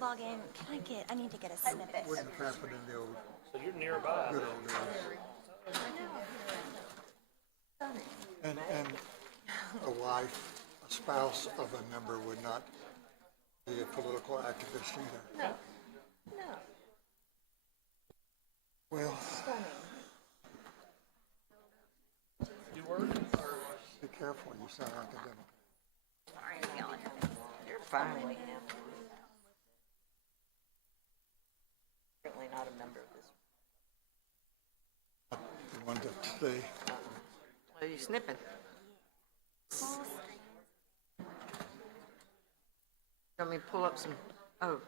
log in. I need to get a snippet. Wouldn't happen in the old, So you're nearby. good old days. And a wife, a spouse of a member would not be a political activist either. No, no. Well, You work? be careful, you sound like a Democrat. Sorry, I'm yelling. You're fine. Certainly not a member of this. The one that today, Are you snipping? Let me pull up some, oh.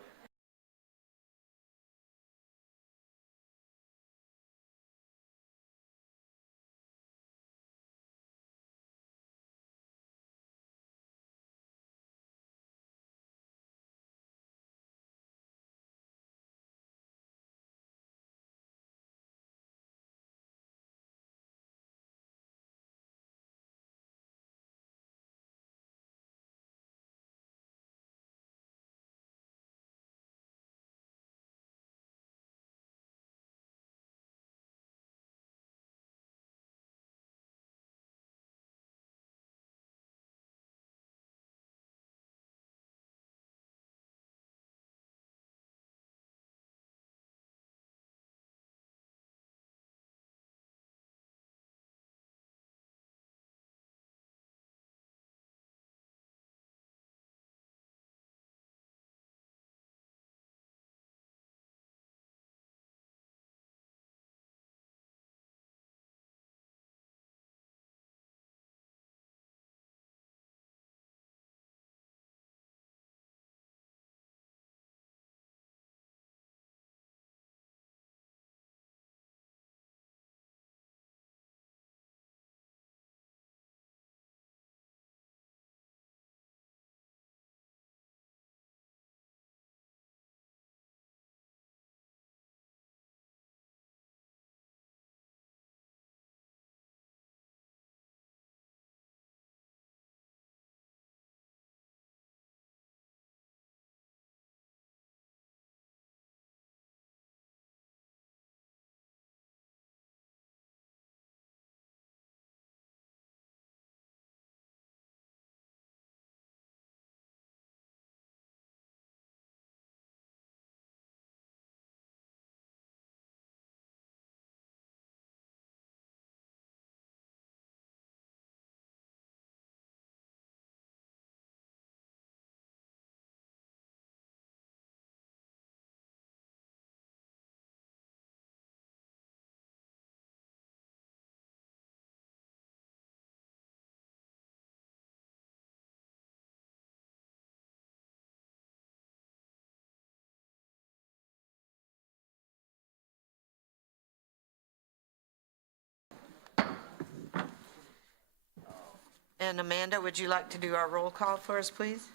And Amanda, would you like to do our roll call for us, please?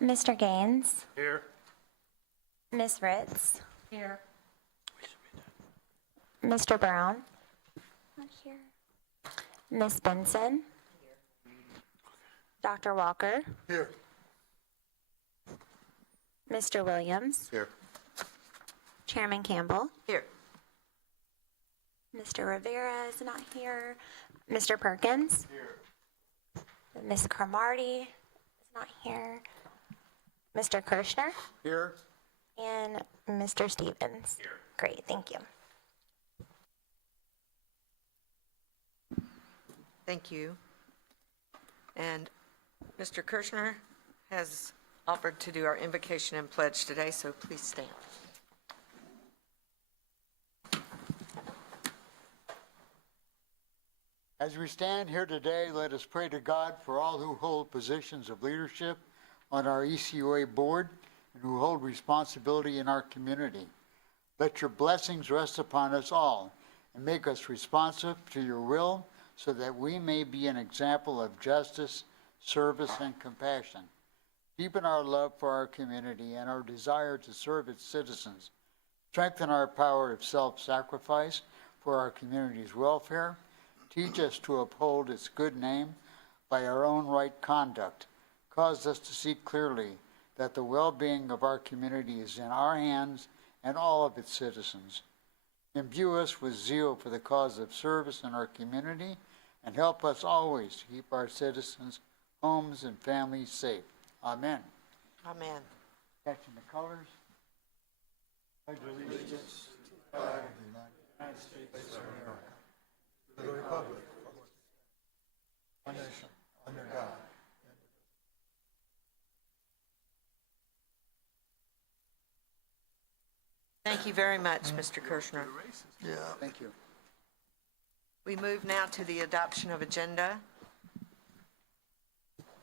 Mr. Gaines, Here. Miss Ritz, Here. Mr. Brown, not here. Miss Benson, Dr. Walker, here, Mr. Williams, here, Chairman Campbell, Here. Mr. Rivera is not here, Mr. Perkins, Miss Cromartie is not here, Mr. Kirschner, here. and Mr. Stevens. Here. Great, thank you. Thank you. And Mr. Kirschner has offered to do our invocation and pledge today, so please stand. As we stand here today, let us pray to God for all who hold positions of leadership on our ECUA board and who hold responsibility in our community. Let your blessings rest upon us all and make us responsive to your will so that we may be an example of justice, service, and compassion. Deepen our love for our community and our desire to serve its citizens. Strengthen our power of self-sacrifice for our community's welfare. Teach us to uphold its good name by our own right conduct caused us to see clearly that the well-being of our community is in our hands and all of its citizens. Imbue us with zeal for the cause of service in our community and help us always to keep our citizens, homes, and families safe. Amen. Amen. Catching the colors. Pledge allegiance to the flag of the United States of America, to the republic for which it stands, one nation, under God. Thank you very much, Mr. Kirschner. Yeah. Thank you. We move now to the adoption of agenda.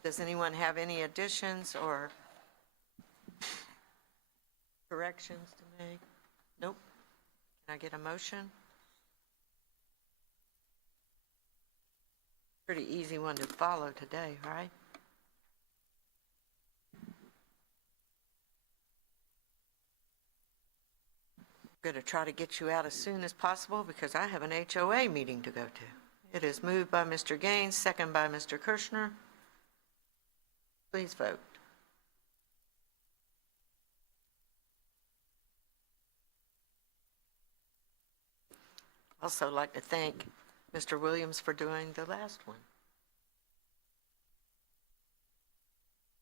Does anyone have any additions or corrections to make? Nope. Can I get a motion? Pretty easy one to follow today, right? Going to try to get you out as soon as possible because I have an HOA meeting to go to. It is moved by Mr. Gaines, second by Mr. Kirschner. Please vote. Also like to thank Mr. Williams for doing the last one.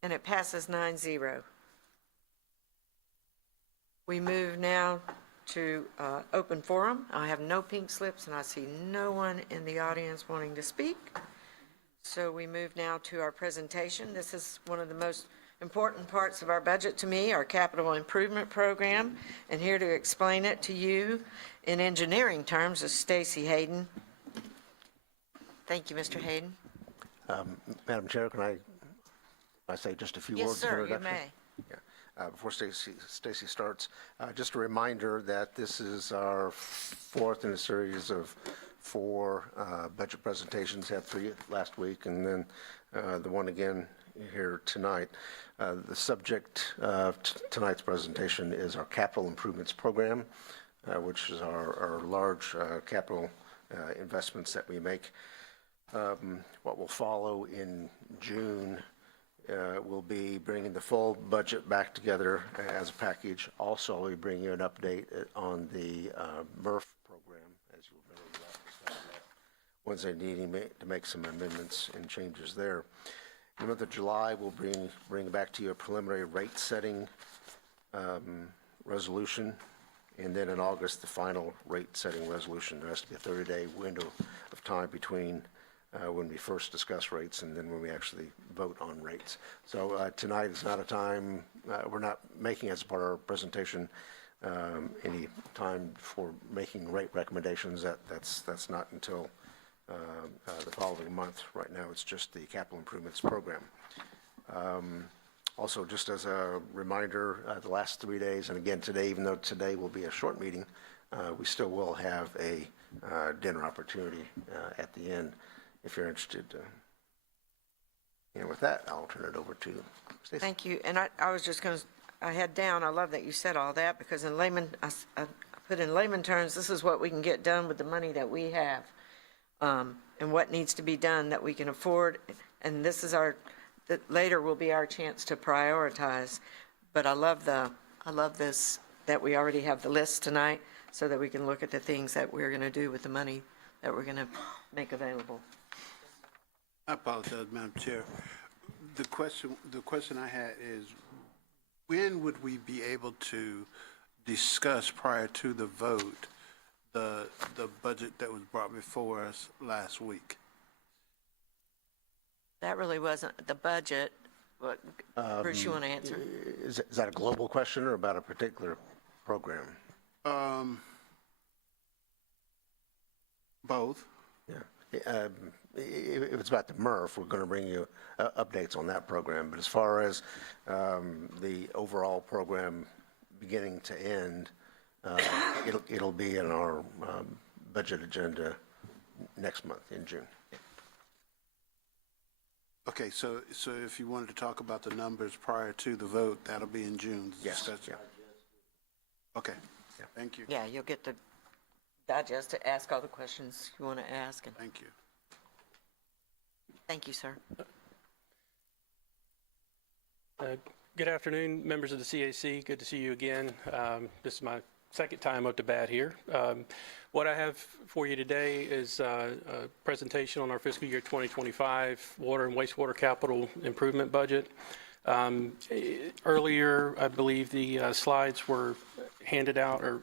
And it passes 9-0. We move now to open forum. I have no pink slips and I see no one in the audience wanting to speak. So we move now to our presentation. This is one of the most important parts of our budget to me, our capital improvement program. And here to explain it to you in engineering terms is Stacy Hayden. Thank you, Mr. Hayden. Madam Chair, can I say just a few Yes, words of sir, you introduction? may. Yeah. Before Stacy starts, just a reminder that this is our fourth in a series of 4 budget presentations. Had 3 last week, and then the one again here tonight. The subject of tonight's presentation is our capital improvements program, which is our large capital investments that we make. What will follow in June will be bringing the full budget back together as a package. Also, we bring you an update on the MRF program, as you remember Wednesday needing to make some amendments and changes there. In the month of July, we'll bring back to you a preliminary rate setting resolution, and then in August, the final rate setting resolution. There has to be a 30-day window of time between when we first discuss rates and then when we actually vote on rates. So tonight is not a time, we're not making as part of our presentation any time for making rate recommendations. That's not until the following month. Right now, it's just the capital improvements program. Also, just as a reminder, the last 3 days, and again today, even though today will be a short meeting, we still will have a dinner opportunity at the end if you're interested. And with that, I'll turn it over to Stacey. Thank you. And I was just going to, I had down, I love that you said all that, because in layman, I put in layman terms, this is what we can get done with the money that we have, and what needs to be done that we can afford. And this is that later will be our chance to prioritize. But I love this, that we already have the list tonight so that we can look at the things that we're going to do with the money that we're going to make available. I apologize, Madam Chair. The question I had is, when would we be able to discuss prior to the vote the budget that was brought before us last week? That really wasn't the budget. But Bruce, you want to answer? Is that a global question or about a particular program? Both. Yeah. If it's about the MRF, we're going to bring you updates on that program. But as far as the overall program beginning to end, it'll be in our budget agenda next month in June. Okay, so if you wanted to talk about the numbers prior to the vote, that'll be in June. Yes. Yeah. Okay. Yeah. Thank you. Yeah, you'll get the digest to ask all the questions you want to ask. And Thank you. thank you, sir. Good afternoon, members of the CAC. Good to see you again. This is my second time up to bat here. What I have for you today is a presentation on our fiscal year 2025 water and wastewater capital improvement budget. Earlier, I believe the slides were handed out or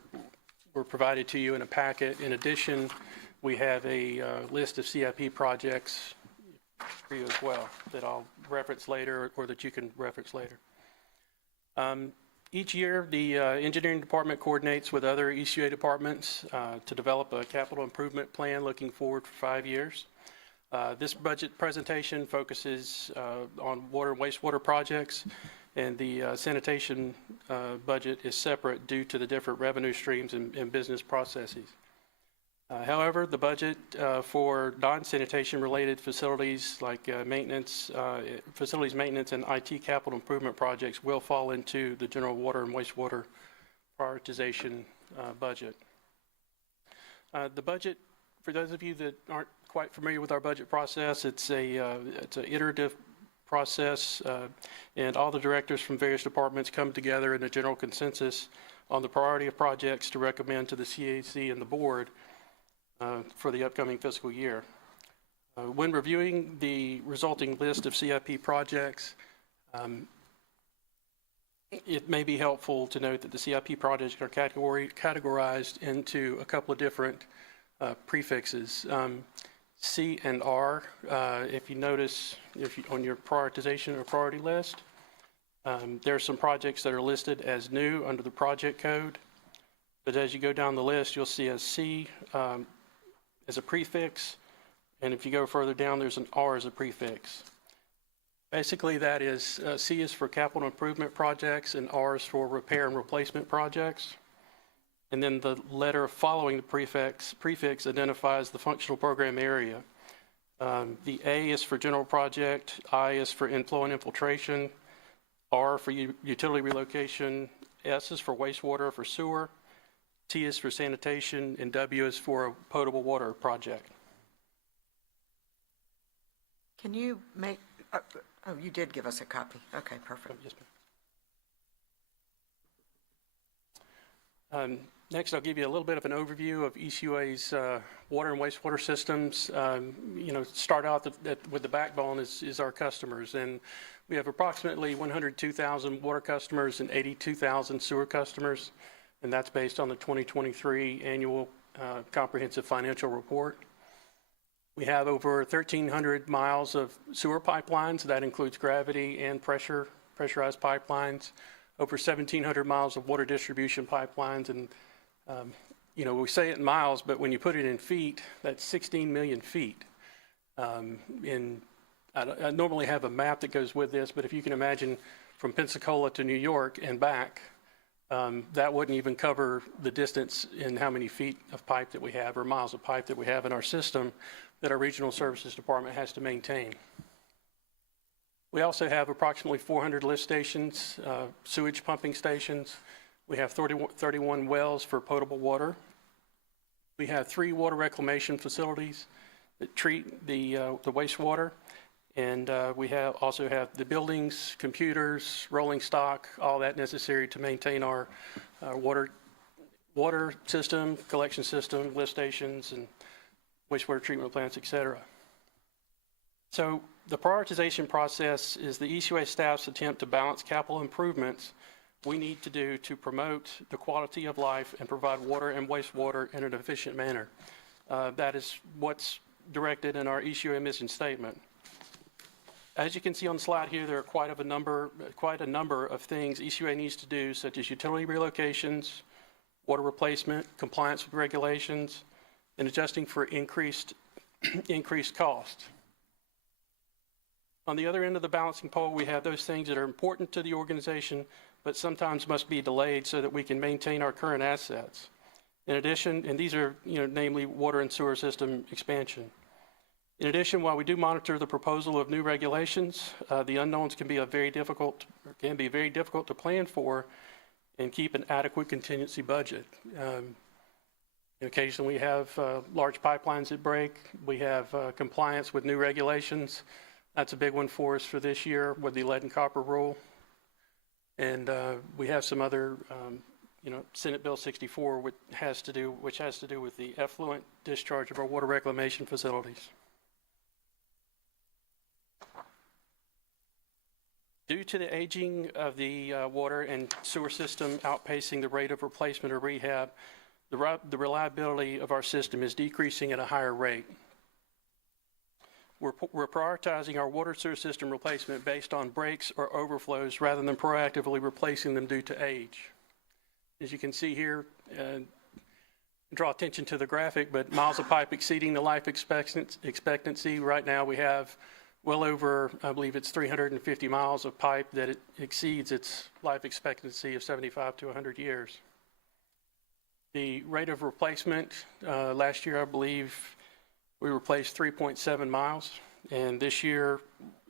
were provided to you in a packet. In addition, we have a list of CIP projects for you as well that I'll reference later or that you can reference later. Each year, the engineering department coordinates with other ECUA departments to develop a capital improvement plan looking forward for 5 years. This budget presentation focuses on water and wastewater projects, and the sanitation budget is separate due to the different revenue streams and business processes. However, the budget for non-sanitation related facilities like facilities maintenance and IT capital improvement projects will fall into the general water and wastewater prioritization budget. The budget, for those of you that aren't quite familiar with our budget process, it's an iterative process, and all the directors from various departments come together in a general consensus on the priority of projects to recommend to the CAC and the board for the upcoming fiscal year. When reviewing the resulting list of CIP projects, it may be helpful to note that the CIP projects are categorized into a couple of different prefixes. C and R, if you notice on your prioritization or priority list, there are some projects that are listed as new under the project code, but as you go down the list, you'll see a C as a prefix, and if you go further down, there's an R as a prefix. Basically, that is, C is for capital improvement projects, and R is for repair and replacement projects. And then the letter following the prefix identifies the functional program area. The A is for general project, I is for inflow and infiltration, R for utility relocation, S is for wastewater for sewer, T is for sanitation, and W is for a potable water project. Can you make, you did give us a copy. Okay, perfect. Yes, ma'am. Next, I'll give you a little bit of an overview of ECUA's water and wastewater systems. Start out with the backbone is our customers, and we have approximately 102,000 water customers and 82,000 sewer customers, and that's based on the 2023 annual comprehensive financial report. We have over 1,300 miles of sewer pipelines. That includes gravity and pressurized pipelines. Over 1,700 miles of water distribution pipelines, and we say it in miles, but when you put it in feet, that's 16 million feet. I normally have a map that goes with this, but if you can imagine from Pensacola to New York and back, that wouldn't even cover the distance in how many feet of pipe that we have or miles of pipe that we have in our system that our regional services department has to maintain. We also have approximately 400 lift stations, sewage pumping stations. We have 31 wells for potable water. We have 3 water reclamation facilities that treat the wastewater. And we also have the buildings, computers, rolling stock, all that necessary to maintain our water system, collection system, lift stations, and wastewater treatment plants, et cetera. So the prioritization process is the ECUA staff's attempt to balance capital improvements we need to do to promote the quality of life and provide water and wastewater in an efficient manner. That is what's directed in our ECUA mission statement. As you can see on the slide here, there are quite a number of things ECUA needs to do, such as utility relocations, water replacement, compliance with regulations, and adjusting for increased cost. On the other end of the balancing pole, we have those things that are important to the organization, but sometimes must be delayed so that we can maintain our current assets. In addition, and these are, namely water and sewer system expansion. In addition, while we do monitor the proposal of new regulations, the unknowns can be very difficult to plan for and keep an adequate contingency budget. Occasionally we have large pipelines that break. We have compliance with new regulations. That's a big one for us for this year with the lead and copper rule. And we have some other, Senate Bill 64, which has to do with the effluent discharge of our water reclamation facilities. Due to the aging of the water and sewer system outpacing the rate of replacement or rehab, the reliability of our system is decreasing at a higher rate. We're prioritizing our water sewer system replacement based on breaks or overflows rather than proactively replacing them due to age. As you can see here, draw attention to the graphic, but miles of pipe exceeding the life expectancy. Right now we have well over, I believe it's 350 miles of pipe that it exceeds its life expectancy of 75 to 100 years. The rate of replacement, last year I believe we replaced 3.7 miles, and this year,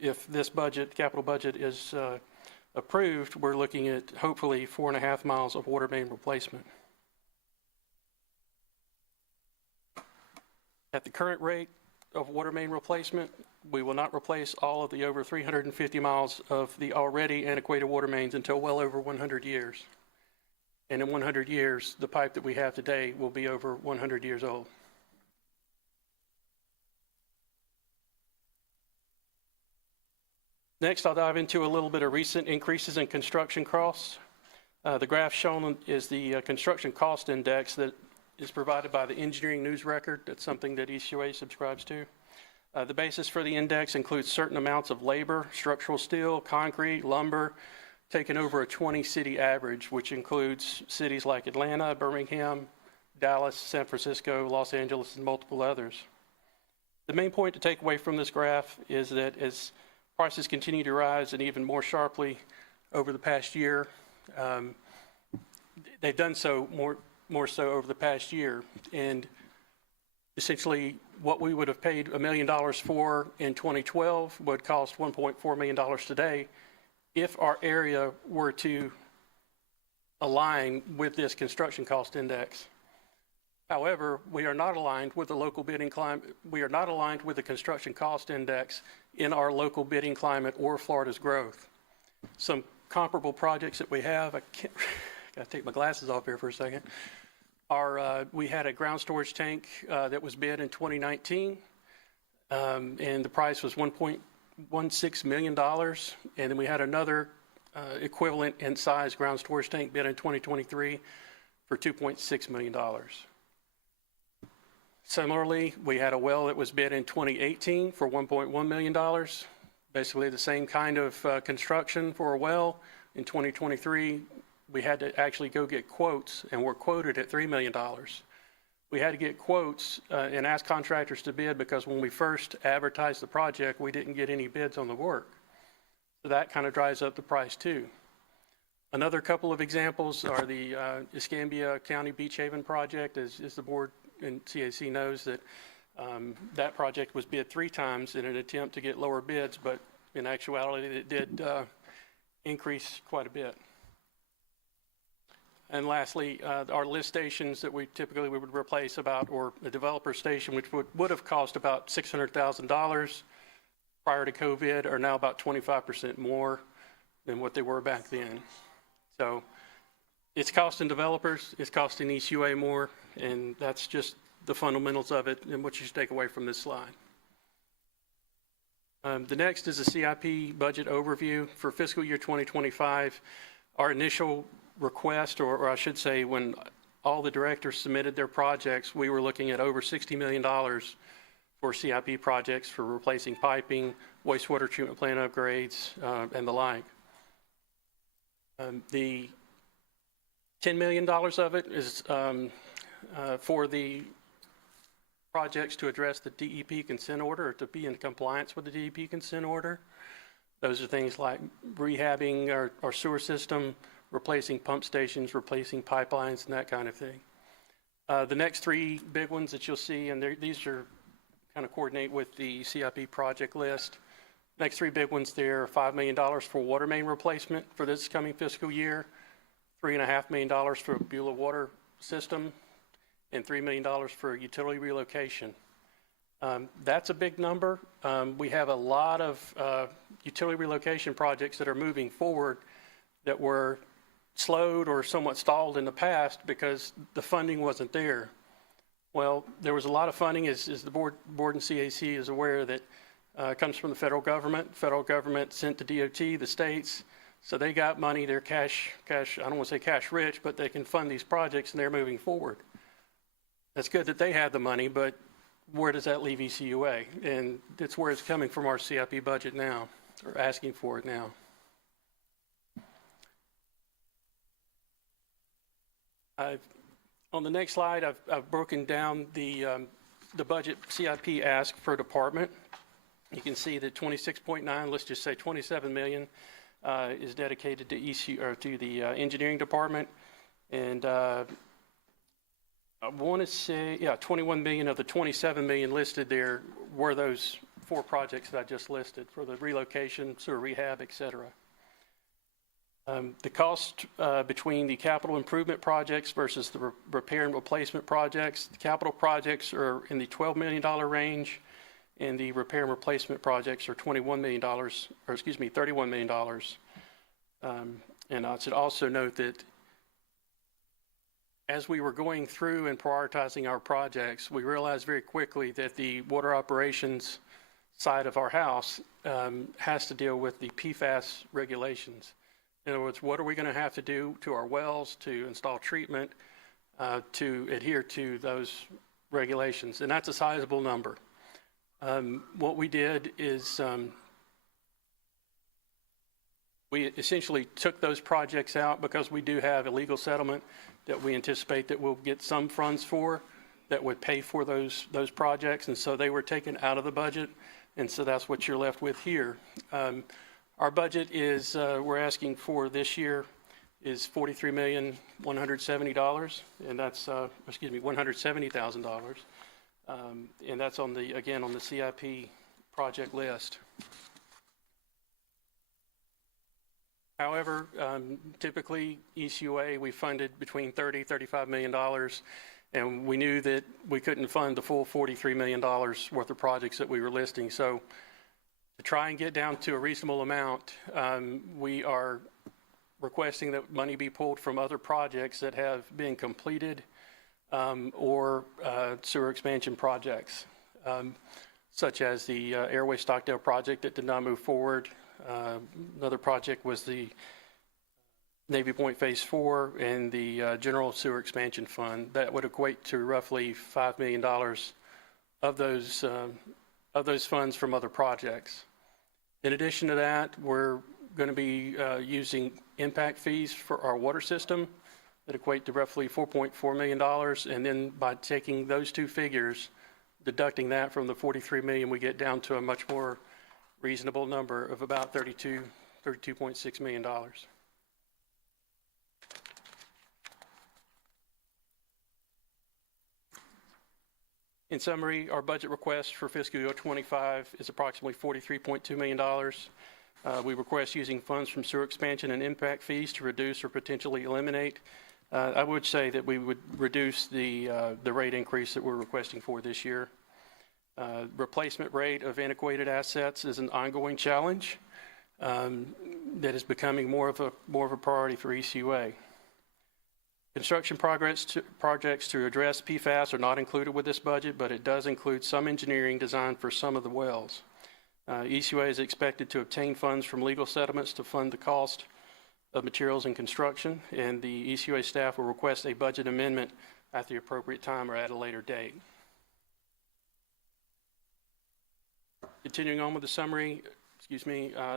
if this capital budget is approved, we're looking at hopefully 4.5 miles of water main replacement. At the current rate of water main replacement, we will not replace all of the over 350 miles of the already antiquated water mains until well over 100 years. And in 100 years, the pipe that we have today will be over 100 years old. Next, I'll dive into a little bit of recent increases in construction costs. The graph shown is the construction cost index that is provided by the Engineering News Record. That's something that ECUA subscribes to. The basis for the index includes certain amounts of labor, structural steel, concrete, lumber, taken over a 20-city average, which includes cities like Atlanta, Birmingham, Dallas, San Francisco, Los Angeles, and multiple others. The main point to take away from this graph is that as prices continue to rise, and even more sharply over the past year, they've done so more so over the past year. And essentially, what we would have paid $1 million for in 2012 would cost $1.4 million today if our area were to align with this construction cost index. However, we are not aligned with the local bidding climate. We are not aligned with the construction cost index in our local bidding climate or Florida's growth. Some comparable projects that we have, gotta take my glasses off here for a second, we had a ground storage tank that was bid in 2019, and the price was $1.16 million, and then we had another equivalent in size ground storage tank bid in 2023 for $2.6 million. Similarly, we had a well that was bid in 2018 for $1.1 million, basically the same kind of construction for a well. In 2023, we had to actually go get quotes, and we're quoted at $3 million. We had to get quotes and ask contractors to bid because when we first advertised the project, we didn't get any bids on the work. So that kind of drives up the price too. Another couple of examples are the Escambia County Beach Haven project. As the board and CAC knows, that that project was bid 3 times in an attempt to get lower bids, but in actuality it did increase quite a bit. And lastly, our lift stations that we typically would replace or a developer station, which would have cost about $600,000 prior to COVID, are now about 25% more than what they were back then. So it's costing developers, it's costing ECUA more, and that's just the fundamentals of it and what you should take away from this slide. The next is a CIP budget overview for fiscal year 2025. Our initial request, or I should say, when all the directors submitted their projects, we were looking at over $60 million for CIP projects for replacing piping, wastewater treatment plant upgrades, and the like. The $10 million of it is for the projects to address the DEP consent order, or to be in compliance with the DEP consent order. Those are things like rehabbing our sewer system, replacing pump stations, replacing pipelines, and that kind of thing. The next 3 big ones that you'll see, and these are kind of coordinate with the CIP project list. Next 3 big ones there are $5 million for water main replacement for this coming fiscal year, $3.5 million for Beulah water system, and $3 million for utility relocation. That's a big number. We have a lot of utility relocation projects that are moving forward that were slowed or somewhat stalled in the past because the funding wasn't there. Well, there was a lot of funding, as the board and CAC is aware, that comes from the federal government. Federal government sent the DOT, the states, so they got money. They're cash, I don't want to say cash rich, but they can fund these projects and they're moving forward. That's good that they have the money, but where does that leave ECUA? And that's where it's coming from our CIP budget now, or asking for it now. On the next slide, I've broken down the budget CIP ask per department. You can see that 26.9, let's just say 27 million is dedicated to to the engineering department. And I want to say, 21 million of the 27 million listed there were those 4 projects that I just listed for the relocation, sewer rehab, et cetera. The cost between the capital improvement projects versus the repair and replacement projects, the capital projects are in the $12 million range, and the repair and replacement projects are $31 million. And I should also note that as we were going through and prioritizing our projects, we realized very quickly that the water operations side of our house has to deal with the PFAS regulations. In other words, what are we going to have to do to our wells to install treatment to adhere to those regulations? And that's a sizable number. What we did is we essentially took those projects out because we do have a legal settlement that we anticipate that we'll get some funds for that would pay for those projects. And so they were taken out of the budget. And so that's what you're left with here. Our budget is, we're asking for this year is $43,170,000, and that's, $170,000. And that's on the, again, on the CIP project list. However, typically ECUA, we funded between $30, $35 million, and we knew that we couldn't fund the full $43 million worth of projects that we were listing. So to try and get down to a reasonable amount, we are requesting that money be pulled from other projects that have been completed or sewer expansion projects, such as the Airway Stockdale project that did not move forward. Another project was the Navy Point Phase 4 and the General Sewer Expansion Fund. That would equate to roughly $5 million of those funds from other projects. In addition to that, we're going to be using impact fees for our water system that equate to roughly $4.4 million. And then by taking those two figures, deducting that from the 43 million, we get down to a much more reasonable number of about $32.6 million. In summary, our budget request for fiscal year 25 is approximately $43.2 million. We request using funds from sewer expansion and impact fees to reduce or potentially eliminate. I would say that we would reduce the rate increase that we're requesting for this year. Replacement rate of antiquated assets is an ongoing challenge that is becoming more of a priority for ECUA. Construction projects to address PFAS are not included with this budget, but it does include some engineering design for some of the wells. ECUA is expected to obtain funds from legal settlements to fund the cost of materials and construction, and the ECUA staff will request a budget amendment at the appropriate time or at a later date. Continuing on with the summary,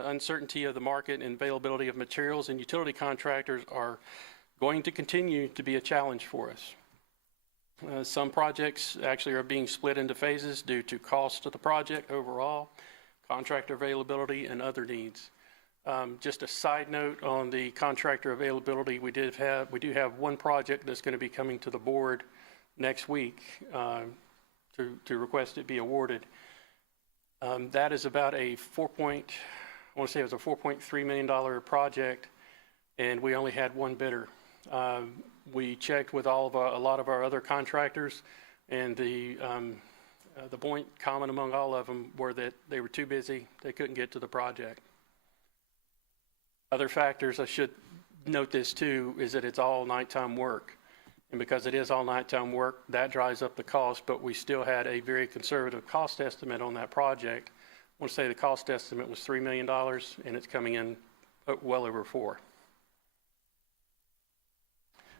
uncertainty of the market and availability of materials and utility contractors are going to continue to be a challenge for us. Some projects actually are being split into phases due to cost of the project overall, contractor availability, and other needs. Just a side note on the contractor availability, we do have one project that's going to be coming to the board next week to request it be awarded. That is about a $4.3 million project, and we only had one bidder. We checked with a lot of our other contractors, and the point common among all of them were that they were too busy. They couldn't get to the project. Other factors I should note this too, is that it's all nighttime work. And because it is all nighttime work, that drives up the cost, but we still had a very conservative cost estimate on that project. I want to say the cost estimate was $3 million, and it's coming in well over 4.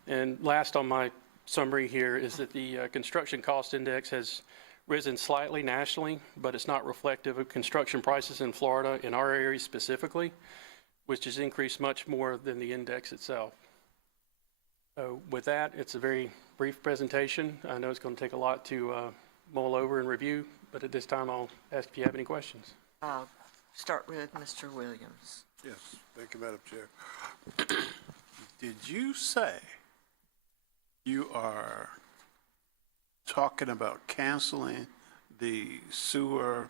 And last on my summary here is that the construction cost index has risen slightly nationally, but it's not reflective of construction prices in Florida, in our area specifically, which has increased much more than the index itself. So with that, it's a very brief presentation. I know it's going to take a lot to mull over and review, but at this time I'll ask if you have any questions. I'll start with Mr. Williams. Yes, thank you, Madam Chair. Did you say you are talking about canceling the sewer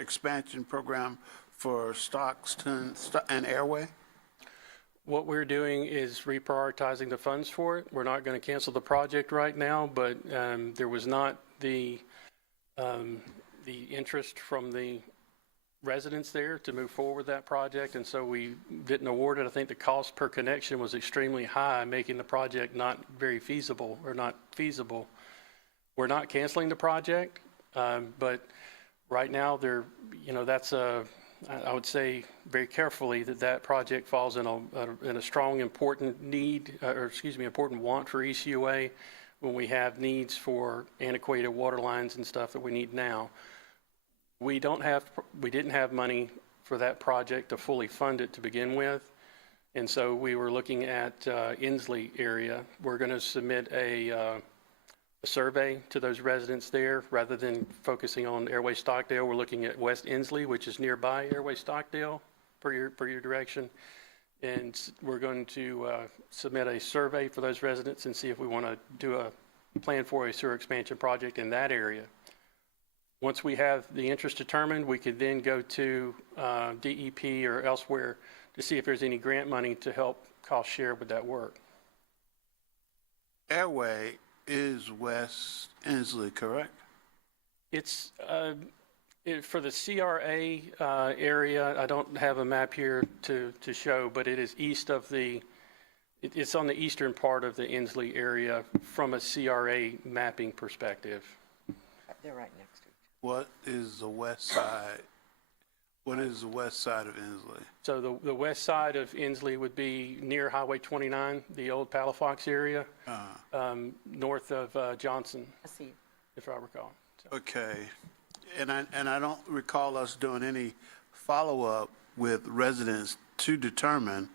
expansion program for Stockton and Airway? What we're doing is reprioritizing the funds for it. We're not going to cancel the project right now, but there was not the interest from the residents there to move forward with that project, and so we didn't award it. I think the cost per connection was extremely high, making the project not very feasible or not feasible. We're not canceling the project, but right now that's I would say very carefully that project falls in a strong, important important want for ECUA when we have needs for antiquated water lines and stuff that we need now. We didn't have money for that project to fully fund it to begin with, and so we were looking at Inslee area. We're going to submit a survey to those residents there rather than focusing on Airway Stockdale. We're looking at West Inslee, which is nearby Airway Stockdale, per your direction, and we're going to submit a survey for those residents and see if we want to do a plan for a sewer expansion project in that area. Once we have the interest determined, we could then go to DEP or elsewhere to see if there's any grant money to help cost share with that work. Airway is West Inslee, correct? It's for the CRA area. I don't have a map here to show, but it is east of it's on the eastern part of the Inslee area from a CRA mapping perspective. They're right next to each What is the west side? What is the west side of Inslee? So the west side of Inslee would be near Highway 29, the old Palafox area, north of Johnson, other. I see. if I recall. So, Okay, and I don't recall us doing any follow-up with residents to determine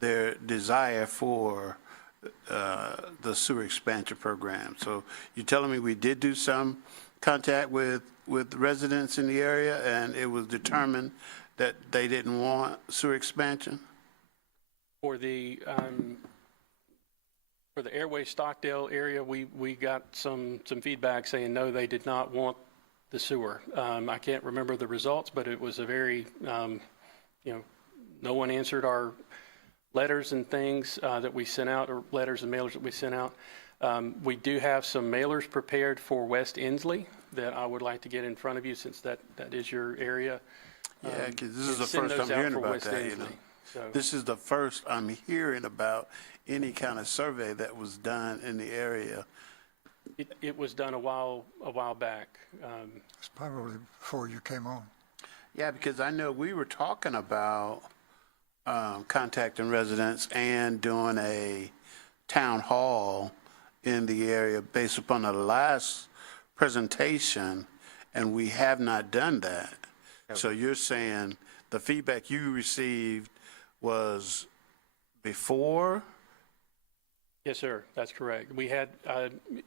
their desire for the sewer expansion program. So you're telling me we did do some contact with residents in the area, and it was determined that they didn't want sewer expansion? For the Airway Stockdale area, we got some feedback saying no, they did not want the sewer. I can't remember the results, but it was a very, no one answered our letters and things that we sent out, or letters and mailers that we sent out. We do have some mailers prepared for West Inslee that I would like to get in front of you, since that is your area. Yeah, because this is the Send first those I'm out hearing for about West that, Inslee. So This is the first I'm hearing about any kind of survey that was done in the area. it was done a while back. It's probably before you came on. Yeah, because I know we were talking about contacting residents and doing a town hall in the area based upon the last presentation, and we have not done that. So you're saying the feedback you received was before? Yes, sir, that's correct. We had,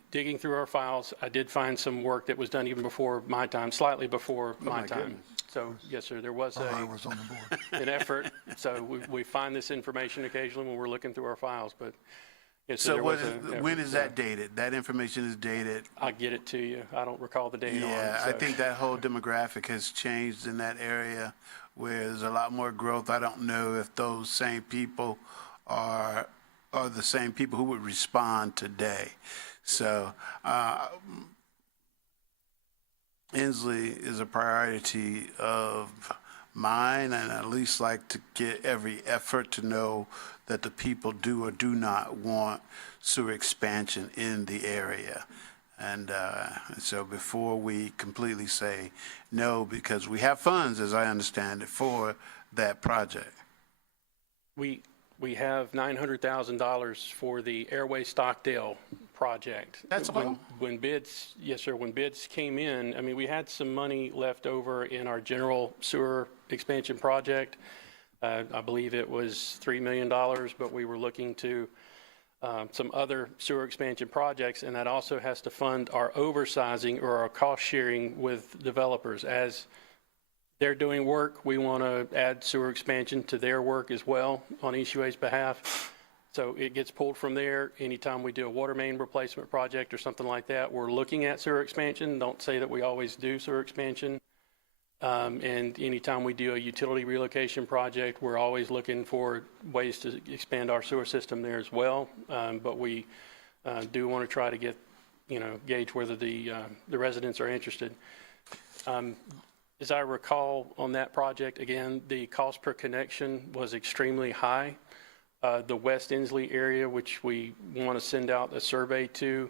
digging through our files, I did find some work that was done even before my time, slightly before my time. goodness. So, yes, sir, there was While I was on the board. an effort. So we find this information occasionally when we're looking through our files, but yes, sir, So there what was is, a. when is that dated? That information is dated? I'll get it to you. I don't recall the date on it. Yeah, I so- think that whole demographic has changed in that area where there's a lot more growth. I don't know if those same people are the same people who would respond today. So, Inslee is a priority of mind and at least like to get every effort to know that the people do or do not want sewer expansion in the area. And so before we completely say no, because we have funds, as I understand it, for that project. We have $900,000 for the Airway Stockdale project. That's all? When bids, yes, sir, when bids came in, I mean, we had some money left over in our general sewer expansion project. I believe it was $3 million, but we were looking to some other sewer expansion projects, and that also has to fund our oversizing or our cost sharing with developers. As they're doing work, we want to add sewer expansion to their work as well on ECUA's behalf. So it gets pulled from there. Anytime we do a water main replacement project or something like that, we're looking at sewer expansion. Don't say that we always do sewer expansion. And anytime we do a utility relocation project, we're always looking for ways to expand our sewer system there as well. But we do want to try to get, gauge whether the residents are interested. As I recall on that project, again, the cost per connection was extremely high. The West Inslee area, which we want to send out a survey to,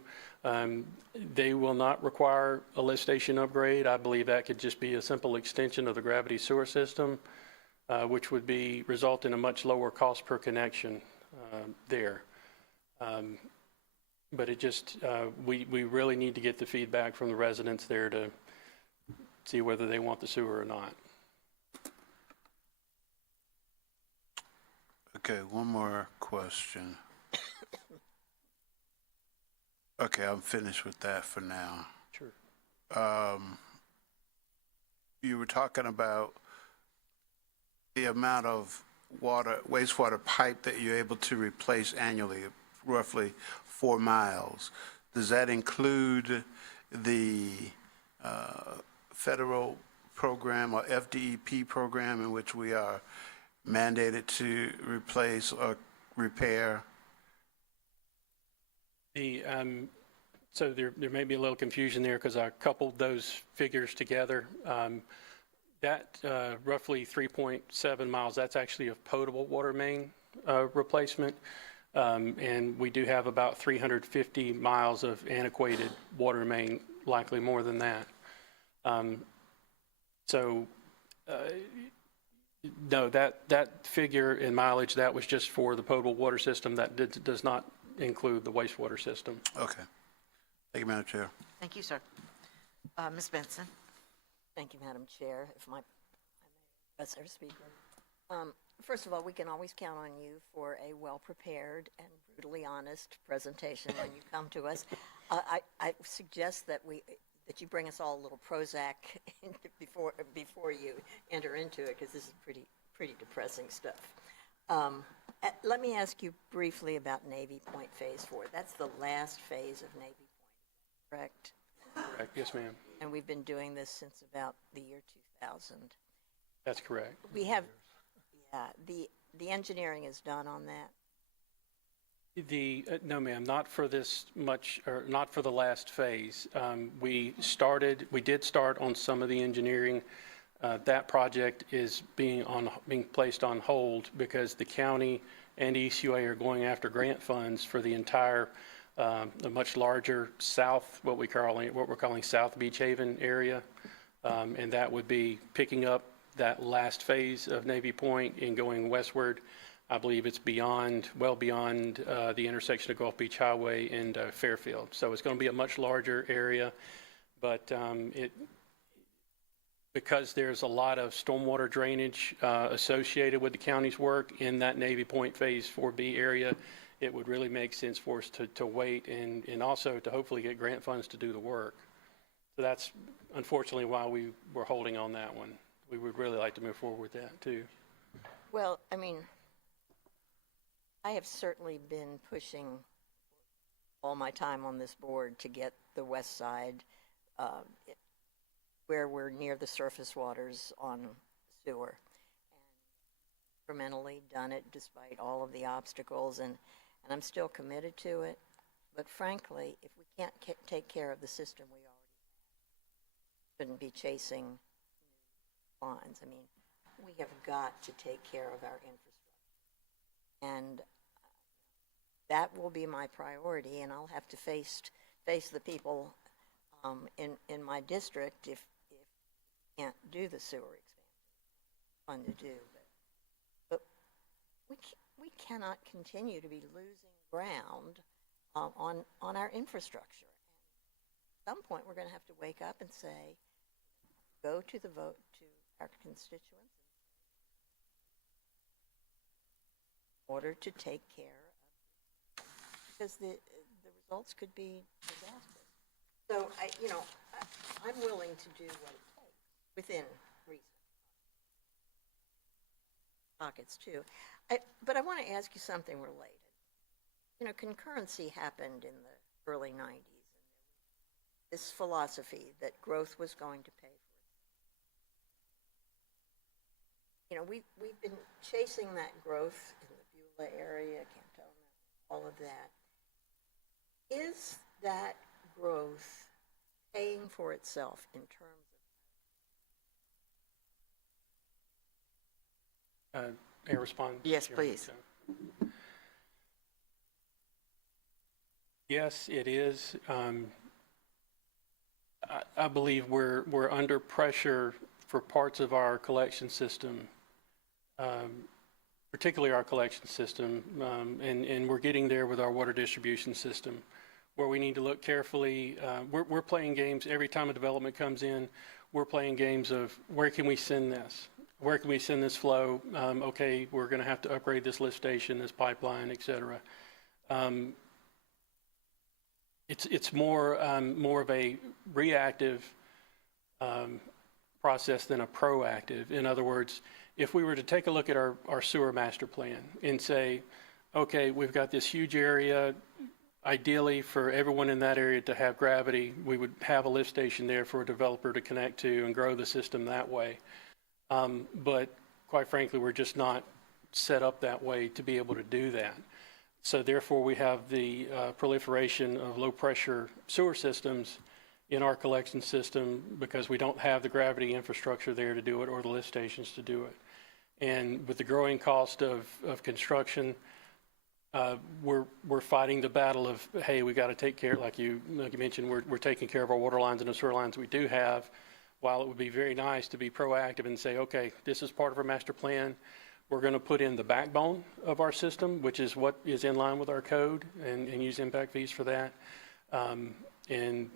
they will not require a lift station upgrade. I believe that could just be a simple extension of the gravity sewer system, which would result in a much lower cost per connection there. But it just, we really need to get the feedback from the residents there to see whether they want the sewer or not. Okay, one more question. Okay, I'm finished with that for now. Sure. You were talking about the amount of wastewater pipe that you're able to replace annually, roughly 4 miles. Does that include the federal program or FDEP program in which we are mandated to replace or repair? So there may be a little confusion there because I coupled those figures together. That roughly 3.7 miles, that's actually a potable water main replacement. And we do have about 350 miles of antiquated water main, likely more than that. No, that figure in mileage, that was just for the potable water system. That does not include the wastewater system. Okay. Thank you, Madam Chair. Thank you, sir. Ms. Benson? Thank you, Madam Chair, if I may, so to speak. First of all, we can always count on you for a well-prepared and brutally honest presentation when you come to us. I suggest that you bring us all a little Prozac before you enter into it, because this is pretty depressing stuff. Let me ask you briefly about Navy Point Phase 4. That's the last phase of Navy Point, correct? Correct. Yes, ma'am. And we've been doing this since about the year 2000. That's correct. We have, the engineering is done on that. No, ma'am, not for this much, or not for the last phase. We did start on some of the engineering. That project is being placed on hold because the county and ECUA are going after grant funds for the entire, the much larger south, what we're calling South Beach Haven area. And that would be picking up that last phase of Navy Point and going westward. I believe it's well beyond the intersection of Gulf Beach Highway and Fairfield. So it's going to be a much larger area, but because there's a lot of stormwater drainage associated with the county's work in that Navy Point Phase 4B area, it would really make sense for us to wait and also to hopefully get grant funds to do the work. So that's unfortunately why we were holding on that one. We would really like to move forward with that too. Well, I mean, I have certainly been pushing all my time on this board to get the west side where we're near the surface waters on sewer. And incrementally done it despite all of the obstacles, and I'm still committed to it. But frankly, if we can't take care of the system we already have, shouldn't be chasing lines. I mean, we have got to take care of our infrastructure. And that will be my priority, and I'll have to face the people in my district if we can't do the sewer expansion. Fun to do, but we cannot continue to be losing ground on our infrastructure. At some point, we're going to have to wake up and say, go to the vote to our constituents in order to take care of, because the results could be disastrous. So I'm willing to do what it takes within reason. Pockets too. But I want to ask you something related. Concurrency happened in the early 90s. This philosophy that growth was going to pay for it. We've been chasing that growth in the Beulah area, Cantonment, all of that. Is that growth paying for itself in terms of? May I respond? Yes, Chairman? please. Yes, it is. I believe we're under pressure for parts of our collection system, particularly our collection system, and we're getting there with our water distribution system, where we need to look carefully. We're playing games every time a development comes in. We're playing games of where can we send this? Where can we send this flow? Okay, we're going to have to upgrade this lift station, this pipeline, et cetera. It's more of a reactive process than a proactive. In other words, if we were to take a look at our sewer master plan and say, okay, we've got this huge area, ideally for everyone in that area to have gravity, we would have a lift station there for a developer to connect to and grow the system that way. But quite frankly, we're just not set up that way to be able to do that. So therefore, we have the proliferation of low-pressure sewer systems in our collection system because we don't have the gravity infrastructure there to do it or the lift stations to do it. And with the growing cost of construction, we're fighting the battle of, hey, we got to take care, like you mentioned, we're taking care of our water lines and the sewer lines we do have, while it would be very nice to be proactive and say, okay, this is part of our master plan. We're going to put in the backbone of our system, which is what is in line with our code, and use impact fees for that. And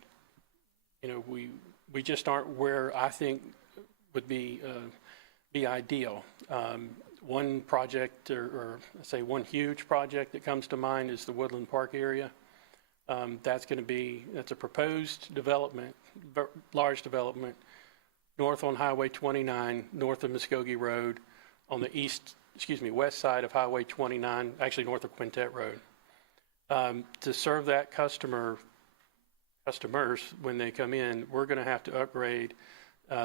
we just aren't where I think would be ideal. One project, or say one huge project that comes to mind is the Woodland Park area. That's a proposed development, large development, north on Highway 29, north of Muskogee Road, on the west side of Highway 29, actually north of Quintet Road. To serve that customers, when they come in, we're going to have to upgrade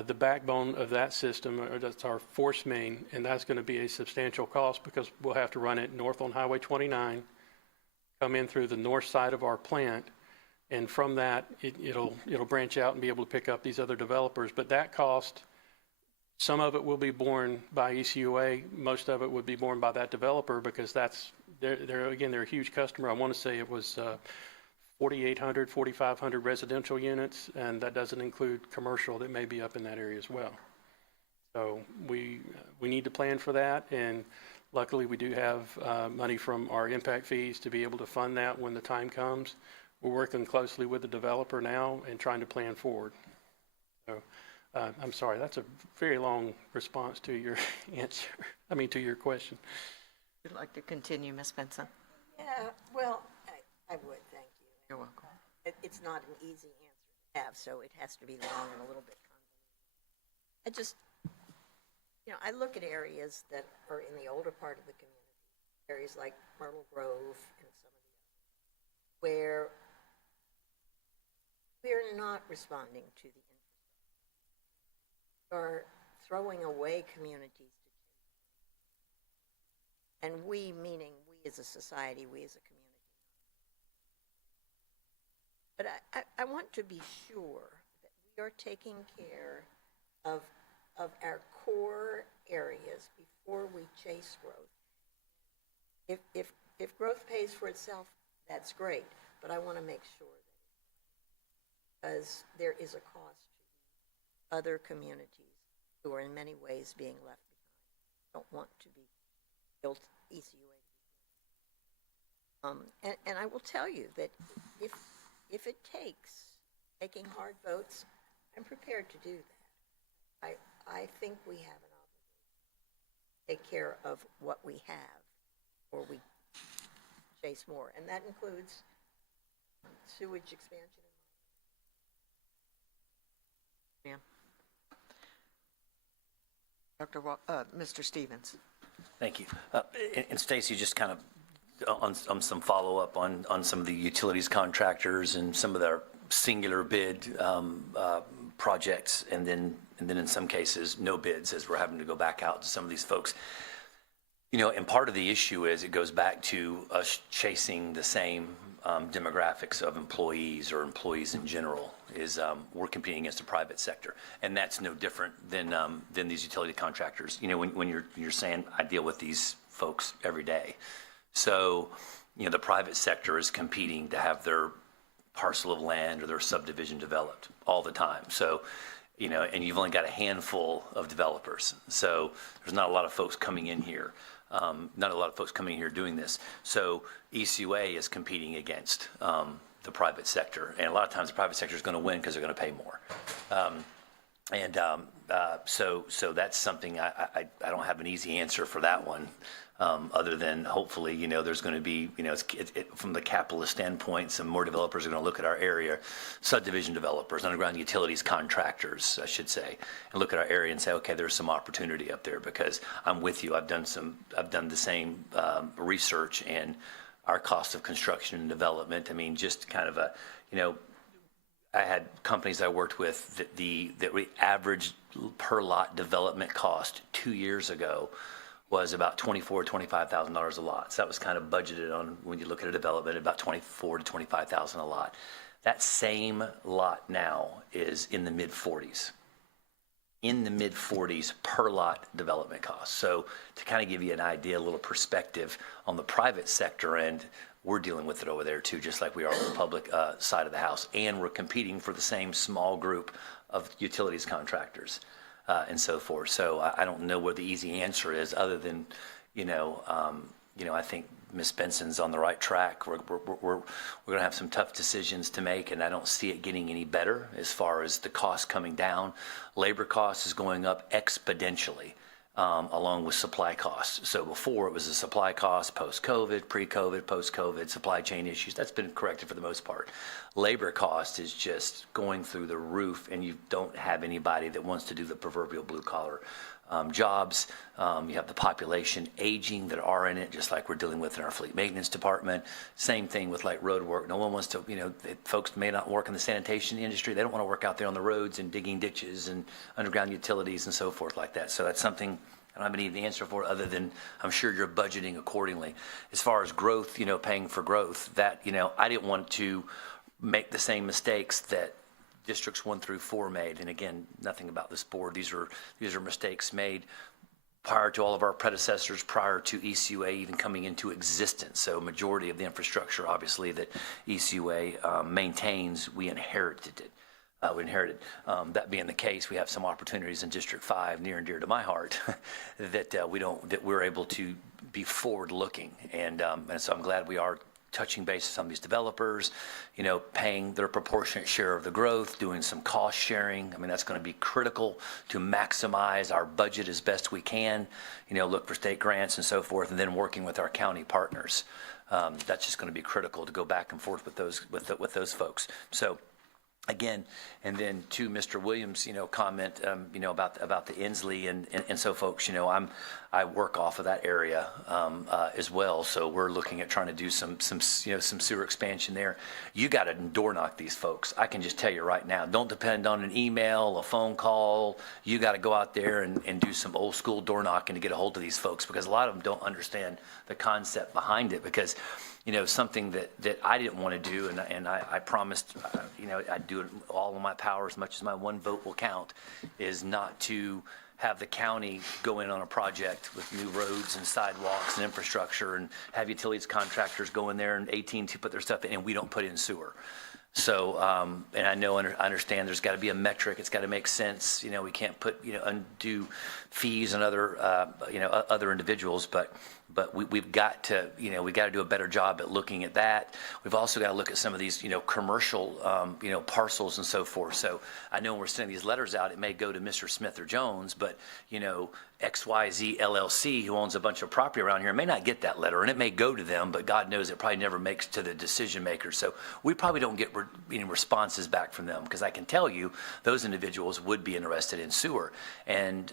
the backbone of that system, or that's our force main, and that's going to be a substantial cost because we'll have to run it north on Highway 29, come in through the north side of our plant, and from that, it'll branch out and be able to pick up these other developers. But that cost, some of it will be borne by ECUA. Most of it would be borne by that developer because they're a huge customer. I want to say it was 4,800, 4,500 residential units, and that doesn't include commercial that may be up in that area as well. So we need to plan for that, and luckily we do have money from our impact fees to be able to fund that when the time comes. We're working closely with the developer now and trying to plan forward. So. I'm sorry, that's a very long response to your answer. To your question. Would you like to continue, Ms. Benson? Yeah, well, I would, thank you. You're welcome. It's not an easy answer to have, so it has to be long and a little bit convoluted. I look at areas that are in the older part of the community, areas like Myrtle Grove and some of the others, where we're not responding to the are throwing away communities to change. And we, meaning we as a society, we as a community. But I want to be sure that we are taking care of of our core areas before we chase growth. If growth pays for itself, that's great, but I want to make sure that because there is a cost to other communities who are in many ways being left behind. Don't want to be built ECUA. And I will tell you that if it takes taking hard votes, I'm prepared to do that. I think we have an obligation to take care of what we have, or we chase more, and that includes sewage expansion. Ma'am. Mr. Stevens. Thank you. And Stacy, just kind of on some follow-up on some of the utilities contractors and some of their singular bid projects, and then in some cases, no bids, as we're having to go back out to some of these folks. You know, and part of the issue is it goes back to us chasing the same demographics of employees or employees in general. Is we're competing against the private sector, and that's no different than these utility contractors. You know, when you're saying I deal with these folks every day, so you know the private sector is competing to have their parcel of land or their subdivision developed all the time. So, you know, and you've only got a handful of developers, so there's not a lot of folks coming in here. Not a lot of folks coming in here doing this. So ECUA is competing against the private sector, and a lot of times the private sector is going to win because they're going to pay more. So that's something I don't have an easy answer for that one, other than hopefully, you know, there's going to be, you know, from the capitalist standpoint, some more developers are going to look at our area, subdivision developers, underground utilities contractors, I should say, and look at our area and say, okay, there's some opportunity up there, because I'm with you. I've done the same research, and our cost of construction and development. I mean, just kind of you know, I had companies I worked with that the average per lot development cost 2 years ago was about $24,000-$25,000 a lot. So that was kind of budgeted on, when you look at a development, about $24,000 to $25,000 a lot. That same lot now is in the mid-40s. In the mid-40s per lot development costs. So to kind of give you an idea, a little perspective on the private sector end, we're dealing with it over there too, just like we are on the public side of the house. And we're competing for the same small group of utilities contractors and so forth. So I don't know what the easy answer is, other than, you know, I think Ms. Benson's on the right track. We're going to have some tough decisions to make, and I don't see it getting any better as far as the cost coming down. Labor cost is going up exponentially, along with supply costs. So before it was a supply cost, post-COVID, pre-COVID, post-COVID, supply chain issues. That's been corrected for the most part. Labor cost is just going through the roof, and you don't have anybody that wants to do the proverbial blue-collar jobs. You have the population aging that are in it, just like we're dealing with in our fleet maintenance department. Same thing with like road work. No one wants to, you know, folks may not work in the sanitation industry. They don't want to work out there on the roads and digging ditches and underground utilities and so forth like that. So that's something I don't have any answer for, other than I'm sure you're budgeting accordingly. As far as growth, you know, paying for growth, that, you know, I didn't want to make the same mistakes that districts 1 through 4 made. And again, nothing about this board. These are mistakes made prior to all of our predecessors, prior to ECUA even coming into existence. So majority of the infrastructure, obviously, that ECUA maintains, we inherited it. That being the case, we have some opportunities in District 5, near and dear to my heart, that we're able to be forward-looking. And so I'm glad we are touching base with some of these developers, you know, paying their proportionate share of the growth, doing some cost sharing. I mean, that's going to be critical to maximize our budget as best we can, you know, look for state grants and so forth, and then working with our county partners. That's just going to be critical to go back and forth with those folks. So again, and then to Mr. Williams, you know, comment, you know, about the Inslee and so folks, you know, I work off of that area as well. So we're looking at trying to do some sewer expansion there. You got to door knock these folks. I can just tell you right now, don't depend on an email, a phone call. You got to go out there and do some old school door knocking to get a hold of these folks, because a lot of them don't understand the concept behind it. Because, you know, something that I didn't want to do, and I promised, you know, I'd do it all in my power as much as my one vote will count, is not to have the county go in on a project with new roads and sidewalks and infrastructure and have utilities contractors go in there and AT&T put their stuff in and we don't put in sewer. So, and I know, I understand there's got to be a metric. It's got to make sense. You know, we can't put, you know, undue fees on other, other individuals, but we've got to, you know, we got to do a better job at looking at that. We've also got to look at some of these, you know, commercial, parcels and so forth. So I know when we're sending these letters out, it may go to Mr. Smith or Jones, but, you know, XYZ LLC, who owns a bunch of property around here, may not get that letter, and it may go to them, but God knows it probably never makes to the decision makers. So we probably don't get responses back from them, because I can tell you those individuals would be interested in sewer. And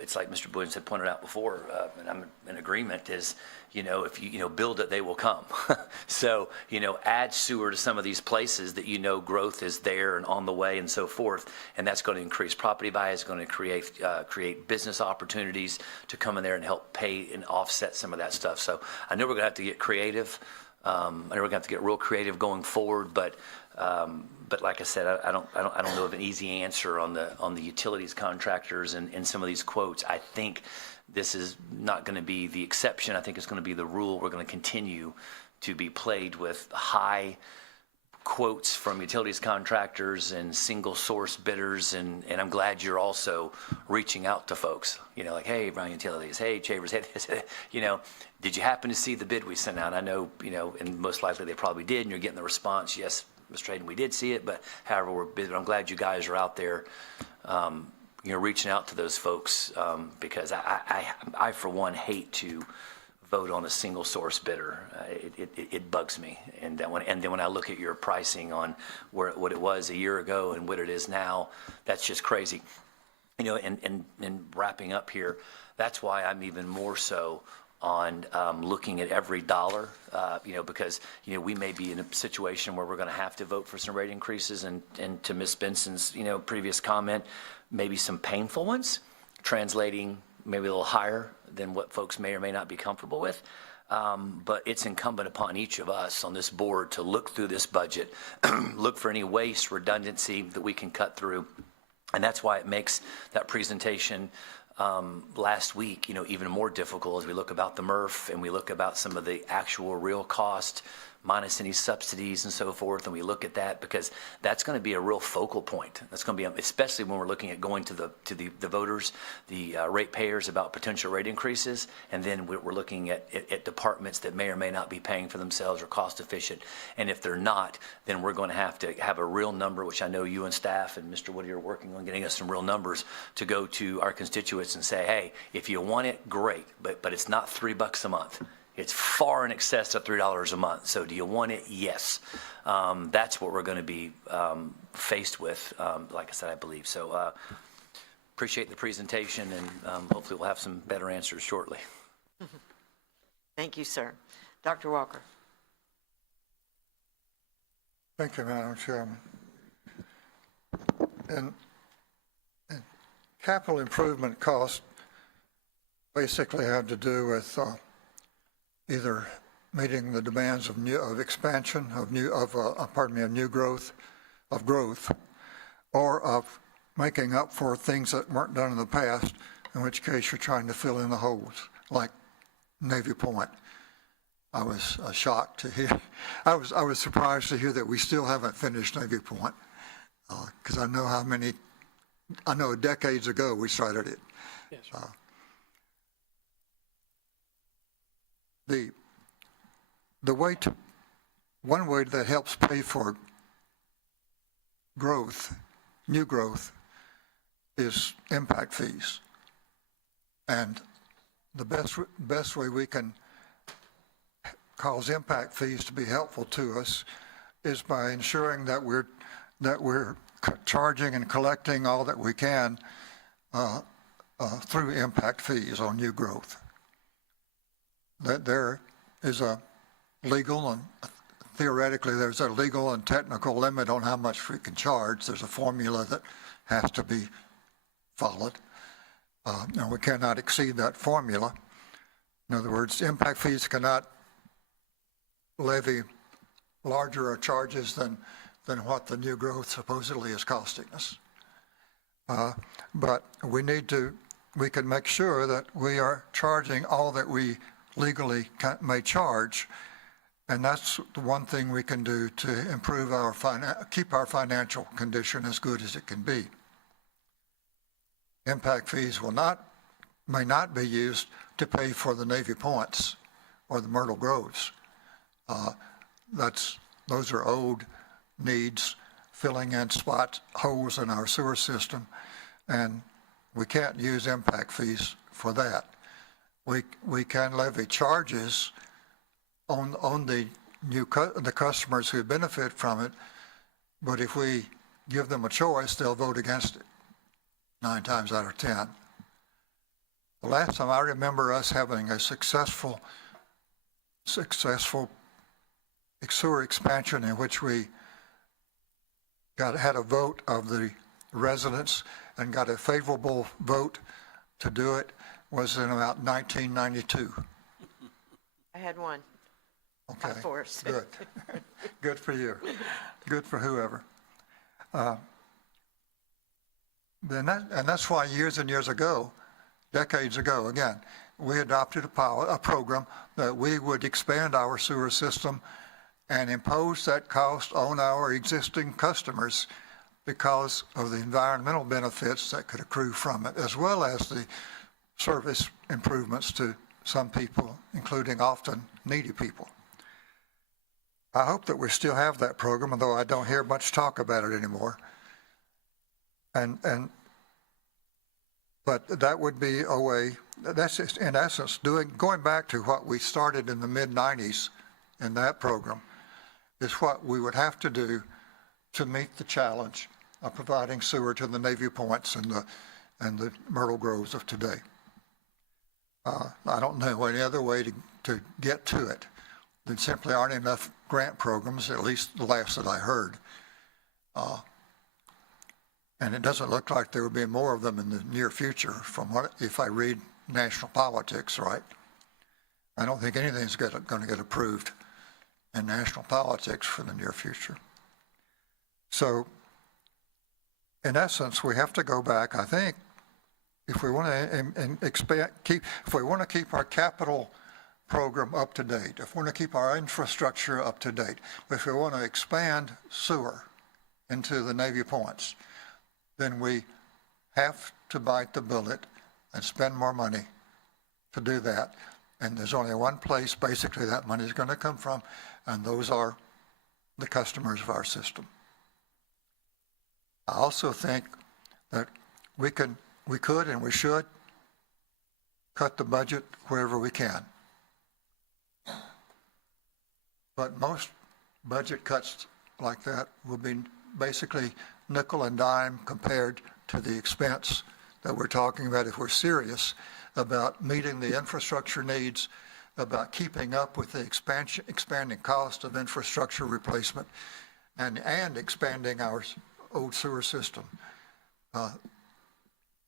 it's like Mr. Williams had pointed out before, and I'm in agreement, is, you know, if you build it, they will come. So, you know, add sewer to some of these places that you know growth is there and on the way and so forth, and that's going to increase property values, going to create business opportunities to come in there and help pay and offset some of that stuff. So I know we're going to have to get creative. I know we're going to have to get real creative going forward, but like I said, I don't know of an easy answer on the utilities contractors and some of these quotes. I think this is not going to be the exception. I think it's going to be the rule. We're going to continue to be plagued with high quotes from utilities contractors and single source bidders, and I'm glad you're also reaching out to folks, you know, like, hey, Brown Utilities, hey, Chambers, hey, you know, did you happen to see the bid we sent out? I know, you know, and most likely they probably did, and you're getting the response, yes, Mr. Hayden, we did see it, but however, we're busy. But I'm glad you guys are out there, you know, reaching out to those folks, because I for one hate to vote on a single source bidder. It bugs me. And then when I look at your pricing on what it was a year ago and what it is now, that's just crazy. You know, and wrapping up here, that's why I'm even more so on looking at every dollar, you know, because, you know, we may be in a situation where we're going to have to vote for some rate increases, and to Ms. Benson's, you know, previous comment, maybe some painful ones, translating maybe a little higher than what folks may or may not be comfortable with. But it's incumbent upon each of us on this board to look through this budget, look for any waste, redundancy that we can cut through. And that's why it makes that presentation last week, you know, even more difficult as we look about the MRF and we look about some of the actual real cost minus any subsidies and so forth, and we look at that, because that's going to be a real focal point. That's going to be, especially when we're looking at going to the voters, the ratepayers, about potential rate increases, and then we're looking at departments that may or may not be paying for themselves or cost efficient. And if they're not, then we're going to have a real number, which I know you and staff and Mr. Woody are working on getting us some real numbers to go to our constituents and say, hey, if you want it, great, but it's not $3 a month. It's far in excess of $3 a month. So do you want it? Yes. That's what we're going to be faced with, like I said, I believe. So appreciate the presentation, and hopefully we'll have some better answers shortly. Thank you, sir. Dr. Walker. Thank you, Madam Chairman. And capital improvement costs basically have to do with either meeting the demands of expansion, of new growth, or of making up for things that weren't done in the past, in which case you're trying to fill in the holes, like Navy Point. I was shocked to hear, I was surprised to hear that we still haven't finished Navy Point, because I know decades ago we started it. Yes, sir. One way that helps pay for growth, new growth, is impact fees. And the best way we can cause impact fees to be helpful to us is by ensuring that we're charging and collecting all that we can through impact fees on new growth. That there is a legal and theoretically there's a legal and technical limit on how much we can charge. There's a formula that has to be followed. And we cannot exceed that formula. In other words, impact fees cannot levy larger charges than what the new growth supposedly is costing us. But we need to we can make sure that we are charging all that we legally may charge. And that's the one thing we can do to improve our keep our financial condition as good as it can be. Impact fees may not be used to pay for the Navy Points or the Myrtle Groves. Those are old needs, filling in holes in our sewer system, and we can't use impact fees for that. We can levy charges on the customers who benefit from it, but if we give them a choice, they'll vote against it 9 times out of 10. The last time I remember us having a successful sewer expansion in which we had a vote of the residents and got a favorable vote to do it was in about 1992. I had one. Okay, Force. good. Good for you. Good for whoever. That's why years and years ago, decades ago, again, we adopted a program that we would expand our sewer system and impose that cost on our existing customers because of the environmental benefits that could accrue from it, as well as the service improvements to some people, including often needy people. I hope that we still have that program, although I don't hear much talk about it anymore. But that would be a way, that's just, in essence, going back to what we started in the mid-90s in that program, is what we would have to do to meet the challenge of providing sewer to the Navy Points and the Myrtle Groves of today. I don't know any other way to get to it. There simply aren't enough grant programs, at least the last that I heard. And it doesn't look like there will be more of them in the near future if I read national politics right. I don't think anything's going to get approved in national politics for the near future. So, in essence, we have to go back, I think, if we want to if we want to keep our capital program up to date, if we want to keep our infrastructure up to date, if we want to expand sewer into the Navy Points, then we have to bite the bullet and spend more money to do that. And there's only one place basically that money is going to come from, and those are the customers of our system. I also think that we could and we should cut the budget wherever we can. But most budget cuts like that will be basically nickel and dime compared to the expense that we're talking about if we're serious about meeting the infrastructure needs, about keeping up with the expanding cost of infrastructure replacement, and expanding our old sewer system.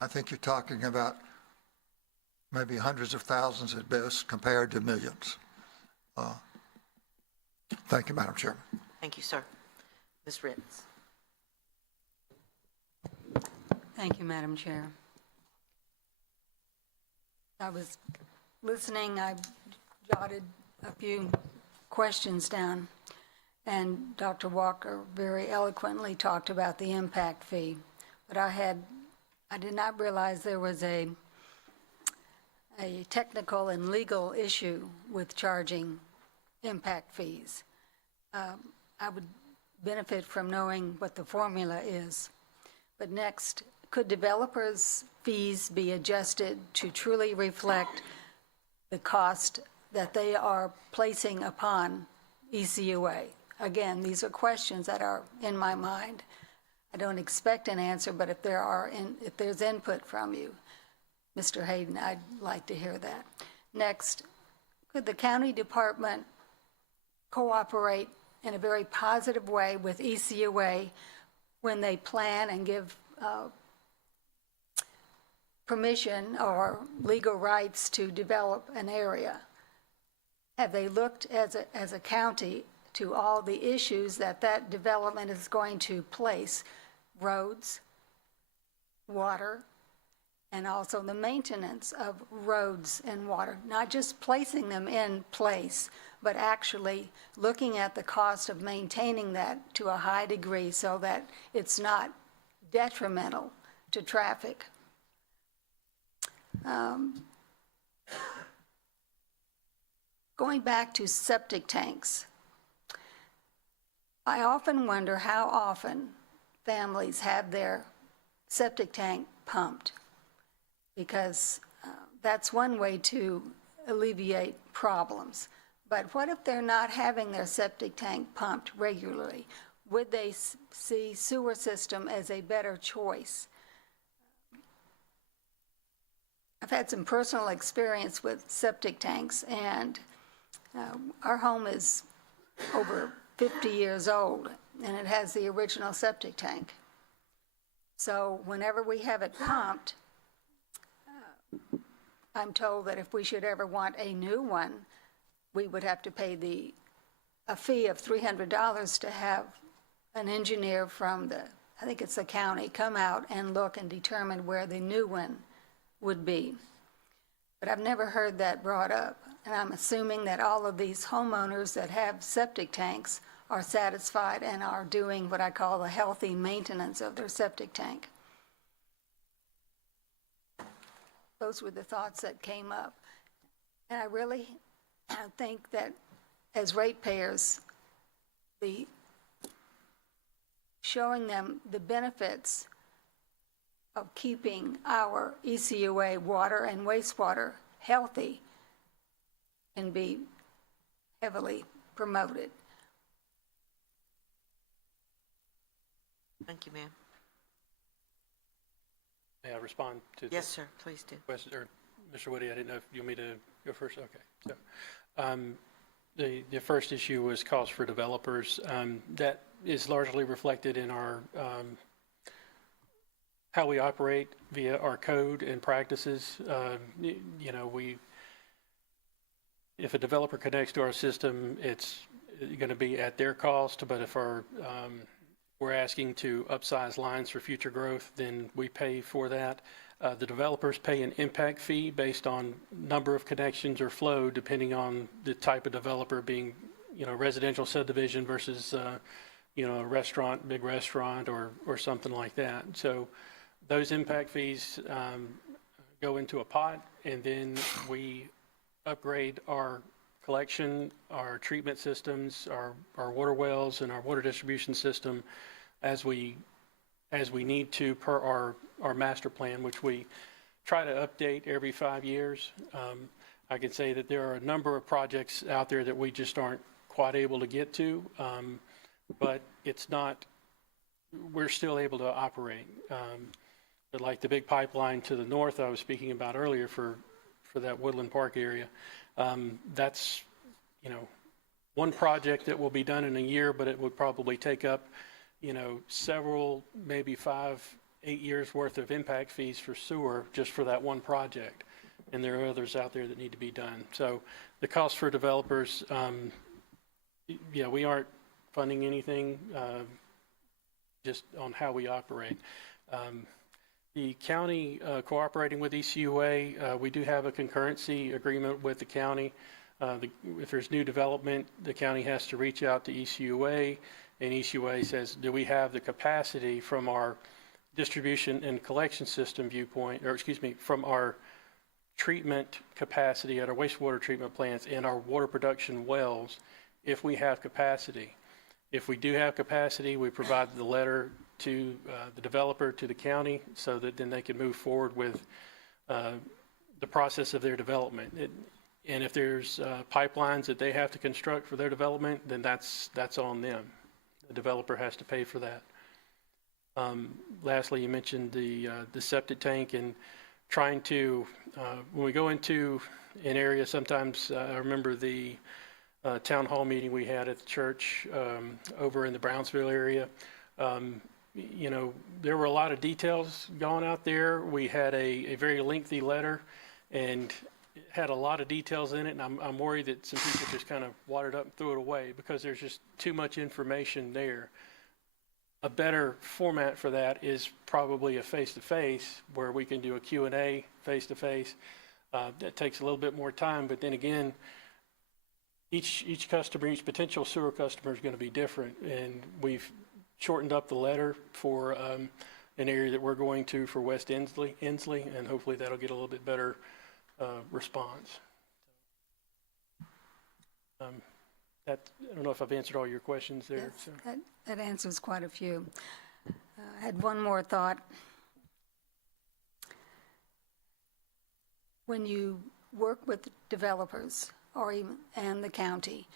I think you're talking about maybe hundreds of thousands at best compared to millions. Thank you, Madam Chairman. Thank you, sir. Ms. Ritz. Thank you, Madam Chair. I was listening, I jotted a few questions down, and Dr. Walker very eloquently talked about the impact fee, but I did not realize there was a technical and legal issue with charging impact fees. I would benefit from knowing what the formula is. But next, could developers' fees be adjusted to truly reflect the cost that they are placing upon ECUA? Again, these are questions that are in my mind. I don't expect an answer, but if there's input from you, Mr. Hayden, I'd like to hear that. Next, could the county department cooperate in a very positive way with ECUA when they plan and give permission or legal rights to develop an area? Have they looked as a county to all the issues that development is going to place? Roads, water, and also the maintenance of roads and water, not just placing them in place, but actually looking at the cost of maintaining that to a high degree so that it's not detrimental to traffic. Going back to septic tanks, I often wonder how often families have their septic tank pumped, because that's one way to alleviate problems. But what if they're not having their septic tank pumped regularly? Would they see sewer system as a better choice? I've had some personal experience with septic tanks, and our home is over 50 years old, and it has the original septic tank. So whenever we have it pumped, I'm told that if we should ever want a new one, we would have to pay a fee of $300 to have an engineer from I think it's the county, come out and look and determine where the new one would be. But I've never heard that brought up, and I'm assuming that all of these homeowners that have septic tanks are satisfied and are doing what I call the healthy maintenance of their septic tank. Those were the thoughts that came up. And I really think that as ratepayers, showing them the benefits of keeping our ECUA water and wastewater healthy can be heavily promoted. Thank you, ma'am. May I respond to the Yes, sir, please do. question? Or Mr. Woody, I didn't know if you want me to go first? Okay. So the first issue was cost for developers. That is largely reflected in our how we operate via our code and practices. You know, if a developer connects to our system, it's going to be at their cost, but if we're asking to upsize lines for future growth, then we pay for that. The developers pay an impact fee based on number of connections or flow, depending on the type of developer, being, you know, residential subdivision versus, you know, a restaurant, big restaurant, or something like that. So those impact fees go into a pot, and then we upgrade our collection, our treatment systems, our water wells, and our water distribution system as we need to per our master plan, which we try to update every 5 years. I can say that there are a number of projects out there that we just aren't quite able to get to, but it's not, we're still able to operate. But like the big pipeline to the north I was speaking about earlier for that Woodland Park area, that's, you know, one project that will be done in a year, but it would probably take up, you know, several, maybe 5, 8 years worth of impact fees for sewer just for that one project. And there are others out there that need to be done. So the cost for developers, yeah, we aren't funding anything, just on how we operate. The county cooperating with ECUA, we do have a concurrency agreement with the county. If there's new development, the county has to reach out to ECUA, and ECUA says, do we have the capacity from our distribution and collection system viewpoint, or excuse me, from our treatment capacity at our wastewater treatment plants and our water production wells, if we have capacity. If we do have capacity, we provide the letter to the developer, to the county, so that then they can move forward with the process of their development. And if there's pipelines that they have to construct for their development, then that's on them. The developer has to pay for that. Lastly, you mentioned the septic tank, and trying to, when we go into an area, sometimes I remember the town hall meeting we had at the church over in the Brownsville area. You know, there were a lot of details going out there. We had a very lengthy letter, and it had a lot of details in it, and I'm worried that some people just kind of watered up and threw it away because there's just too much information there. a better format for that is probably a face-to-face where we can do a Q&A face-to-face. That takes a little bit more time, but then again, each customer, each potential sewer customer is going to be different. And we've shortened up the letter for an area that we're going to for West Inslee, and hopefully that'll get a little bit better response. I don't know if I've answered all your questions there. Yes, So. that answers quite a few. I had one more thought. When you work with developers or even, and the county,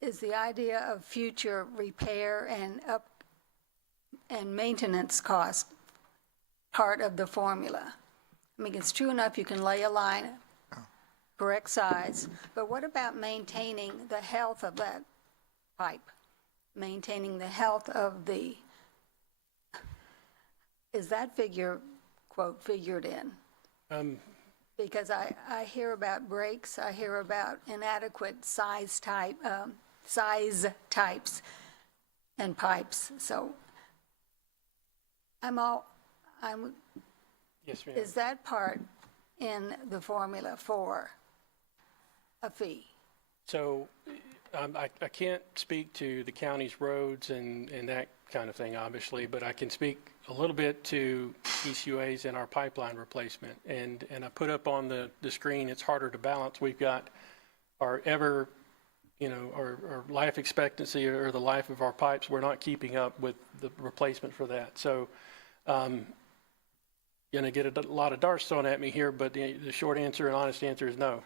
is the idea of future repair and maintenance cost part of the formula? I mean, it's true enough you can lay a line correct size, but what about maintaining the health of that pipe? Maintaining the health of the, is that figure, quote, figured in? Because I hear about breaks, I hear about inadequate size types and pipes, so Yes, ma'am. is that part in the formula for a fee? So I can't speak to the county's roads and that kind of thing, obviously, but I can speak a little bit to ECUA's and our pipeline replacement. And I put up on the screen, it's harder to balance. We've got our our life expectancy or the life of our pipes. We're not keeping up with the replacement for that. So going to get a lot of darts thrown at me here, but the short answer and honest answer is no.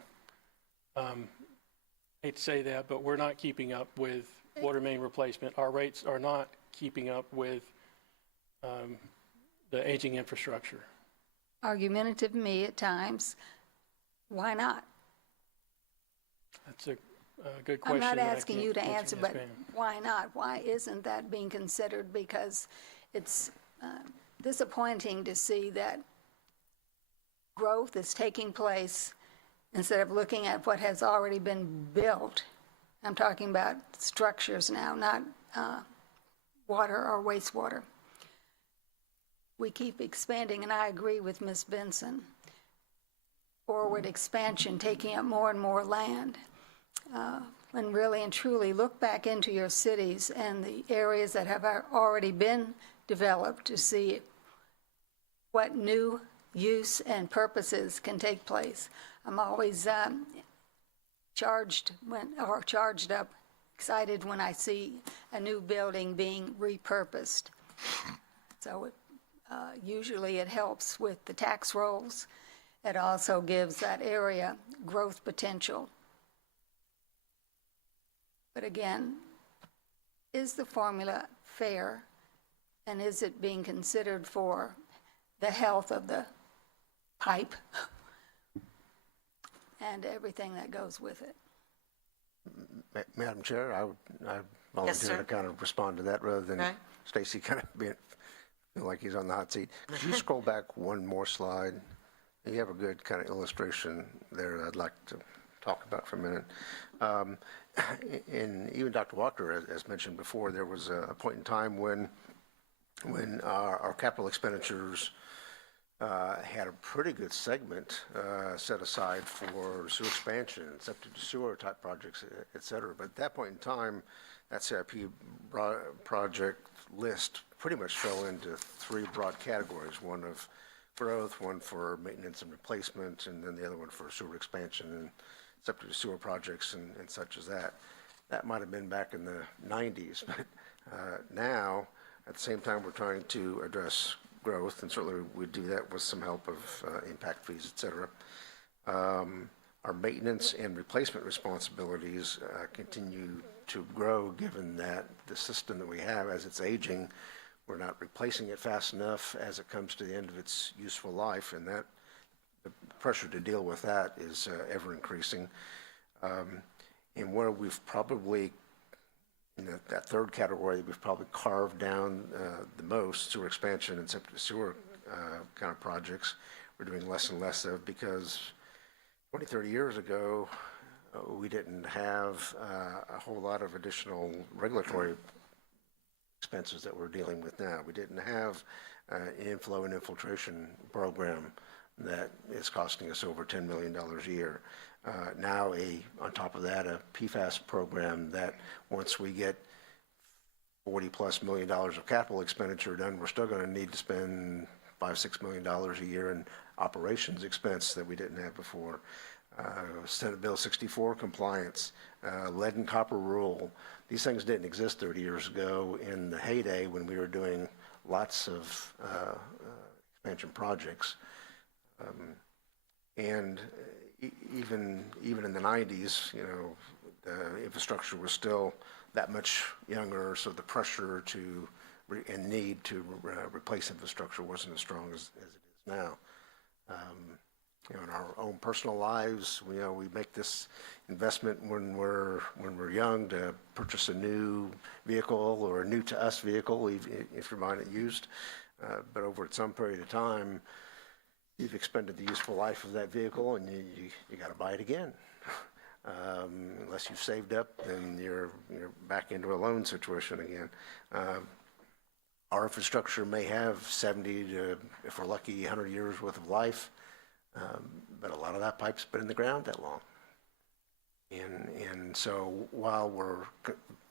Hate to say that, but we're not keeping up with water main replacement. Our rates are not keeping up with the aging infrastructure. Argumentative me at times. Why not? That's a good question. I'm not that I asking can't you to answer, Yes, but ma'am. why not? Why isn't that being considered? Because it's disappointing to see that growth is taking place instead of looking at what has already been built. I'm talking about structures now, not water or wastewater. We keep expanding, and I agree with Ms. Benson. Forward expansion, taking up more and more land. And really and truly look back into your cities and the areas that have already been developed to see what new use and purposes can take place. I'm always charged up, excited when I see a new building being repurposed. So usually it helps with the tax rolls. It also gives that area growth potential. But again, is the formula fair, and is it being considered for the health of the pipe and everything that goes with it? Madam Chair, I Yes, sir. volunteer to kind of respond to that rather than Okay. Stacy kind of feel like he's on the hot seat. Could you scroll back one more slide? You have a good kind of illustration there that I'd like to talk about for a minute. And even Dr. Walker, as mentioned before, there was a point in time when our capital expenditures had a pretty good segment set aside for sewer expansion, septic to sewer type projects, et cetera. But at that point in time, that CIP project list pretty much fell into three broad categories: one of growth, one for maintenance and replacement, and then the other one for sewer expansion and septic to sewer projects and such as that. That might have been back in the 90s, but now, at the same time, we're trying to address growth, and certainly we do that with some help of impact fees, et cetera. Our maintenance and replacement responsibilities continue to grow, given that the system that we have, as it's aging, we're not replacing it fast enough as it comes to the end of its useful life, and that the pressure to deal with that is ever increasing. And where we've probably, in that third category, we've probably carved down the most, sewer expansion and septic sewer kind of projects, we're doing less and less of, because 20, 30 years ago, we didn't have a whole lot of additional regulatory expenses that we're dealing with now. We didn't have an inflow and infiltration program that is costing us over $10 million a year. Now, on top of that, a PFAS program that once we get $40+ million of capital expenditure done, we're still going to need to spend $5-6 million a year in operations expense that we didn't have before. Senate Bill 64 compliance, lead and copper rule. These things didn't exist 30 years ago in the heyday when we were doing lots of expansion projects. Even in the 90s, you know, the infrastructure was still that much younger, so the pressure to and need to replace infrastructure wasn't as strong as it is now. You know, in our own personal lives, we make this investment when we're young to purchase a new vehicle or a new to us vehicle, if you're buying it used. But over some period of time, you've expended the useful life of that vehicle, and you got to buy it again. Unless you've saved up, then you're back into a loan situation again. Our infrastructure may have 70 to, if we're lucky, 100 years worth of life, but a lot of that pipe's been in the ground that long. And so while we're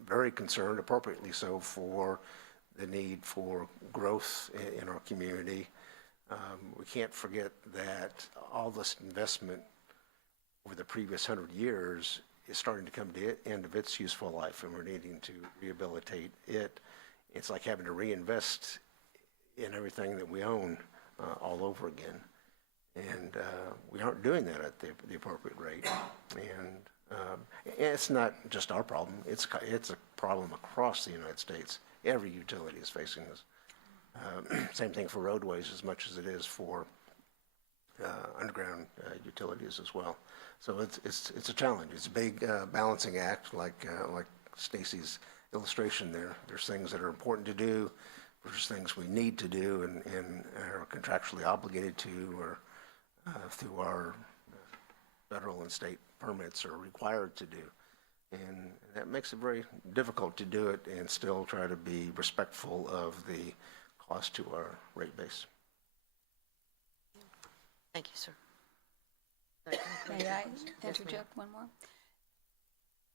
very concerned, appropriately so, for the need for growth in our community, we can't forget that all this investment over the previous 100 years is starting to come to the end of its useful life, and we're needing to rehabilitate it. It's like having to reinvest in everything that we own all over again. And we aren't doing that at the appropriate rate. And it's not just our problem. It's a problem across the United States. Every utility is facing this. Same thing for roadways as much as it is for underground utilities as well. So it's a challenge. It's a big balancing act, like Stacy's illustration there. There's things that are important to do. There's things we need to do and are contractually obligated to, or through our federal and state permits are required to do. And that makes it very difficult to do it and still try to be respectful of the cost to our rate base. Thank you, sir. May I interject one more?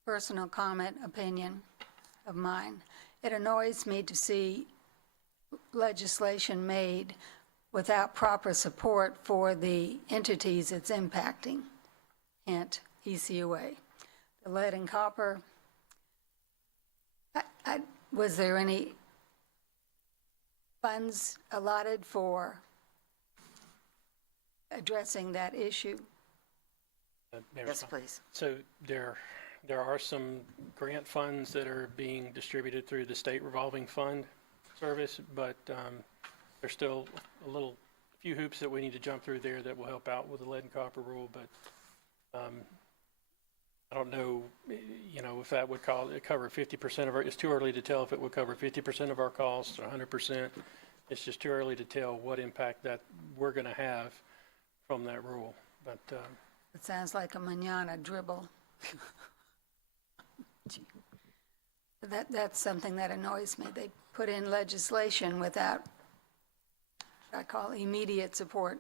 Personal comment, opinion of mine. It annoys me to see legislation made without proper support for the entities it's impacting, hence ECUA. The lead and copper, was there any funds allotted for addressing that issue? Mayor Yes, Scott. please. So there are some grant funds that are being distributed through the state revolving fund service, but there's still a few hoops that we need to jump through there that will help out with the lead and copper rule. But I don't know, if that would cover 50% of our. It's too early to tell if it would cover 50% of our costs or 100%. It's just too early to tell what impact that we're going to have from that rule. But It sounds like a manana dribble. That's something that annoys me. They put in legislation without what I call immediate support.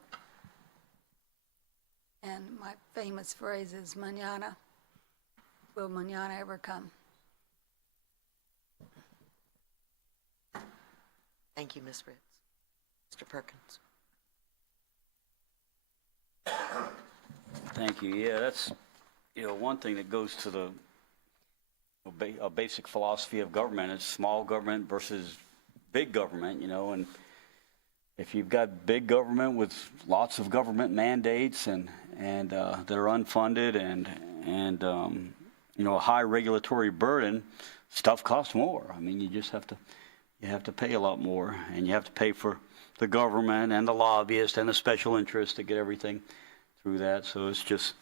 And my famous phrase is manana. Will manana ever come? Thank you, Ms. Ritz. Mr. Perkins. Thank you. Yeah, that's, one thing that goes to the a basic philosophy of government is small government versus big government, and if you've got big government with lots of government mandates and that are unfunded and a high regulatory burden, stuff costs more. I mean, you have to pay a lot more, and you have to pay for the government and the lobbyists and the special interests to get everything through that. So it's just,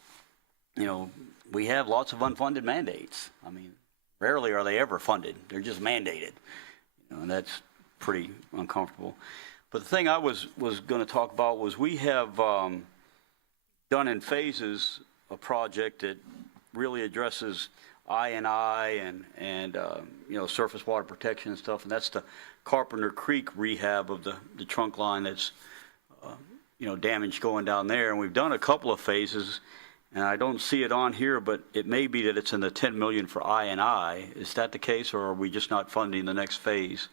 we have lots of unfunded mandates. I mean, rarely are they ever funded. They're just mandated, and that's pretty uncomfortable. But the thing I was going to talk about was we have done in phases a project that really addresses I&I and surface water protection and stuff, and that's the Carpenter Creek rehab of the trunk line that's, damage going down there. And we've done a couple of phases, and I don't see it on here, but it may be that it's in the 10 million for I&I. Is that the case, or are we just not funding the next phase?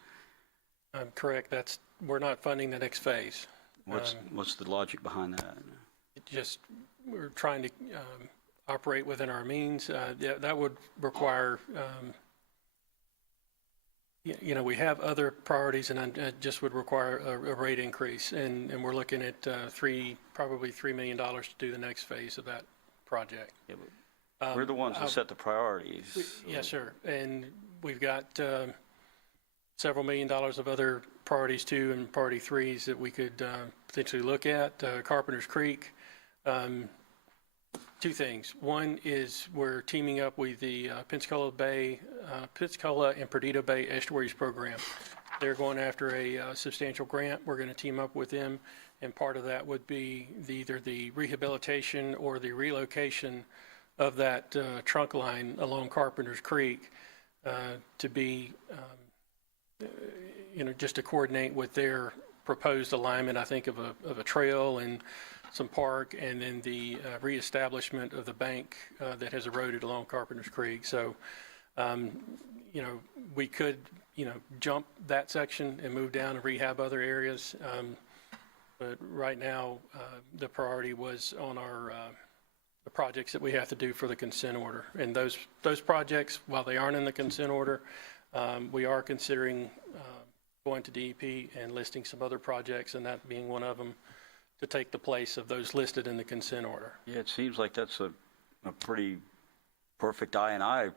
Correct. We're not funding the next phase. What's the logic behind that? We're trying to operate within our means. That would require, we have other priorities, and it just would require a rate increase. And we're looking at probably $3 million to do the next phase of that project. Yeah, but we're the ones that set the priorities. Yes, sir. And we've got several $1 million of other priorities 2 and priority 3s that we could potentially look at. Carpenter's Creek. 2 things. One is we're teaming up with the Pensacola and Perdido Bay Estuaries Program. They're going after a substantial grant. We're going to team up with them, and part of that would be either the rehabilitation or the relocation of that trunk line along Carpenter's Creek to be, just to coordinate with their proposed alignment, I think, of a trail and some park, and then the reestablishment of the bank that has eroded along Carpenter's Creek. So, we could, jump that section and move down and rehab other areas. But right now, the priority was on the projects that we have to do for the consent order. And those projects, while they aren't in the consent order, we are considering going to DEP and listing some other projects, and that being one of them, to take the place of those listed in the consent order. Yeah, it seems like that's a pretty perfect I&I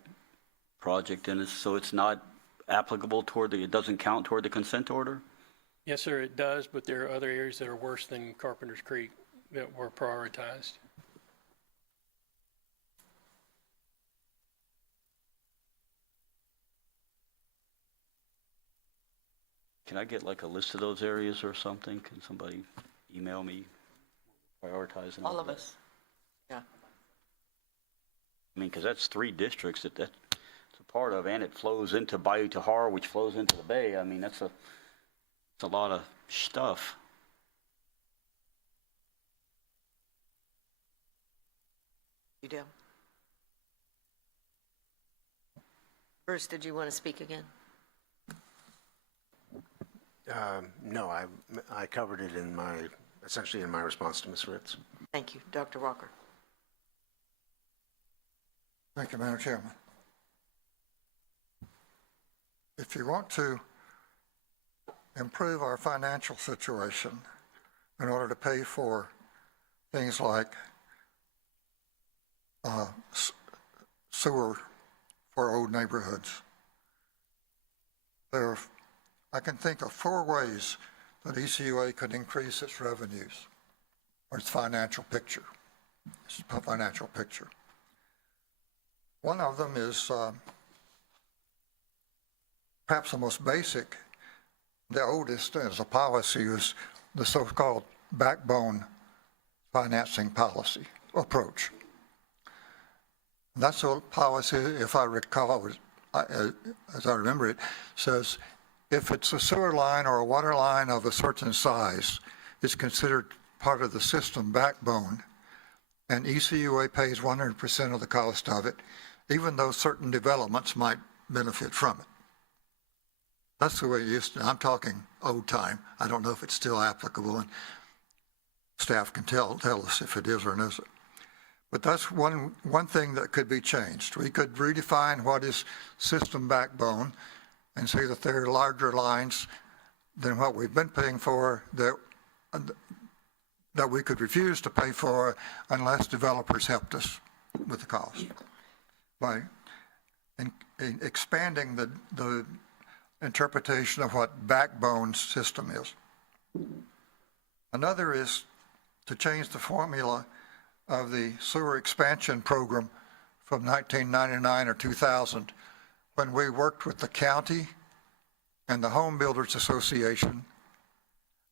project, and so it's not applicable it doesn't count toward the consent order? Yes, sir, it does, but there are other areas that are worse than Carpenter's Creek that were prioritized. Can I get like a list of those areas or something? Can somebody email me prioritizing? All of us. Yeah. I mean, because that's 3 districts that's a part of, and it flows into Bayou Tahar, which flows into the bay. I mean, that's a lot of stuff. You do. Bruce, did you want to speak again? No, I covered it essentially in my response to Ms. Ritz. Thank you. Dr. Walker. Thank you, Madam Chairman. If you want to improve our financial situation in order to pay for things like sewer for old neighborhoods, I can think of 4 ways that ECUA could increase its revenues or its financial picture. One of them is perhaps the most basic, the oldest as a policy, is the so-called backbone financing policy approach. That's a policy, if I recall, as I remember it, says if it's a sewer line or a water line of a certain size, it's considered part of the system backbone, and ECUA pays 100% of the cost of it, even though certain developments might benefit from it. That's the way it used to. I'm talking old time. I don't know if it's still applicable, and staff can tell us if it is or isn't. But that's one thing that could be changed. We could redefine what is system backbone and say that there are larger lines than what we've been paying for that we could refuse to pay for unless developers helped us with the cost by expanding the interpretation of what backbone system is. Another is to change the formula of the sewer expansion program from 1999 or 2000, when we worked with the county and the Home Builders Association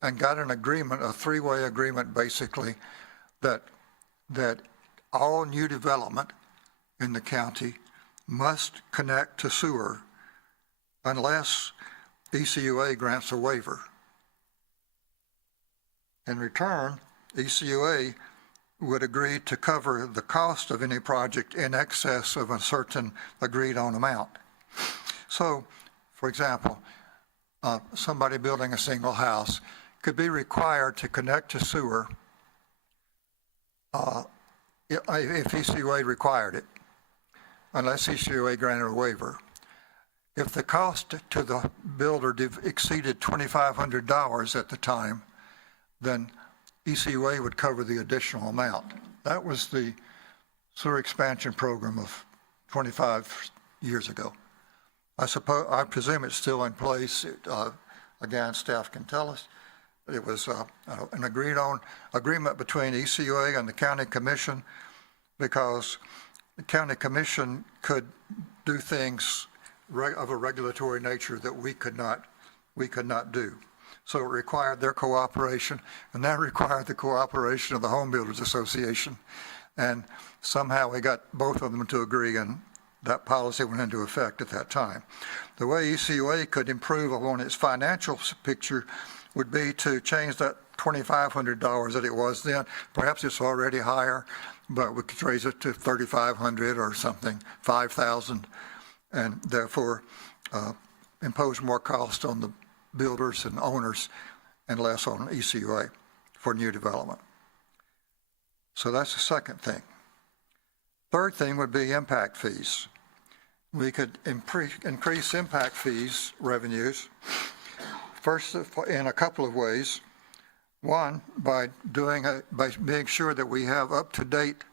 and got an agreement, a 3-way agreement basically, that all new development in the county must connect to sewer unless ECUA grants a waiver. In return, ECUA would agree to cover the cost of any project in excess of a certain agreed-on amount. So, for example, somebody building a single house could be required to connect to sewer if ECUA required it, unless ECUA granted a waiver. If the cost to the builder exceeded $2,500 at the time, then ECUA would cover the additional amount. That was the sewer expansion program of 25 years ago. I presume it's still in place. Again, staff can tell us. It was an agreement between ECUA and the county commission, because the county commission could do things of a regulatory nature that we could not do. So it required their cooperation, and that required the cooperation of the Home Builders Association. And somehow we got both of them to agree, and that policy went into effect at that time. The way ECUA could improve on its financial picture would be to change that $2,500 that it was then. Perhaps it's already higher, but we could raise it to $3,500 or something, $5,000, and therefore impose more cost on the builders and owners and less on ECUA for new development. So that's the second thing. Third thing would be impact fees. We could increase impact fees revenues, first in a couple of ways. One, by being sure that we have up-to-date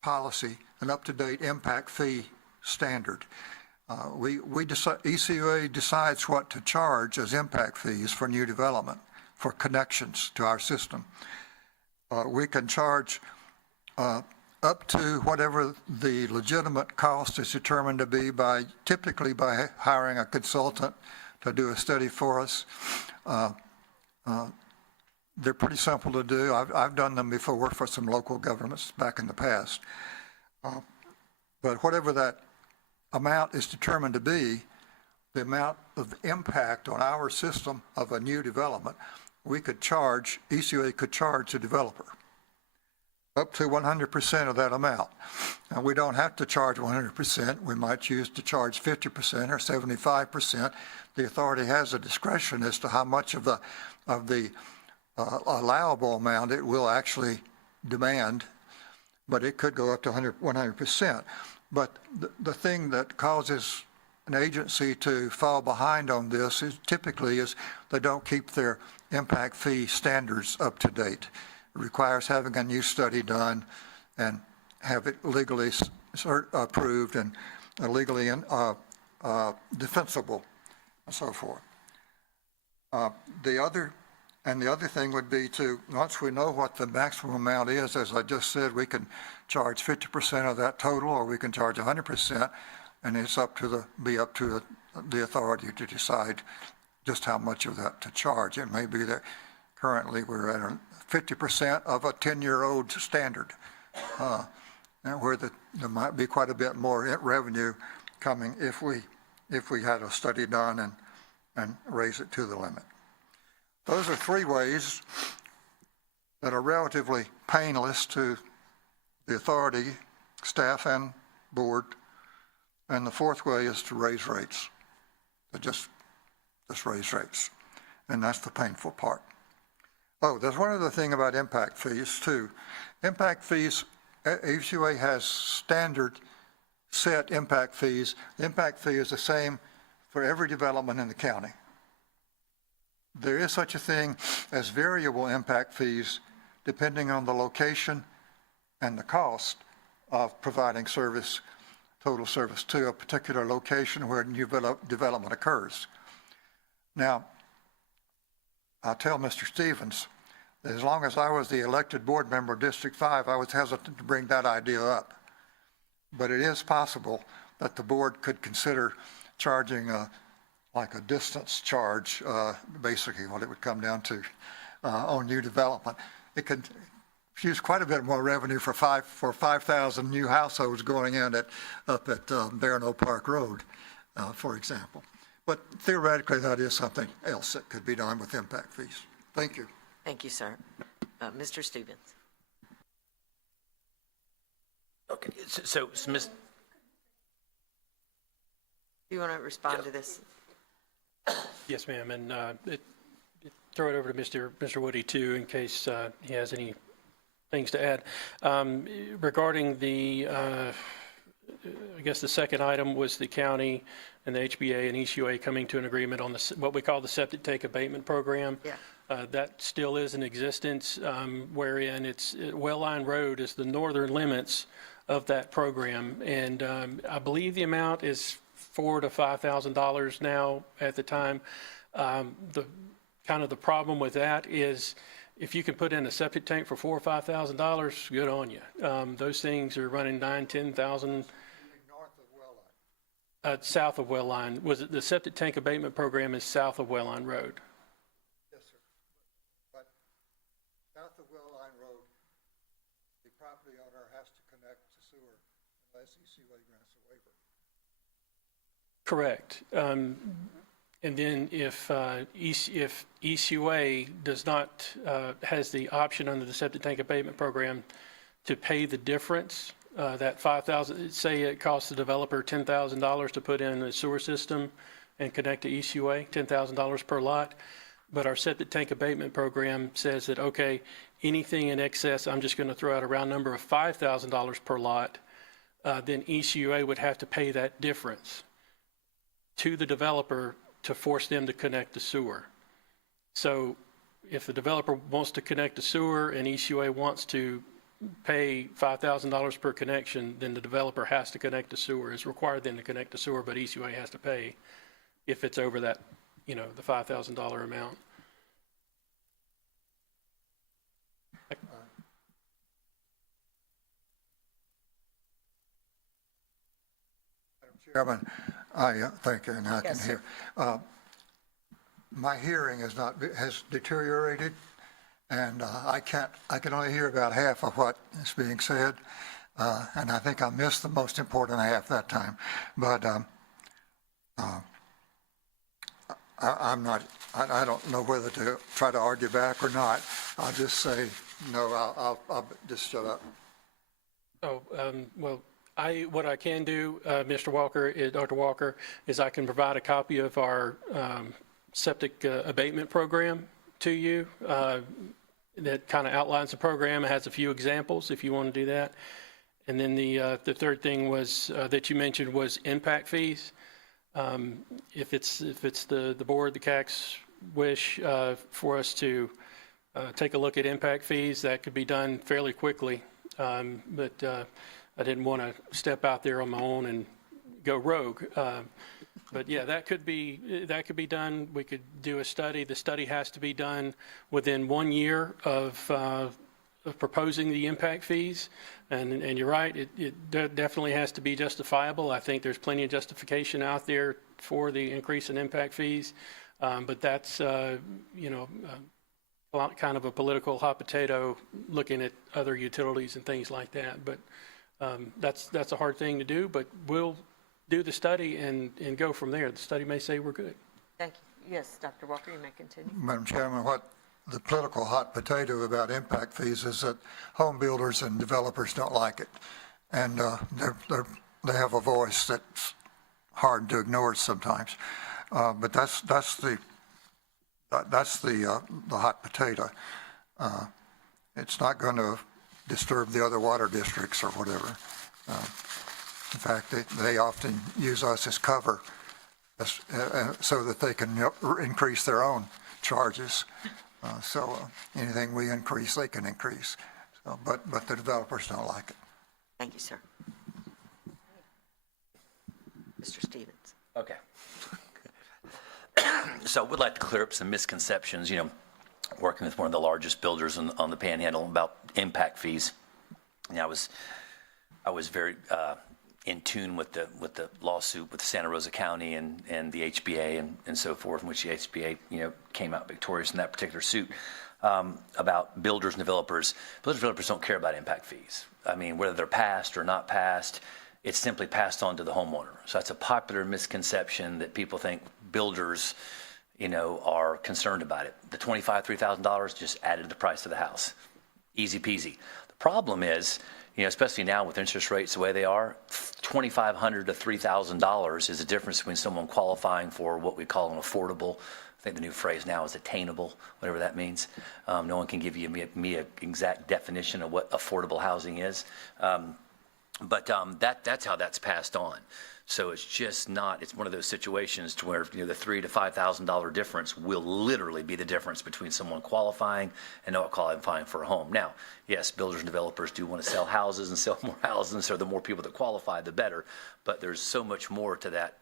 policy, an up-to-date impact fee standard. ECUA decides what to charge as impact fees for new development, for connections to our system. We can charge up to whatever the legitimate cost is determined to be typically by hiring a consultant to do a study for us. They're pretty simple to do. I've done them before for some local governments back in the past. But whatever that amount is determined to be, the amount of impact on our system of a new development, ECUA could charge the developer up to 100% of that amount. Now, we don't have to charge 100%. We might choose to charge 50% or 75%. The authority has a discretion as to how much of the allowable amount it will actually demand, but it could go up to 100%. But the thing that causes an agency to fall behind on this is typically they don't keep their impact fee standards up to date. It requires having a new study done and have it legally approved and legally defensible and so forth. The other thing would be to, once we know what the maximum amount is, as I just said, we can charge 50% of that total, or we can charge 100%, and it's up to the authority to decide just how much of that to charge. It may be that currently we're at 50% of a 10-year-old standard, where there might be quite a bit more revenue coming if we had a study done and raise it to the limit. Those are three ways that are relatively painless to the authority, staff, and board. And the fourth way is to raise rates. Just raise rates. And that's the painful part. Oh, there's one other thing about impact fees, too. Impact fees, ECUA has standard set impact fees. The impact fee is the same for every development in the county. There is such a thing as variable impact fees depending on the location and the cost of providing service, total service to a particular location where new development occurs. Now, I'll tell Mr. Stevens that as long as I was the elected board member of District 5, I was hesitant to bring that idea up. But it is possible that the board could consider charging like a distance charge, basically what it would come down to on new development. It could use quite a bit more revenue for 5,000 new households going in up at Barron Park Road, for example. But theoretically, that is something else that could be done with impact fees. Thank you. Thank you, sir. Mr. Stevens? Okay, so Ms. Do you want to respond to this? Yes, ma'am, and throw it over to Mr. Woody, too, in case he has any things to add. Regarding the, I guess the second item was the county and the HBA and ECUA coming to an agreement on what we call the septic tank abatement program. Yeah. That still is in existence, wherein Wellline Road is the northern limits of that program. And I believe the amount is $4,000 to $5,000 now at the time. The problem with that is if you can put in a septic tank for $4,000 or $5,000, good on you. Those things are running $9,000, $10,000. South of Wellline. Was it the septic tank abatement program is south of Wellline Road? Yes, sir. But south of Wellline Road, the property owner has to connect to sewer unless ECUA grants a waiver. Correct. And then if ECUA does not, has the option under the septic tank abatement program to pay the difference, that $5,000, say it costs the developer $10,000 to put in a sewer system and connect to ECUA, $10,000 per lot. But our septic tank abatement program says that, okay, anything in excess, I'm just going to throw out a round number of $5,000 per lot, then ECUA would have to pay that difference to the developer to force them to connect the sewer. So if the developer wants to connect the sewer and ECUA wants to pay $5,000 per connection, then the developer has to connect the sewer. It's required then to connect the sewer, but ECUA has to pay if it's over that, the $5,000 amount. Chairman, I thank you, and I can hear. My hearing has deteriorated, and I can only hear about half of what is being said, and I think I missed the most important half that time. But I don't know whether to try to argue back or not. I'll just say, no, I'll just shut up. Well, what I can do, Dr. Walker, is I can provide a copy of our septic abatement program to you that kind of outlines the program. It has a few examples if you want to do that. And then the third thing was that you mentioned was impact fees. If it's the board, the CAC's wish for us to take a look at impact fees, that could be done fairly quickly. But I didn't want to step out there on my own and go rogue. But yeah, that could be done. We could do a study. The study has to be done within 1 year of proposing the impact fees. And you're right, it definitely has to be justifiable. I think there's plenty of justification out there for the increase in impact fees. But that's, kind of a political hot potato looking at other utilities and things like that. But that's a hard thing to do, but we'll do the study and go from there. The study may say we're good. Thank you. Yes, Dr. Walker, you may continue. Madam Chairman, what the political hot potato about impact fees is that home builders and developers don't like it. And they have a voice that's hard to ignore sometimes. But that's the hot potato. It's not going to disturb the other water districts or whatever. In fact, they often use us as cover so that they can increase their own charges. So anything we increase, they can increase. So, but the developers don't like it. Thank you, sir. Mr. Stevens. Okay. So I would like to clear up some misconceptions, working with one of the largest builders on the Panhandle about impact fees. And I was very in tune with the lawsuit with Santa Rosa County and the HBA and so forth, in which the HBA came out victorious in that particular suit. about builders and developers. Builders and developers don't care about impact fees. I mean, whether they're passed or not passed, it's simply passed on to the homeowner. So that's a popular misconception that people think builders, are concerned about it. The $2,500, $3,000 just added to the price of the house. Easy peasy. The problem is, especially now with interest rates the way they are, $2,500 to $3,000 is the difference between someone qualifying for what we call an affordable. I think the new phrase now is attainable, whatever that means. No one can give me an exact definition of what affordable housing is. But that's how that's passed on. So it's just not, it's one of those situations to where, the $3,000 to $5,000 difference will literally be the difference between someone qualifying and not qualifying for a home. Now, yes, builders and developers do want to sell houses and sell more houses, so the more people that qualify, the better. But there's so much more to that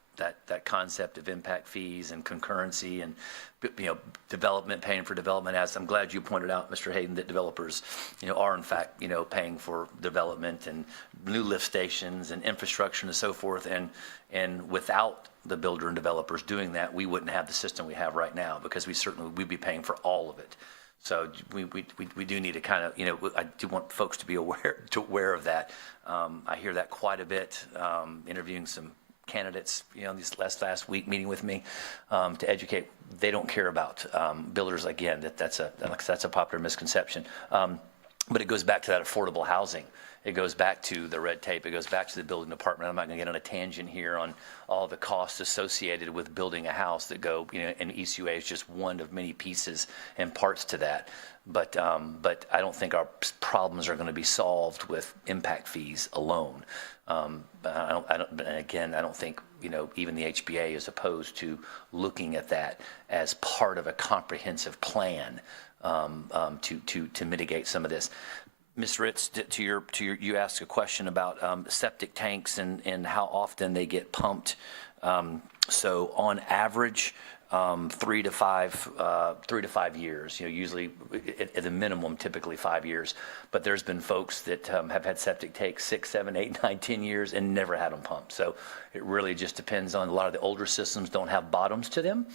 concept of impact fees and concurrency and, development, paying for development. As I'm glad you pointed out, Mr. Hayden, that developers, are in fact, paying for development and new lift stations and infrastructure and so forth. And without the builder and developers doing that, we wouldn't have the system we have right now, because we'd be paying for all of it. So we do need to kind of, I do want folks to be aware of that. I hear that quite a bit, interviewing some candidates, this last week meeting with me to educate. They don't care about builders. Again, that's a popular misconception. But it goes back to that affordable housing. It goes back to the red tape. It goes back to the building department. I'm not going to get on a tangent here on all the costs associated with building a house that go, and ECUA is just one of many pieces and parts to that. But I don't think our problems are going to be solved with impact fees alone. And again, I don't think, even the HBA is opposed to looking at that as part of a comprehensive plan to mitigate some of this. Ms. Ritz, you asked a question about septic tanks and how often they get pumped. So on average, 3 to 5 years, usually at the minimum, typically 5 years. But there's been folks that have had septic tanks 6, 7, 8, 9, 10 years and never had them pumped. So it really just depends on, a lot of the older systems don't have bottoms to them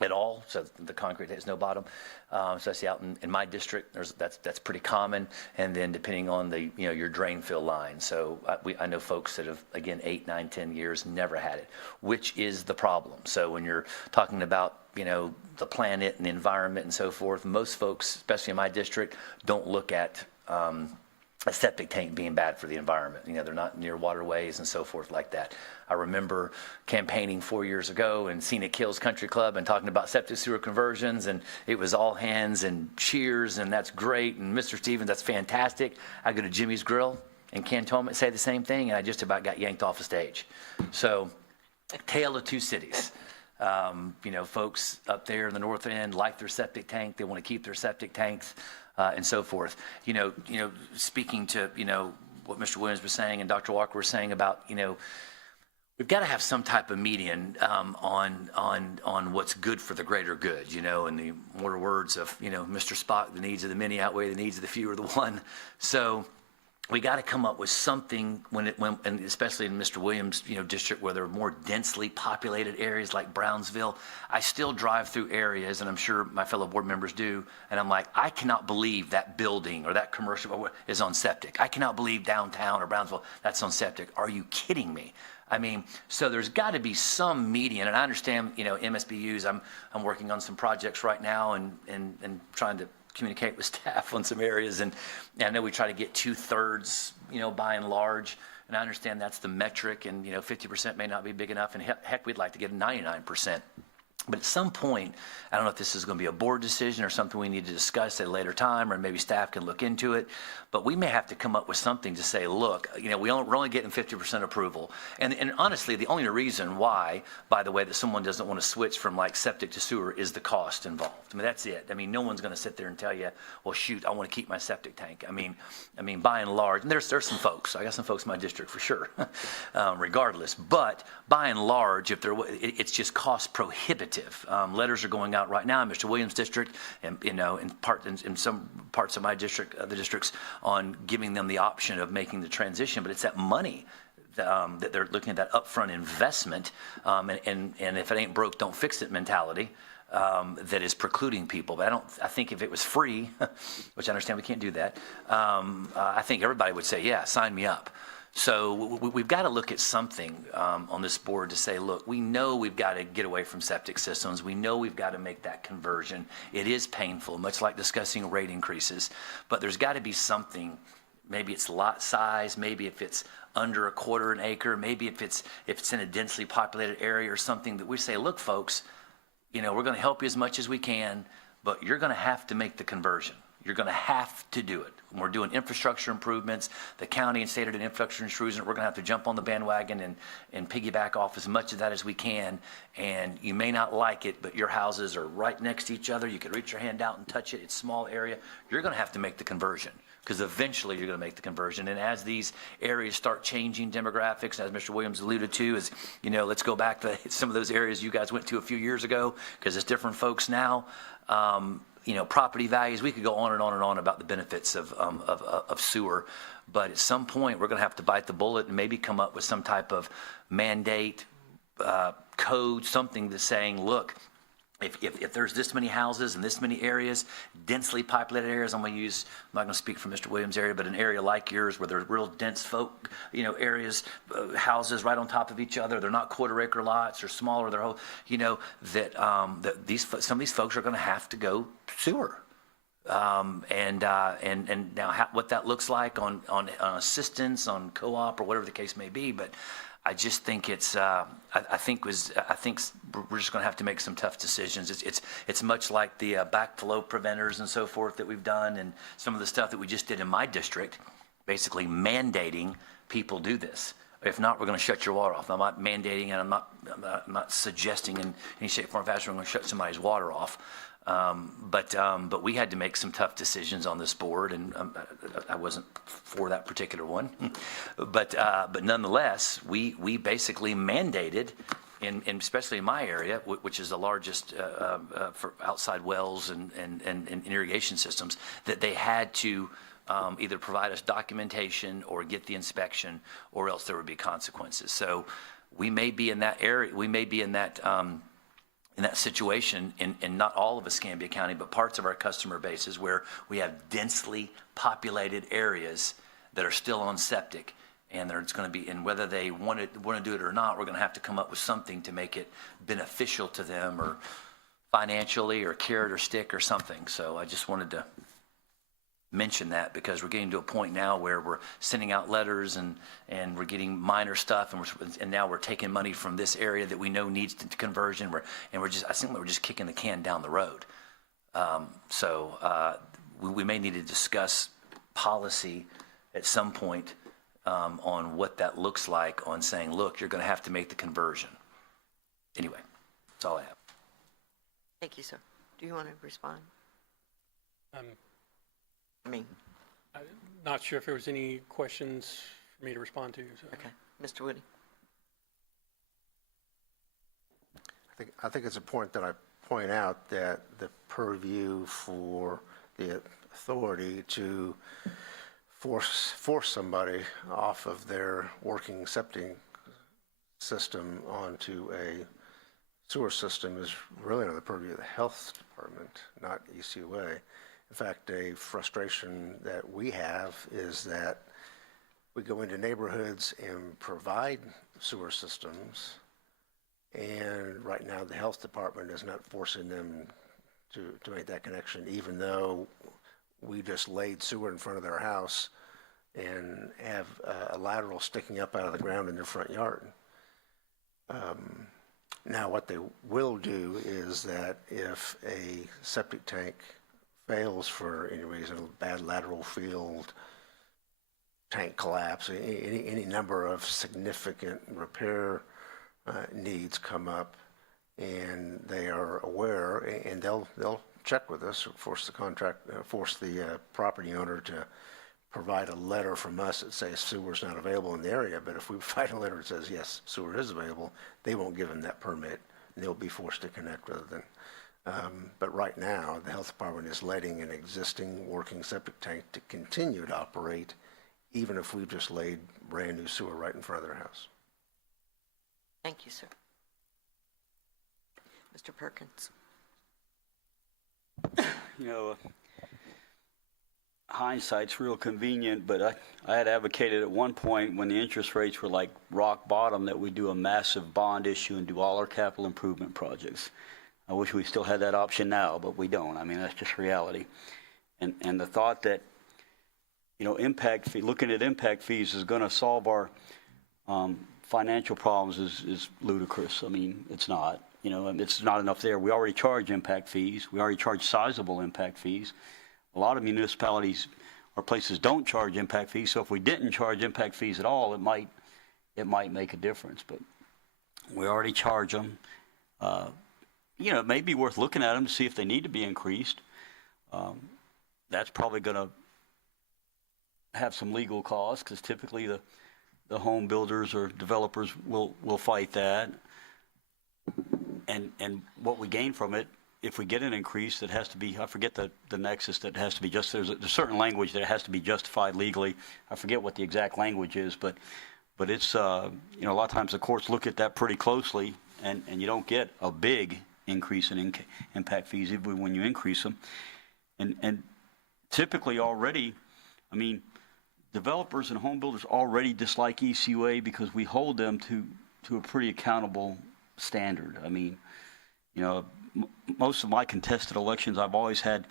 at all, so the concrete has no bottom. Especially out in my district, that's pretty common. And then depending on the your drain fill line. So I know folks that have, again, 8, 9, 10 years never had it, which is the problem. So when you're talking about the planet and the environment and so forth, most folks, especially in my district, don't look at a septic tank being bad for the environment. They're not near waterways and so forth like that. I remember campaigning 4 years ago in Scenic Hills Country Club and talking about septic sewer conversions, and it was all hands and cheers, and that's great, and Mr. Stevens, that's fantastic. I go to Jimmy's Grill in Cantonment, say the same thing, and I just about got yanked off the stage. So, tale of two cities. Folks up there in the north end like their septic tank. They want to keep their septic tanks and so forth. Speaking to, what Mr. Williams was saying and Dr. Walker was saying about, we've got to have some type of median on what's good for the greater good, in the more words of, Mr. Spock, the needs of the many outweigh the needs of the few or the one. So we got to come up with something and especially in Mr. Williams, district where there are more densely populated areas like Brownsville. I still drive through areas, and I'm sure my fellow board members do, and I'm like, I cannot believe that building or that commercial is on septic. I cannot believe downtown or Brownsville, that's on septic. Are you kidding me? I mean, so there's got to be some median, and I understand, MSBU's. I'm working on some projects right now and trying to communicate with staff on some areas, and I know we try to get 2/3, by and large, and I understand that's the metric, and 50% may not be big enough, and heck, we'd like to get 99%. But at some point, I don't know if this is going to be a board decision or something we need to discuss at a later time, or maybe staff can look into it. But we may have to come up with something to say, look, we're only getting 50% approval. And honestly, the only reason why, by the way, that someone doesn't want to switch from like septic to sewer is the cost involved. I mean, that's it. I mean, no one's going to sit there and tell you, well, shoot, I want to keep my septic tank. I mean, by and large, and there's some folks. I got some folks in my district for sure, regardless. But by and large, it's just cost prohibitive. Letters are going out right now in Mr. Williams' district, and in some parts of my district, other districts, on giving them the option of making the transition. But it's that money that they're looking at, that upfront investment, and if it ain't broke, don't fix it mentality. that is precluding people. But I think if it was free, which I understand we can't do that, I think everybody would say, yeah, sign me up. So we've got to look at something on this board to say, look, we know we've got to get away from septic systems. We know we've got to make that conversion. It is painful, much like discussing rate increases, but there's got to be something. Maybe it's lot size, maybe if it's under a quarter an acre, maybe if it's in a densely populated area or something that we say, look, folks, we're going to help you as much as we can, but you're going to have to make the conversion. You're going to have to do it. When we're doing infrastructure improvements, the county and state are doing infrastructure improvements, we're going to have to jump on the bandwagon and piggyback off as much of that as we can. And you may not like it, but your houses are right next to each other. You can reach your hand out and touch it. It's a small area. You're going to have to make the conversion, because eventually you're going to make the conversion. And as these areas start changing demographics, as Mr. Williams alluded to, is, let's go back to some of those areas you guys went to a few years ago, because it's different folks now. Property values, we could go on and on and on about the benefits of sewer, but at some point, we're going to have to bite the bullet and maybe come up with some type of mandate, code, something that's saying, look, if there's this many houses in this many areas, densely populated areas, I'm not going to speak for Mr. Williams' area, but an area like yours where there's real dense folk, areas, houses right on top of each other, they're not quarter acre lots, they're smaller, they're whole, that some of these folks are going to have to go sewer. And now what that looks like on assistance, on co-op, or whatever the case may be, but I just think it's. I think we're just going to have to make some tough decisions. It's much like the backflow preventers and so forth that we've done, and some of the stuff that we just did in my district, basically mandating people do this. If not, we're going to shut your water off. I'm not mandating, and I'm not suggesting in any shape, form, or fashion we're going to shut somebody's water off. But we had to make some tough decisions on this board, and I wasn't for that particular one. But nonetheless, we basically mandated, especially in my area, which is the largest for outside wells and irrigation systems, that they had to either provide us documentation or get the inspection, or else there would be consequences. So we may be in that area. We may be in that situation in not all of Escambia County, but parts of our customer bases where we have densely populated areas that are still on septic, and it's going to be, and whether they want to do it or not, we're going to have to come up with something to make it beneficial to them, or financially, or carrot or stick or something. So I just wanted to mention that, because we're getting to a point now where we're sending out letters and we're getting minor stuff, and now we're taking money from this area that we know needs conversion. I think we're just kicking the can down the road. We may need to discuss policy at some point on what that looks like, on saying, look, you're going to have to make the conversion. Anyway, that's all I have. Thank you, sir. Do you want to respond? I'm not sure if there was any questions for me to respond to. So. Okay. Mr. Woody? I think it's important that I point out that the purview for the authority to force somebody off of their working septic system onto a sewer system is really under the purview of the health department, not ECUA. In fact, a frustration that we have is that we go into neighborhoods and provide sewer systems, and right now the health department is not forcing them to make that connection, even though we just laid sewer in front of their house and have a lateral sticking up out of the ground in their front yard. Now, what they will do is that if a septic tank fails for any reason, bad lateral field, tank collapse, any number of significant repair needs come up, and they are aware, and they'll check with us, force the property owner to provide a letter from us that says sewer's not available in the area. But if we provide a letter that says yes, sewer is available, they won't give them that permit, and they'll be forced to connect rather than. But right now, the health department is letting an existing working septic tank to continue to operate, even if we've just laid brand new sewer right in front of their house. Thank you, sir. Mr. Perkins? You know, hindsight's real convenient, but I had advocated at one point when the interest rates were like rock bottom that we do a massive bond issue and do all our capital improvement projects. I wish we still had that option now, but we don't. I mean, that's just reality. And the thought that, you know, looking at impact fees is going to solve our financial problems is ludicrous. I mean, it's not. You know, it's not enough there. We already charge impact fees. We already charge sizable impact fees. A lot of municipalities or places don't charge impact fees. So if we didn't charge impact fees at all, it might make a difference. But we already charge them. You know, it may be worth looking at them to see if they need to be increased. That's probably going to have some legal costs because typically the home builders or developers will fight that. And what we gain from it, if we get an increase, that has to be, I forget the nexus, that has to be just, there's a certain language that has to be justified legally. I forget what the exact language is, but it's, you know, a lot of times the courts look at that pretty closely, and you don't get a big increase in impact fees even when you increase them. And typically already, I mean, developers and home builders already dislike ECUA because we hold them to a pretty accountable standard. I mean, you know, most of my contested elections, I've always had,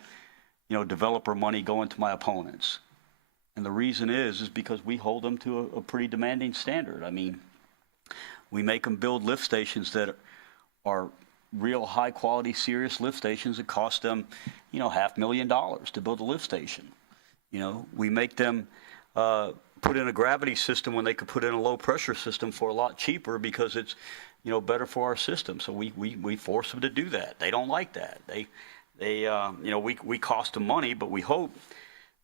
you know, developer money going to my opponents. And the reason is because we hold them to a pretty demanding standard. I mean, we make them build lift stations that are real high quality, serious lift stations that cost them, you know, $500,000 to build a lift station. You know, we make them put in a gravity system when they could put in a low pressure system for a lot cheaper because it's, you know, better for our system. So we force them to do that. They don't like that. They you know, we cost them money, but we hope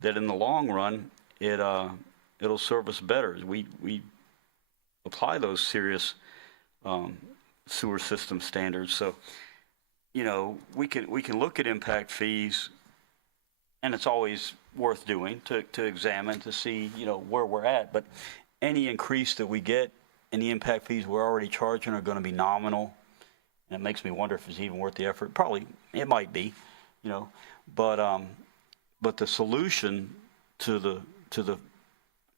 that in the long run it'll serve us better. We apply those serious sewer system standards. So, you know, we can look at impact fees, and it's always worth doing to examine to see, you know, where we're at. But any increase that we get in the impact fees we're already charging are going to be nominal, and it makes me wonder if it's even worth the effort. Probably it might be, you know, but the solution to the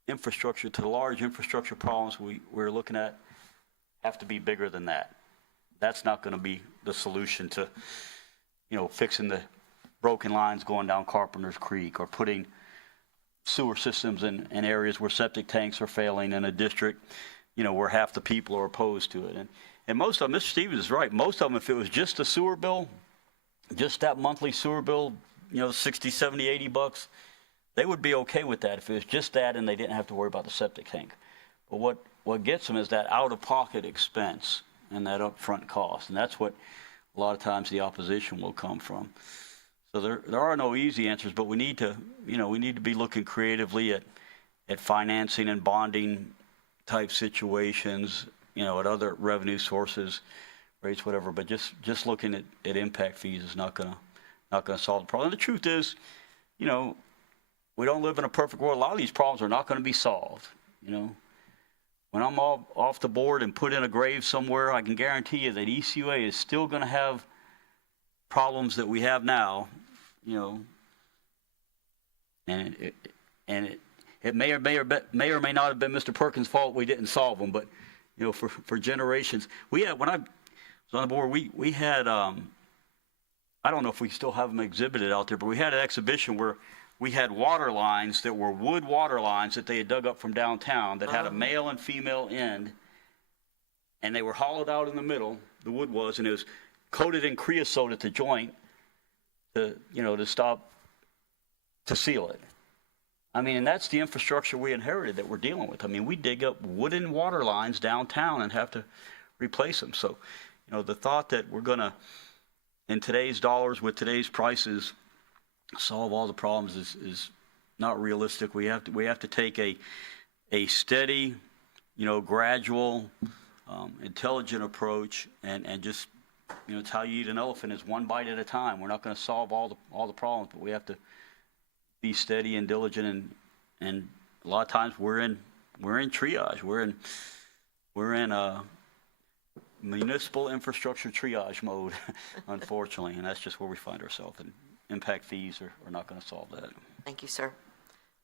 infrastructure, to the large infrastructure problems we're looking at, have to be bigger than that. That's not going to be the solution to, you know, fixing the broken lines going down Carpenter's Creek or putting sewer systems in areas where septic tanks are failing in a district, you know, where half the people are opposed to it. And most of them, Mr. Stevens is right, most of them, if it was just a sewer bill, just that monthly sewer bill, you know, 60, 70, 80 bucks, they would be okay with that if it was just that and they didn't have to worry about the septic tank. But what gets them is that out-of-pocket expense and that upfront cost. And that's what a lot of times the opposition will come from. So there are no easy answers, but we need to, you know, we need to be looking creatively at financing and bonding type situations, you know, at other revenue sources, rates, whatever. But just looking at impact fees is not gonna solve the problem. And the truth is, you know, we don't live in a perfect world. A lot of these problems are not going to be solved, you know. When I'm off the board and put in a grave somewhere, I can guarantee you that ECUA is still going to have problems that we have now, you know. And it may or may not have been Mr. Perkins' fault we didn't solve them, but, you know, for generations. We had, when I was on the board, we had, I don't know if we still have them exhibited out there, but we had an exhibition where we had water lines that were wood water lines that they had dug up from downtown that had a male and female end, and they were hollowed out in the middle, the wood was, and it was coated in creosote at the joint to, you know, to seal it. I mean, and that's the infrastructure we inherited that we're dealing with. I mean, we dig up wooden water lines downtown and have to replace them. So, you know, the thought that we're going to, in today's dollars with today's prices, solve all the problems is not realistic. We have to take a steady, you know, gradual, intelligent approach and just, you know, it's how you eat an elephant, is one bite at a time. We're not going to solve all the problems, but we have to be steady and diligent, and a lot of times we're in triage. We're in a municipal infrastructure triage mode, unfortunately, and that's just where we find ourselves. And impact fees are not going to solve that. Thank you, sir.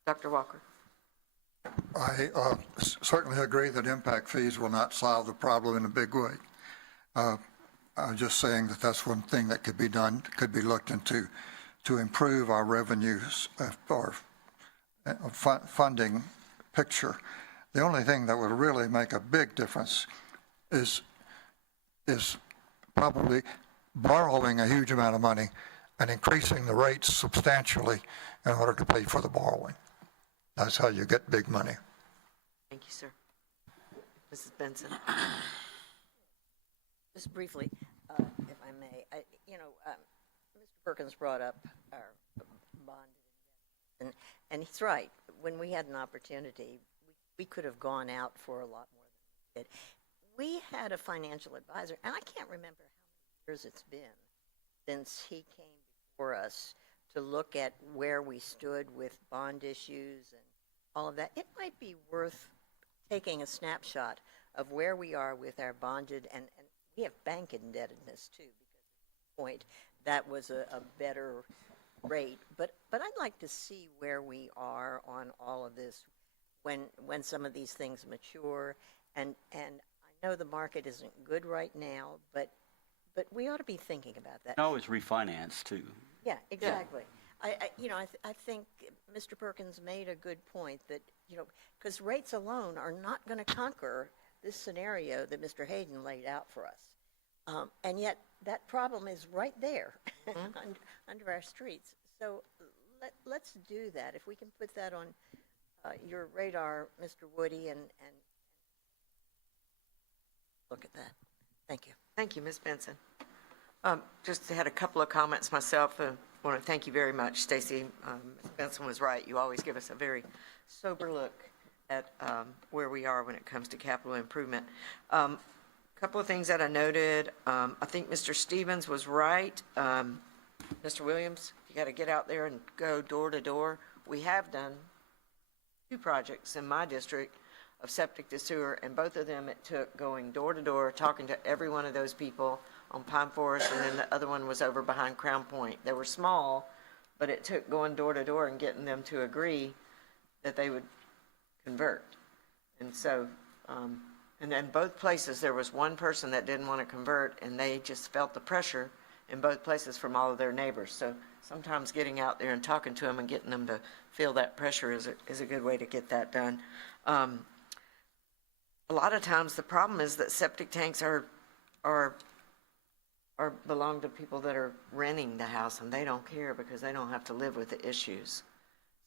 Dr. Walker? I certainly agree that impact fees will not solve the problem in a big way. I'm just saying that that's one thing that could be done, could be looked into to improve our revenues or funding picture. The only thing that would really make a big difference is probably borrowing a huge amount of money and increasing the rates substantially in order to pay for the borrowing. That's how you get big money. Thank you, sir. Mrs. Benson? Just briefly, if I may, Mr. Perkins brought up our bond, and he's right. When we had an opportunity, we could have gone out for a lot more than we did. We had a financial advisor, and I can't remember how many years it's been since he came before us to look at where we stood with bond issues and all of that. It might be worth taking a snapshot of where we are with our bonded, and we have bank indebtedness too, because at the point that was a better rate. But I'd like to see where we are on all of this when some of these things mature. And I know the market isn't good right now, but we ought to be thinking about that. And always refinance too. Yeah, exactly. I think Mr. Perkins made a good point that, because rates alone are not going to conquer this scenario that Mr. Hayden laid out for us. And yet that problem is right there under our streets. So let's do that. If we can put that on your radar, Mr. Woody, and look at that. Thank you. Thank you, Ms. Benson. Just had a couple of comments myself. I want to thank you very much, Stacy. Ms. Benson was right. You always give us a very sober look at where we are when it comes to capital improvement. A couple of things that I noted. I think Mr. Stevens was right. Mr. Williams, you got to get out there and go door to door. We have done 2 projects in my district of septic to sewer, and both of them it took going door to door, talking to every one of those people on Pine Forest, and then the other one was over behind Crown Point. They were small, but it took going door to door and getting them to agree that they would convert. And so, and then both places, there was one person that didn't want to convert, and they just felt the pressure in both places from all of their neighbors. So sometimes getting out there and talking to them and getting them to feel that pressure is a good way to get that done. A lot of times the problem is that septic tanks are belong to people that are renting the house, and they don't care because they don't have to live with the issues.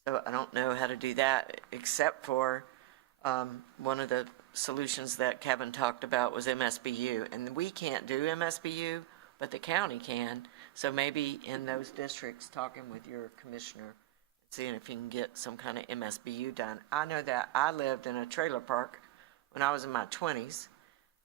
So I don't know how to do that, except for one of the solutions that Kevin talked about was MSBU. And we can't do MSBU, but the county can. So maybe in those districts, talking with your commissioner, seeing if you can get some kind of MSBU done. I know that I lived in a trailer park when I was in my 20s,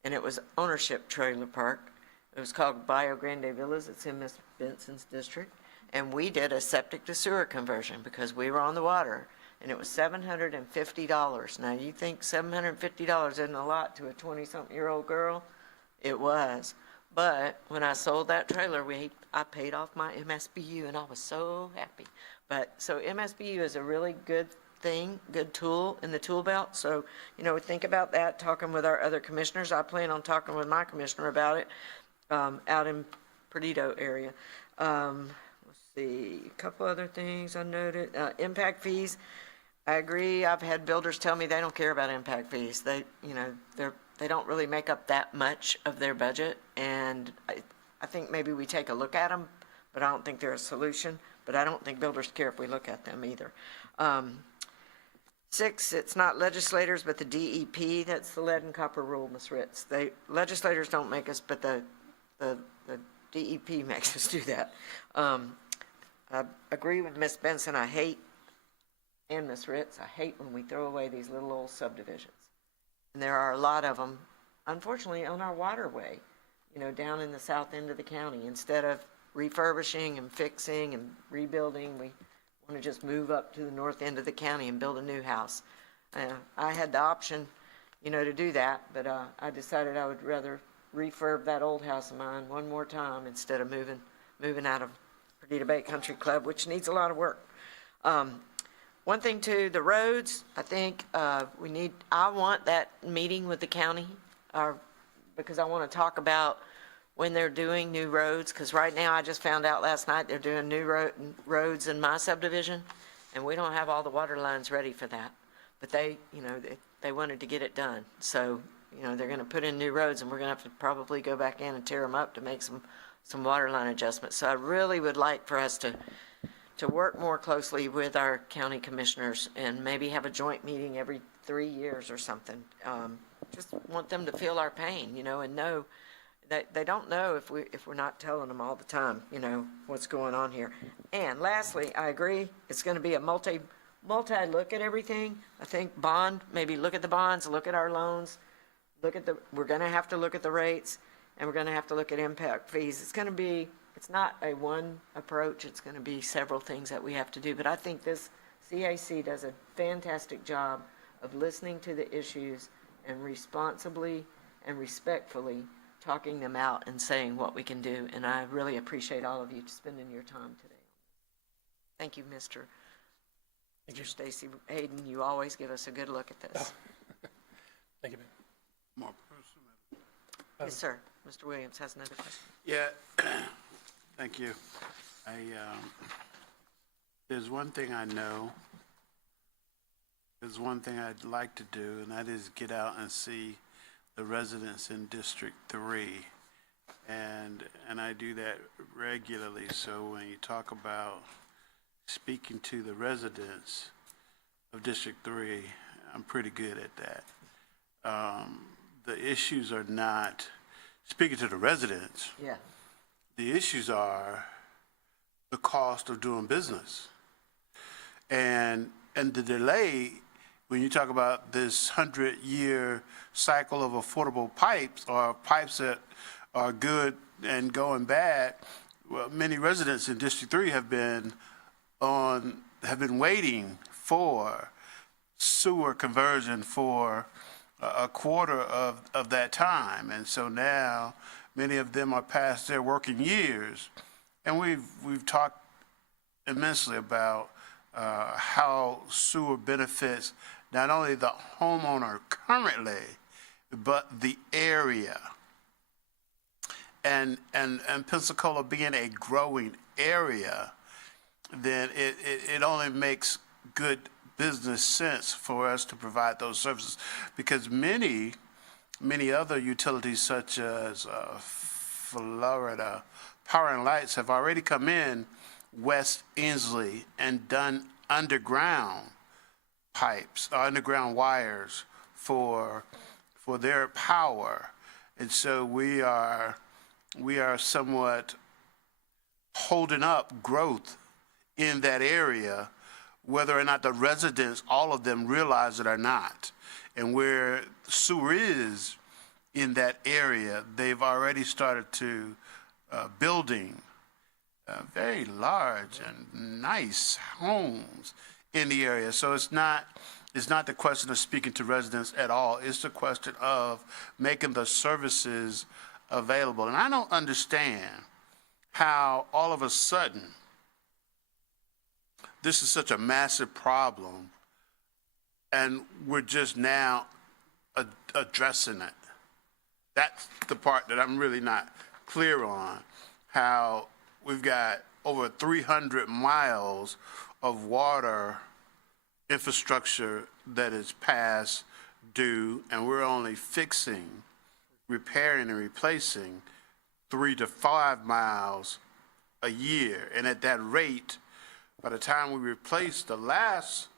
and it was ownership trailer park. It was called Bio Grande Villas. It's in Ms. Benson's district. And we did a septic to sewer conversion because we were on the water, and it was $750. Now, you think $750 isn't a lot to a 20-something-year-old girl? It was. But when I sold that trailer, I paid off my MSBU, and I was so happy. But so MSBU is a really good thing, good tool in the tool belt. So, think about that, talking with our other commissioners. I plan on talking with my commissioner about it out in Perdido area. Let's see, a couple other things I noted. Impact fees. I agree. I've had builders tell me they don't care about impact fees. They don't really make up that much of their budget, and I think maybe we take a look at them, but I don't think they're a solution. But I don't think builders care if we look at them either. 6, it's not legislators, but the DEP. That's the lead and copper rule, Ms. Ritz. Legislators don't make us, but the DEP makes us do that. I agree with Ms. Benson. And Ms. Ritz, I hate when we throw away these little old subdivisions. And there are a lot of them, unfortunately, on our waterway, down in the south end of the county. Instead of refurbishing and fixing and rebuilding, we want to just move up to the north end of the county and build a new house. I had the option, to do that, but I decided I would rather refurb that old house of mine one more time instead of moving out of Perdita Bay Country Club, which needs a lot of work. One thing too, the roads, I think, I want that meeting with the county, because I want to talk about when they're doing new roads, because right now, I just found out last night, they're doing new roads in my subdivision, and we don't have all the water lines ready for that. But they wanted to get it done. So, they're going to put in new roads, and we're going to have to probably go back in and tear them up to make some water line adjustments. So I really would like for us to work more closely with our county commissioners and maybe have a joint meeting every 3 years or something. Just want them to feel our pain, and know that they don't know if we're not telling them all the time, what's going on here. And lastly, I agree, it's going to be a multi look at everything. I think maybe look at the bonds, look at our loans, we're going to have to look at the rates, and we're going to have to look at impact fees. It's not a one approach, it's going to be several things that we have to do. But I think this CAC does a fantastic job of listening to the issues and responsibly and respectfully talking them out and saying what we can do. And I really appreciate all of you spending your time today. Thank you, Mr. Stacy Hayden. You always give us a good look at this. Thank you, ma'am. More personal. Yes, sir. Mr. Williams has another question. Yeah, thank you. There's one thing I know. There's one thing I'd like to do, and that is get out and see the residents in District 3. And I do that regularly, so when you talk about speaking to the residents of District 3, I'm pretty good at that. The issues are not speaking to the residents. Yeah. The issues are the cost of doing business. And the delay, when you talk about this 100-year cycle of affordable pipes, or pipes that are good and going bad, well, many residents in District 3 have been waiting for sewer conversion for a quarter of that time. And so now many of them are past their working years. And we've talked immensely about how sewer benefits not only the homeowner currently, but the area. And Pensacola being a growing area, then it only makes good business sense for us to provide those services, because many other utilities such as Florida Power and Lights have already come in West Inslee and done underground pipes, underground wires for their power. And so we are somewhat holding up growth in that area, whether or not the residents, all of them, realize it or not. And where sewer is in that area, they've already started to building very large and nice homes in the area. So it's not the question of speaking to residents at all. It's the question of making the services available. And I don't understand how all of a sudden this is such a massive problem and we're just now addressing it. That's the part that I'm really not clear on, how we've got over 300 miles of water infrastructure that is past due, and we're only fixing, repairing, and replacing 3 to 5 miles a year. And at that rate, by the time we replace the last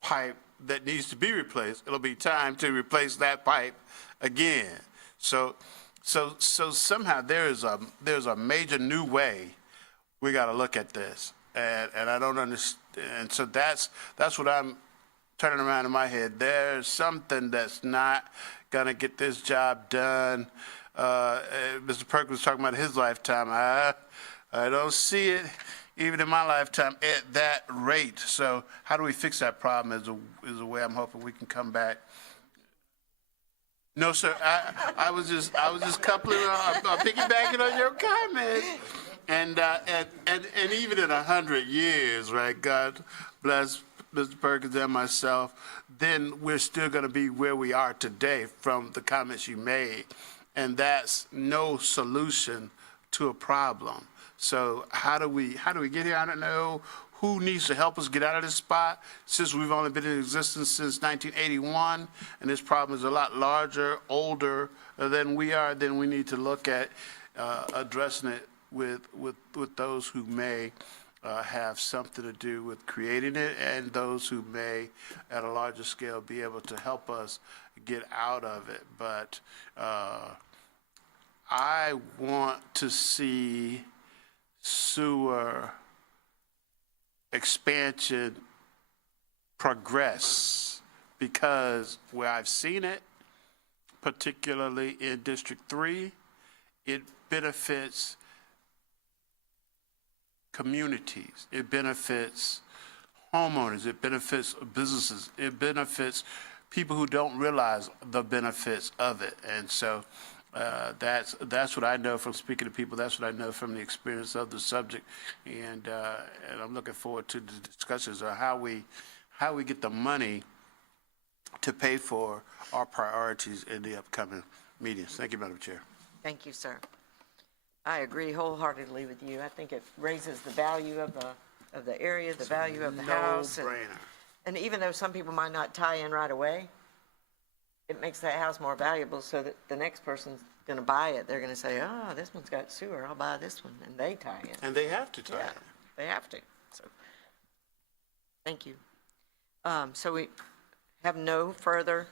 pipe that needs to be replaced, it'll be time to replace that pipe again. So somehow there's a major new way we got to look at this, and I don't understand. And so that's what I'm turning around in my head. There's something that's not gonna get this job done. Mr. Perkins was talking about his lifetime. I don't see it even in my lifetime at that rate. So how do we fix that problem is a way I'm hoping we can come back. No, sir, I was just coupling, piggybacking on your comments. And even in 100 years, right, God bless Mr. Perkins and myself, then we're still going to be where we are today from the comments you made. And that's no solution to a problem. So how do we get here? I don't know who needs to help us get out of this spot. Since we've only been in existence since 1981, and this problem is a lot larger, older than we are, then we need to look at addressing it with those who may have something to do with creating it, and those who may, at a larger scale, be able to help us get out of it. But I want to see sewer expansion progress, because where I've seen it, particularly in District 3, it benefits communities, it benefits homeowners, it benefits businesses, it benefits people who don't realize the benefits of it. And so that's what I know from speaking to people. That's what I know from the experience of the subject. And I'm looking forward to the discussions on how we get the money to pay for our priorities in the upcoming meetings. Thank you, Madam Chair. Thank you, sir. I agree wholeheartedly with you. I think it raises the value of the area, the value of the house. No-brainer. And even though some people might not tie in right away, it makes that house more valuable so that the next person's going to buy it. They're going to say, oh, this one's got sewer, I'll buy this one. And they tie in. And they have to tie Yeah, it. they have to. So, thank you. So we have no further,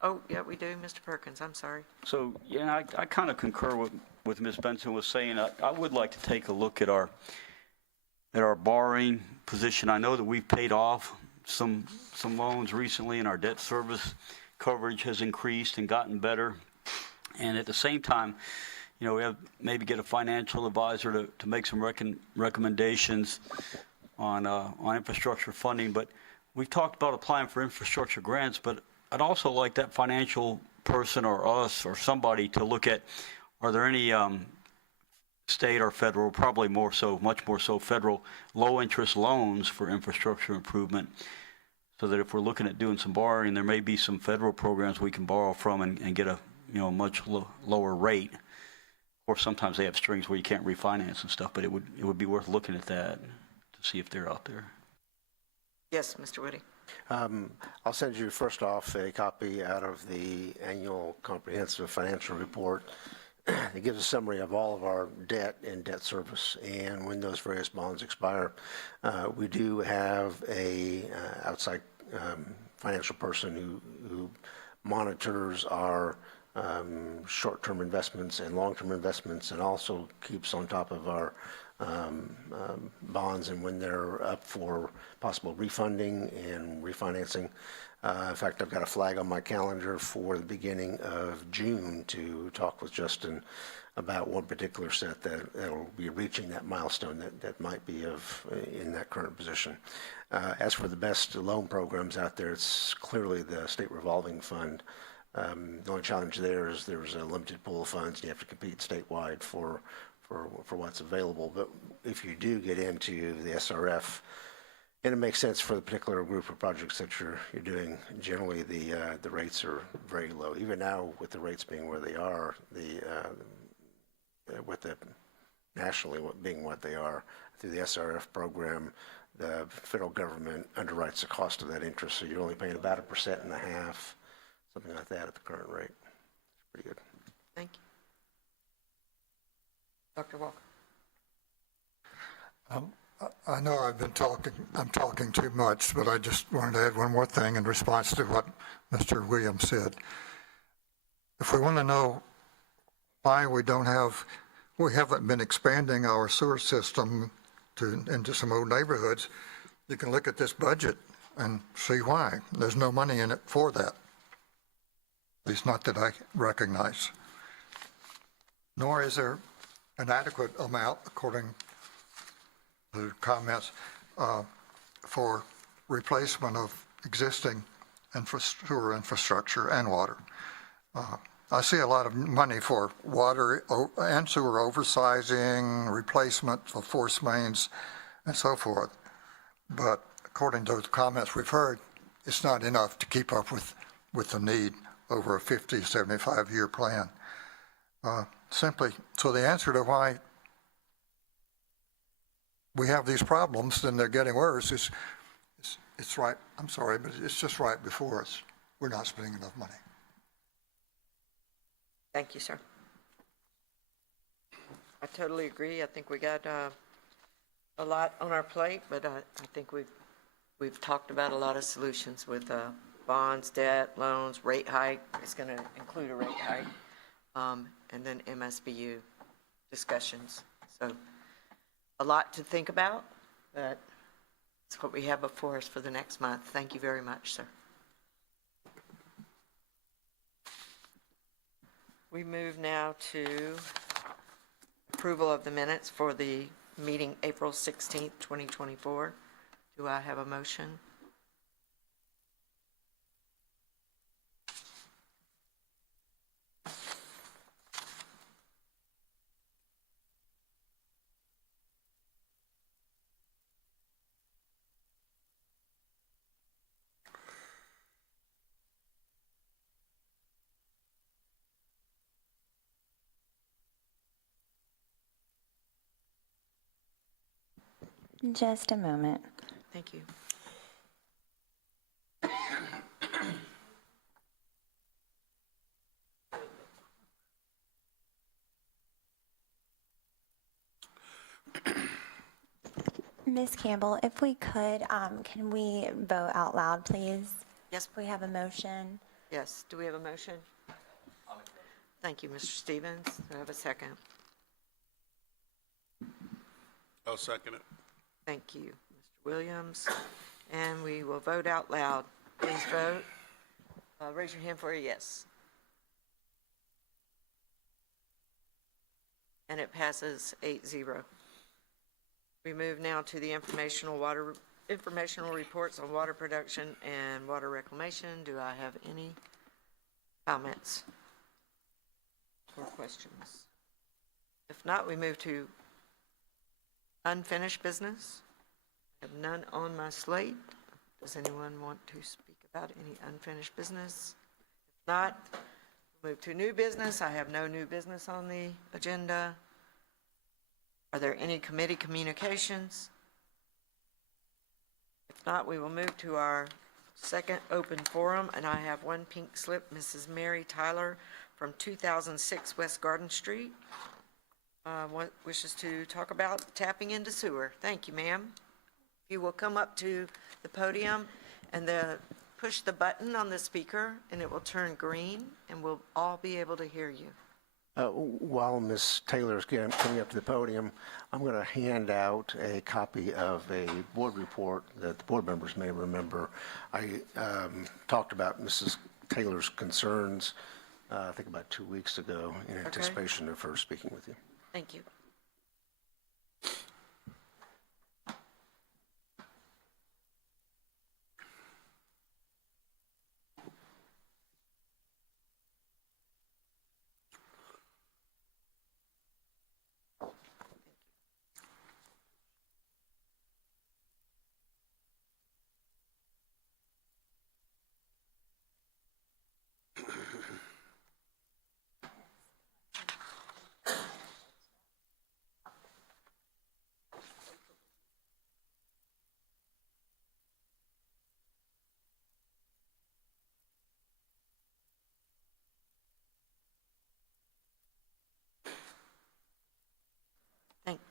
oh, yeah, we do, Mr. Perkins, I'm sorry. So, yeah, I kind of concur with Ms. Benson was saying. I would like to take a look at our borrowing position. I know that we've paid off some loans recently, and our debt service coverage has increased and gotten better. And at the same time, we have maybe get a financial advisor to make some recommendations on infrastructure funding. But we've talked about applying for infrastructure grants, but I'd also like that financial person or us or somebody to look at, are there any state or federal, probably much more so federal, low-interest loans for infrastructure improvement, so that if we're looking at doing some borrowing, there may be some federal programs we can borrow from and get a much lower rate. Or sometimes they have strings where you can't refinance and stuff, but it would be worth looking at that to see if they're out there. Yes, Mr. Woody. I'll send you first off a copy out of the annual comprehensive financial report. It gives a summary of all of our debt and debt service and when those various bonds expire. We do have a outside financial person who monitors our short-term investments and long-term investments, and also keeps on top of our bonds and when they're up for possible refunding and refinancing. In fact, I've got a flag on my calendar for the beginning of June to talk with Justin about one particular set that will be reaching that milestone that might be in that current position. As for the best loan programs out there, it's clearly the state revolving fund. The only challenge there is there's a limited pool of funds, and you have to compete statewide for what's available. But if you do get into the SRF, and it makes sense for the particular group of projects that you're doing, generally the rates are very low. Even now, with the rates being where they are, with the nationally being what they are, through the SRF program, the federal government underwrites the cost of that interest, so you're only paying about 1.5%, something like that at the current rate. It's pretty good. Thank you. Dr. Walker. I know I'm talking too much, but I just wanted to add one more thing in response to what Mr. Williams said. If we want to know why we haven't been expanding our sewer system into some old neighborhoods, you can look at this budget and see why. There's no money in it for that. At least not that I recognize. Nor is there an adequate amount, according to comments, for replacement of existing sewer infrastructure and water. I see a lot of money for water and sewer oversizing, replacement for force mains, and so forth. But according to the comments we've heard, it's not enough to keep up with the need over a 50, 75-year plan. So the answer to why we have these problems and they're getting worse is it's right, I'm sorry, but it's just right before us. We're not spending enough money. Thank you, sir. I totally agree. I think we got a lot on our plate, but I think we've talked about a lot of solutions with bonds, debt, loans, rate hike. It's going to include a rate hike, and then MSBU discussions. So a lot to think about, but it's what we have before us for the next month. Thank you very much, sir. We move now to approval of the minutes for the meeting April 16th, 2024. Do I have a motion? Just a moment. Thank you. Ms. Campbell, if we could, can we vote out loud, please? Yes, We have a motion. yes. Do we have a motion? Thank you, Mr. Stevens. Do I have a second? I'll second it. Thank you, Mr. Williams. And we will vote out loud. Please vote. Raise your hand for a yes. And it passes 8-0. We move now to the informational reports on water production and water reclamation. Do I have any comments or questions? If not, we move to unfinished business. I have none on my slate. Does anyone want to speak about any unfinished business? If not, move to new business. I have no new business on the agenda. Are there any committee communications? If not, we will move to our second open forum, and I have one pink slip, Mrs. Mary Tyler from 2006 West Garden Street. Wishes to talk about tapping into sewer. Thank you, ma'am. If you will come up to the podium and push the button on the speaker, and it will turn green, and we'll all be able to hear you. While Ms. Taylor is coming up to the podium, I'm going to hand out a copy of a board report that the board members may remember. I talked about Mrs. Taylor's concerns, I think about 2 weeks ago, in anticipation of her speaking with you. Thank you.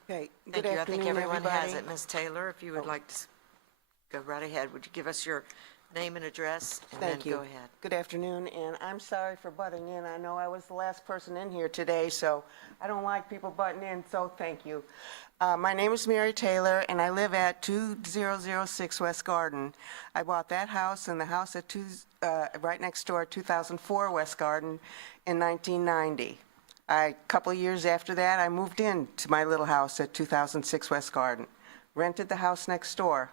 Okay, Thank good you. I afternoon, think everyone has everybody. it. Ms. Taylor, if you would like to go right ahead. Would you give us your name and address, and then Thank you. go ahead? Good afternoon, and I'm sorry for butting in. I know I was the last person in here today, so I don't like people butting in, so thank you. My name is Mary Taylor, and I live at 2006 West Garden. I bought that house and the house at right next door, 2004 West Garden, in 1990. A couple of years after that, I moved in to my little house at 2006 West Garden, rented the house next door.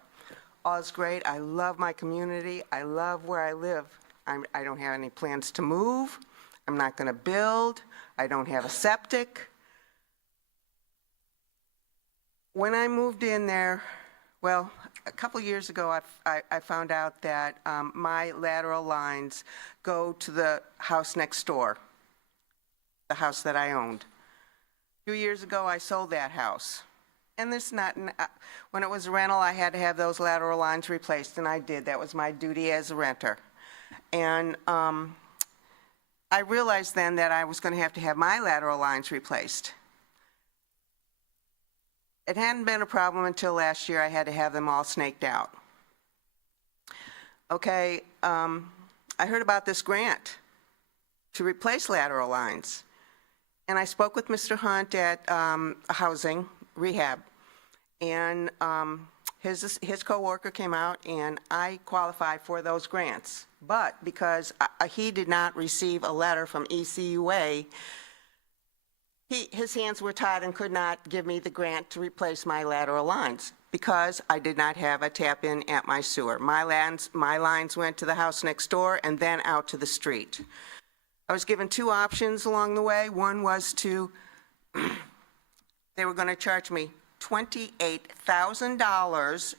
All's great. I love my community. I love where I live. I don't have any plans to move. I'm not going to build. I don't have a septic. When I moved in there, well, a couple years ago, I found out that my lateral lines go to the house next door, the house that I owned. A few years ago, I sold that house. And this not, when it was a rental, I had to have those lateral lines replaced, and I did. That was my duty as a renter. And I realized then that I was going to have my lateral lines replaced. It hadn't been a problem until last year. I had to have them all snaked out. Okay, I heard about this grant to replace lateral lines. And I spoke with Mr. Hunt at Housing Rehab. And his coworker came out, and I qualified for those grants. But because he did not receive a letter from ECUA, his hands were tied and could not give me the grant to replace my lateral lines because I did not have a tap-in at my sewer. My lines went to the house next door and then out to the street. I was given two options along the way. One was to, they were going to charge me $28,000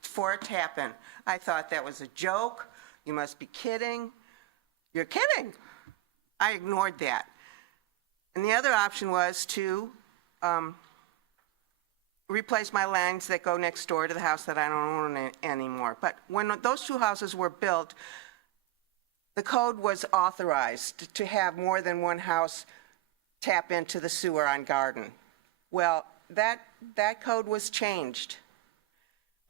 for a tap-in. I thought that was a joke. You must be kidding. You're kidding. I ignored that. And the other option was to replace my lines that go next door to the house that I don't own anymore. But when those two houses were built, the code was authorized to have more than one house tap into the sewer on Garden. Well, that code was changed.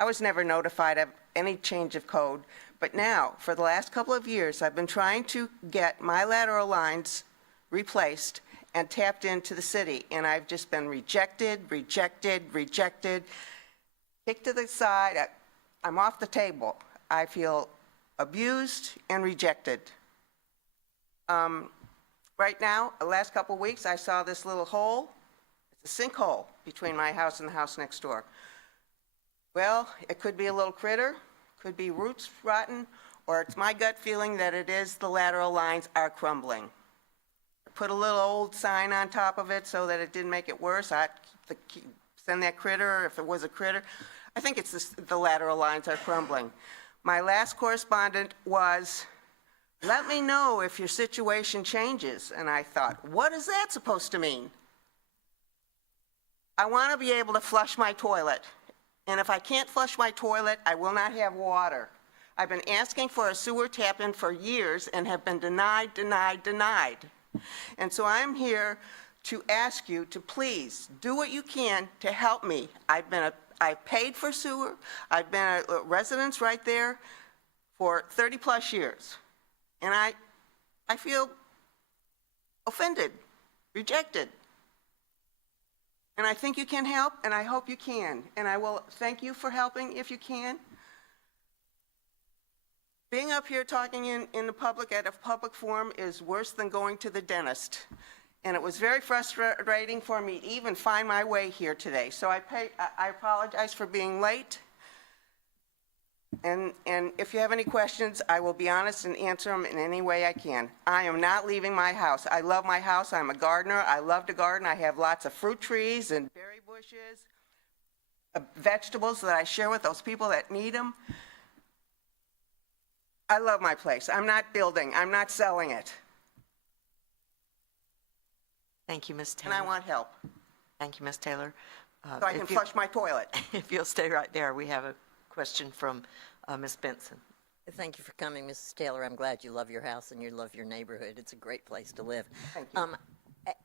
I was never notified of any change of code, but now, for the last couple of years, I've been trying to get my lateral lines replaced and tapped into the city, and I've just been rejected, kicked to the side. I'm off the table. I feel abused and rejected. Right now, the last couple of weeks, I saw this little hole. It's a sinkhole between my house and the house next door. Well, it could be a little critter, could be roots rotten, or it's my gut feeling that it is the lateral lines are crumbling. I put a little old sign on top of it so that it didn't make it worse. I'd send that critter, if it was a critter. I think it's the lateral lines are crumbling. My last correspondent was, let me know if your situation changes. And I thought, what is that supposed to mean? I want to be able to flush my toilet. And if I can't flush my toilet, I will not have water. I've been asking for a sewer tap-in for years and have been denied. And so I'm here to ask you to please do what you can to help me. I've paid for sewer. I've been a resident right there for 30-plus years. And I feel offended, rejected. And I think you can help, and I hope you can. And I will thank you for helping if you can. Being up here talking in the public at a public forum is worse than going to the dentist. And it was very frustrating for me to even find my way here today. So I apologize for being late. And if you have any questions, I will be honest and answer them in any way I can. I am not leaving my house. I love my house. I'm a gardener. I love to garden. I have lots of fruit trees and berry bushes, vegetables that I share with those people that need them. I love my place. I'm not building. I'm not selling it. Thank you, Ms. Taylor. And I want help Thank you, Ms. Taylor. so I can flush my toilet. If you'll stay right there, we have a question from Ms. Benson. Thank you for coming, Mrs. Taylor. I'm glad you love your house and you love your neighborhood. It's a great place to live. Thank you.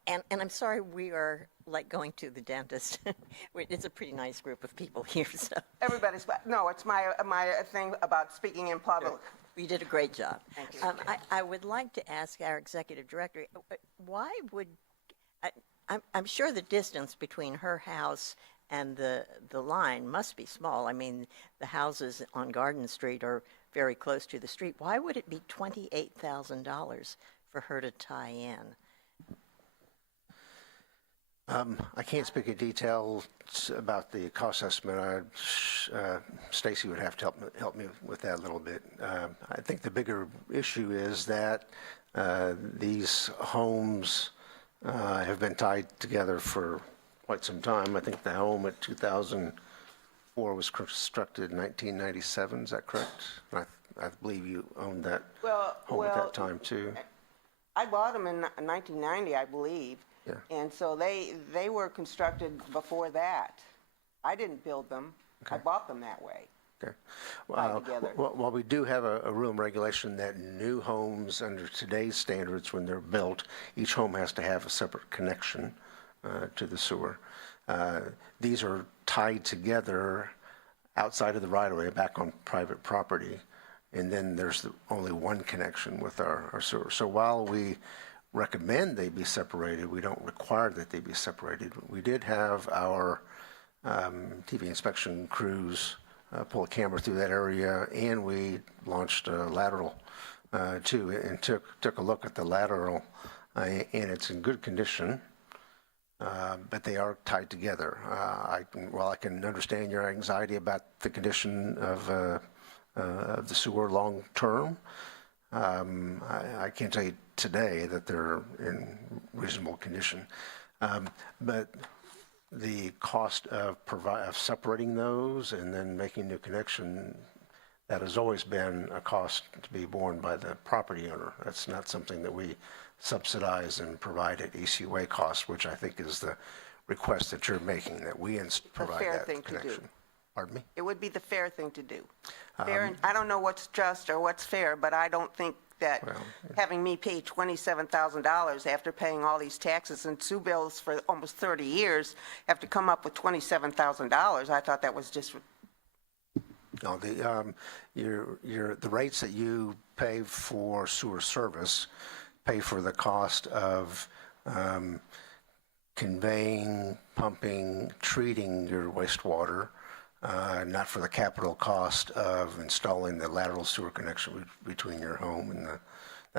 And I'm sorry we are like going to the dentist. It's a pretty nice group of people here, so. Everybody's, no, it's my thing about speaking in public. You did a great job. Thank you. I would like to ask our executive director, why would, I'm sure the distance between her house and the line must be small. I mean, the houses on Garden Street are very close to the street. Why would it be $28,000 for her to tie in? I can't speak in detail about the cost estimate. Stacy would have to help me with that a little bit. I think the bigger issue is that These homes have been tied together for quite some time. I think the home at 2004 was constructed in 1997, is that correct? I believe you owned that home at that time, too. I bought them in 1990, I believe. Yeah. And so they were constructed before that. I didn't build them. I bought them that way. Okay. Tied together. Well, we do have a rule and regulation that new homes under today's standards, when they're built, each home has to have a separate connection to the sewer. These are tied together outside of the right-of-way, back on private property, and then there's only one connection with our sewer. So while we recommend they be separated, we don't require that they be separated. We did have our TV inspection crews pull a camera through that area, and we launched a lateral too, and took a look at the lateral, and it's in good condition, but they are tied together. While I can understand your anxiety about the condition of the sewer long term, I can tell you today that they're in reasonable condition. But the cost of separating those and then making new connection, that has always been a cost to be borne by the property owner. That's not something that we subsidize and provide at ECUA cost, which I think is the request that you're making, that we provide fair that thing to do. connection. Pardon me? It would be the fair thing to do. Fair, and I don't know what's just or what's fair, but I don't think that having me pay $27,000 after paying all these taxes and sewer bills for almost 30 years, have to come up with $27,000. I thought that was just, No, the rates that you pay for sewer service pay for the cost of conveying, pumping, treating your wastewater, not for the capital cost of installing the lateral sewer connection between your home and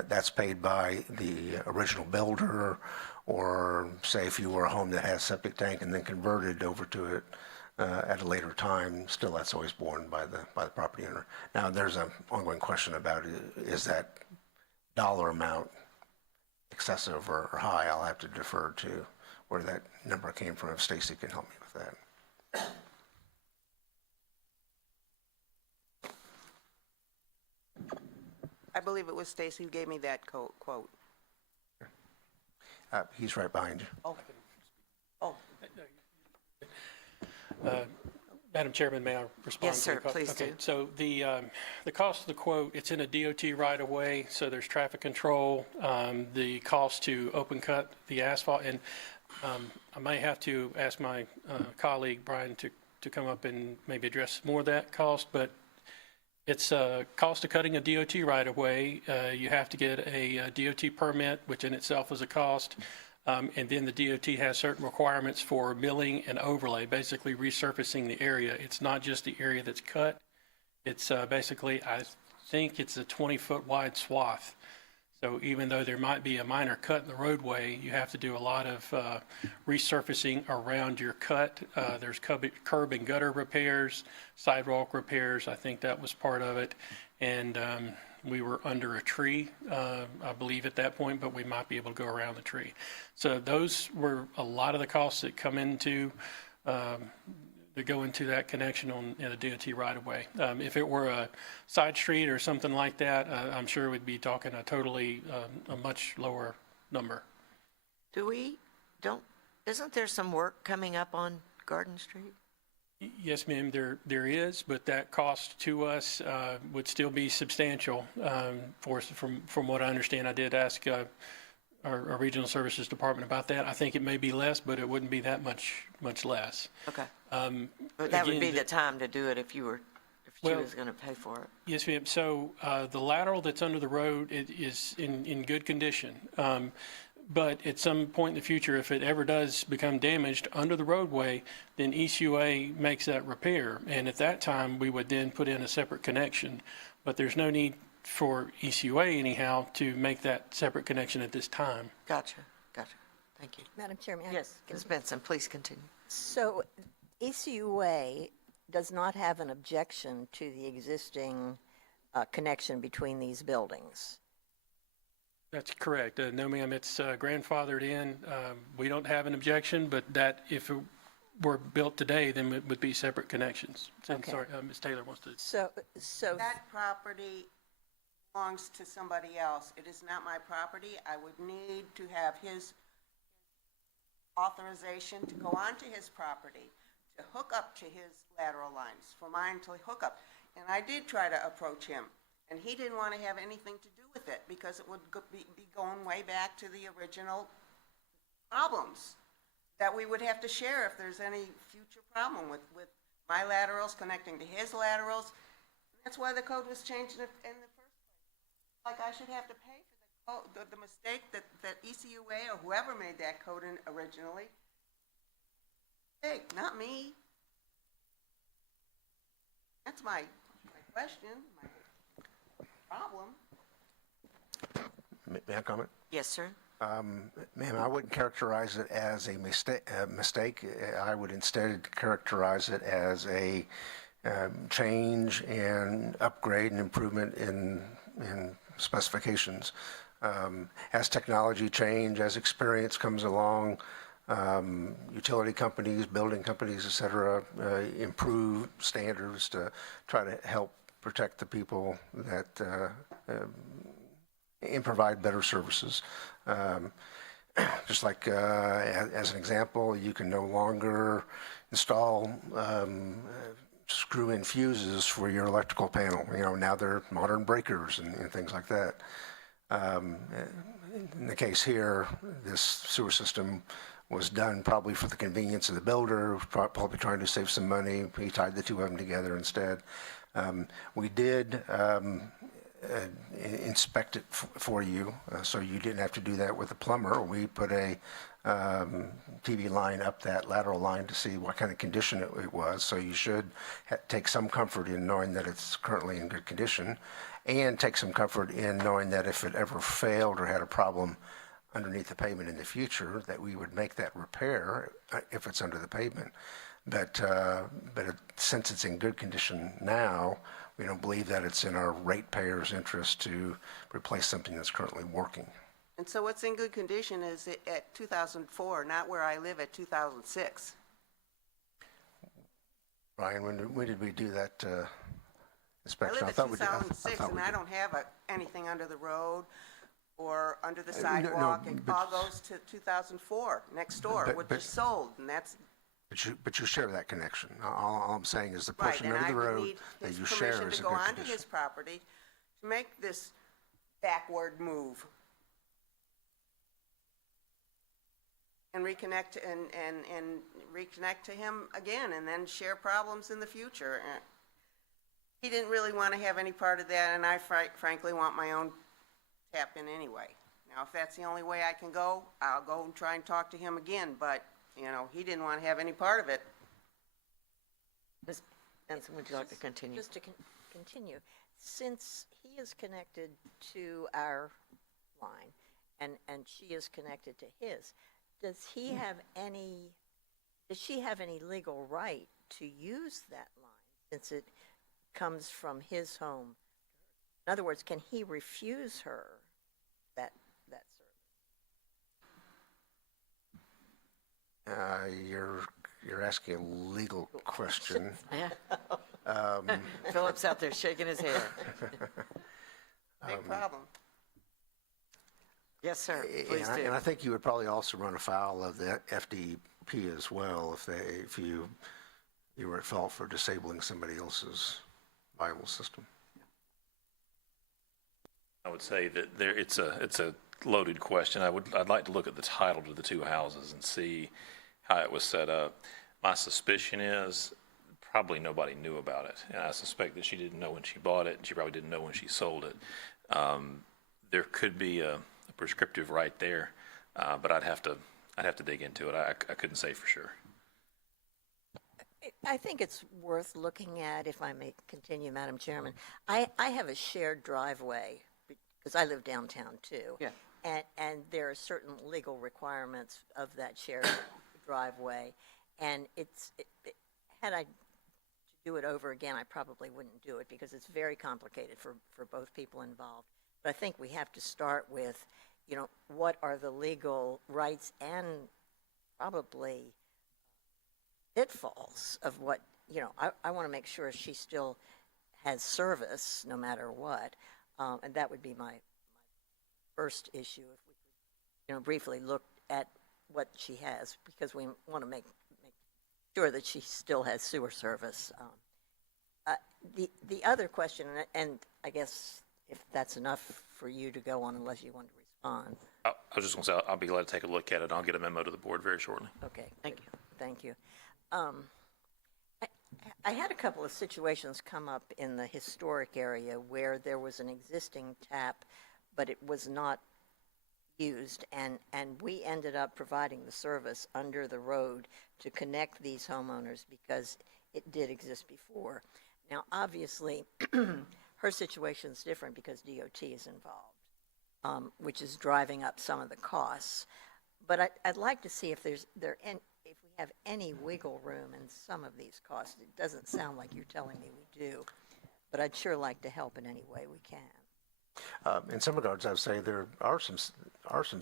that's paid by the original builder, or say if you were a home that has septic tank and then converted over to it at a later time, still that's always borne by the property owner. Now, there's an ongoing question about is that dollar amount excessive or high? I'll have to defer to where that number came from, if Stacy can help me with that. I believe it was Stacy who gave me that quote. He's right behind you. Oh, Madam Chairman, may I respond? Yes, to sir, the please okay. do. So the cost of the quote, it's in a DOT right-of-way, so there's traffic control, the cost to open cut the asphalt, and I may have to ask my colleague, Brian, to come up and maybe address more of that cost, but it's a cost of cutting a DOT right-of-way. You have to get a DOT permit, which in itself is a cost. And then the DOT has certain requirements for milling and overlay, basically resurfacing the area. It's not just the area that's cut. It's basically, I think it's a 20-foot wide swath. So even though there might be a minor cut in the roadway, you have to do a lot of resurfacing around your cut. There's curb and gutter repairs, sidewalk repairs. I think that was part of it. And we were under a tree, I believe at that point, but we might be able to go around the tree. So those were a lot of the costs that come into, that go into that connection in a DOT right-of-way. If it were a side street or something like that, I'm sure we'd be talking a much lower number. Isn't there some work coming up on Garden Street? Yes, ma'am, there is, but that cost to us would still be substantial for us. From what I understand, I did ask our regional services department about that. I think it may be less, but it wouldn't be that much less. Okay. But that would again, be the time to do it if she was going to pay for it. Yes, ma'am. So the lateral that's under the road is in good condition. But at some point in the future, if it ever does become damaged under the roadway, then ECUA makes that repair. And at that time, we would then put in a separate connection. But there's no need for ECUA anyhow to make that separate connection at this time. Gotcha. Thank you. Madam Chairman? Yes, Ms. Benson, please continue. So ECUA does not have an objection to the existing connection between these buildings. That's correct. No, ma'am, it's grandfathered in. We don't have an objection, but that if it were built today, then it would be separate connections. I'm Okay. sorry, Ms. Taylor wants to. So That property belongs to somebody else. It is not my property. I would need to have his authorization to go onto his property, to hook up to his lateral lines, for mine to hook up. And I did try to approach him, and he didn't want to have anything to do with it because it would be going way back to the original problems that we would have to share if there's any future problem with my laterals connecting to his laterals. That's why the code was changed in the first place. Like I should have to pay for the mistake that ECUA or whoever made that code in originally. Hey, not me. That's my question, my problem. May I comment? Yes, sir. Ma'am, I wouldn't characterize it as a mistake. I would instead characterize it as a change and upgrade and improvement in specifications. As technology change, as experience comes along, utility companies, building companies, et cetera, improve standards to try to help protect the people that and provide better services. Just like, as an example, you can no longer install screw-in fuses for your electrical panel. You know, now they're modern breakers and things like that. In the case here, this sewer system was done probably for the convenience of the builder, probably trying to save some money. He tied the two of them together instead. We did inspect it for you, so you didn't have to do that with a plumber. We put a TV line up that lateral line to see what kind of condition it was, so you should take some comfort in knowing that it's currently in good condition, and take some comfort in knowing that if it ever failed or had a problem underneath the pavement in the future, that we would make that repair if it's under the pavement. But since it's in good condition now, we don't believe that it's in our ratepayers' interest to replace something that's currently working. And so what's in good condition is at 2004, not where I live at 2006. Ryan, when did we do that I inspection? live at 2006, and I don't have anything under the road or under the no, sidewalk. It but- all goes to 2004, next door, But- which but- is sold, and that's But you share that connection. All I'm saying is the right. portion And under I the would road need that his you share permission is to in go good onto condition. his property to make this backward move and reconnect and reconnect to him again, and then share problems in the future. He didn't really want to have any part of that, and I frankly want my own tap in anyway. Now, if that's the only way I can go, I'll go and try and talk to him again, but, you know, he didn't want to have any part of it. Ms. Benson, would you like to continue? Just to continue, since he is connected to our line and she is connected to his, does she have any legal right to use that line since it comes from his home? In other words, can he refuse her that service? You're asking a legal question. Yeah. Philip's out there shaking his head. Big problem. Yes, sir, please do. And I think you would probably also run afoul of the FDP as well if you were at fault for disabling somebody else's viable system. I would say that it's a loaded question. I'd like to look at the title to the two houses and see how it was set up. My suspicion is probably nobody knew about it, and I suspect that she didn't know when she bought it, and she probably didn't know when she sold it. There could be a prescriptive right there, but I'd have to dig into it. I couldn't say for sure. I think it's worth looking at, if I may continue, Madam Chairman. I have a shared driveway, because I live downtown too. Yeah. And there are certain legal requirements of that shared driveway. And had I to do it over again, I probably wouldn't do it because it's very complicated for both people involved. But I think we have to start with, you know, what are the legal rights and probably pitfalls of what, you know, I want to make sure she still has service no matter what. And that would be my first issue, if we could, you know, briefly look at what she has, because we want to make sure that she still has sewer service. The other question, and I guess if that's enough for you to go on, unless you want to respond. I was just going to say, I'll be glad to take a look at it. I'll get a memo to the board very shortly. Okay, thank you. I had a couple of situations come up in the historic area where there was an existing tap, but it was not used, and we ended up providing the service under the road to connect these homeowners because it did exist before. Now, obviously, her situation is different because DOT is involved, which is driving up some of the costs. But I'd like to see if if we have any wiggle room in some of these costs. It doesn't sound like you're telling me we do, but I'd sure like to help in any way we can. In some regards, I would say there are some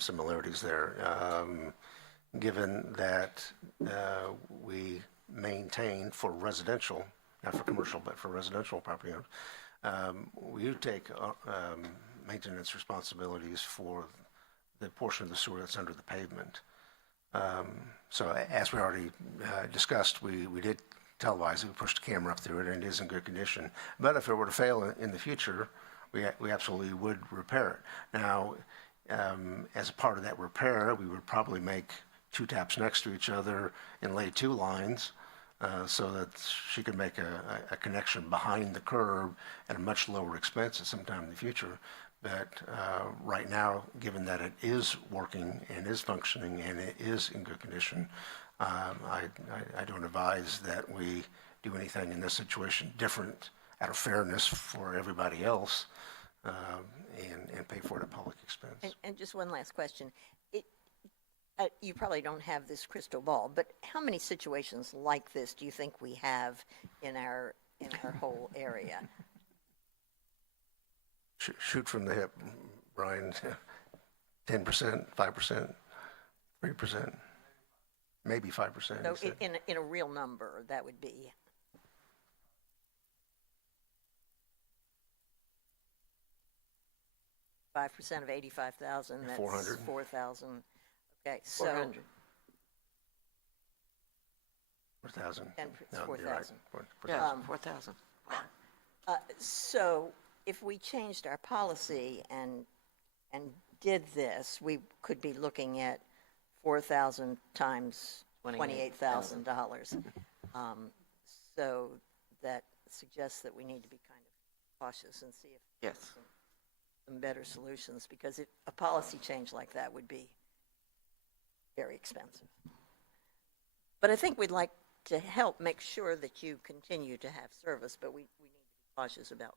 similarities there, given that we maintain for residential, not for commercial, but for residential property owners, we do take maintenance responsibilities for the portion of the sewer that's under the pavement. So as we already discussed, we did televise it, we pushed a camera up through it, and it is in good condition. But if it were to fail in the future, we absolutely would repair it. Now, as a part of that repair, we would probably make 2 taps next to each other and lay 2 lines so that she could make a connection behind the curb at a much lower expense at some time in the future. But right now, given that it is working and is functioning and it is in good condition, I don't advise that we do anything in this situation different out of fairness for everybody else and pay for it at public expense. And just one last question. You probably don't have this crystal ball, but how many situations like this do you think we have in our whole area? Shoot from the hip, Brian. 10%, 5%, 3%, maybe 5%. So in a real number, that would be? $5% of 85,000, that's 400. 4,000. Okay, so 400. 4,000. 10, No, you're 4,000. right. Yeah, 4,000. So if we changed our policy and did this, we could be looking at 4,000 times $28,000. So that suggests that we need to be kind of cautious and see if Yes. some better solutions, because a policy change like that would be very expensive. But I think we'd like to help make sure that you continue to have service, but we need to be cautious about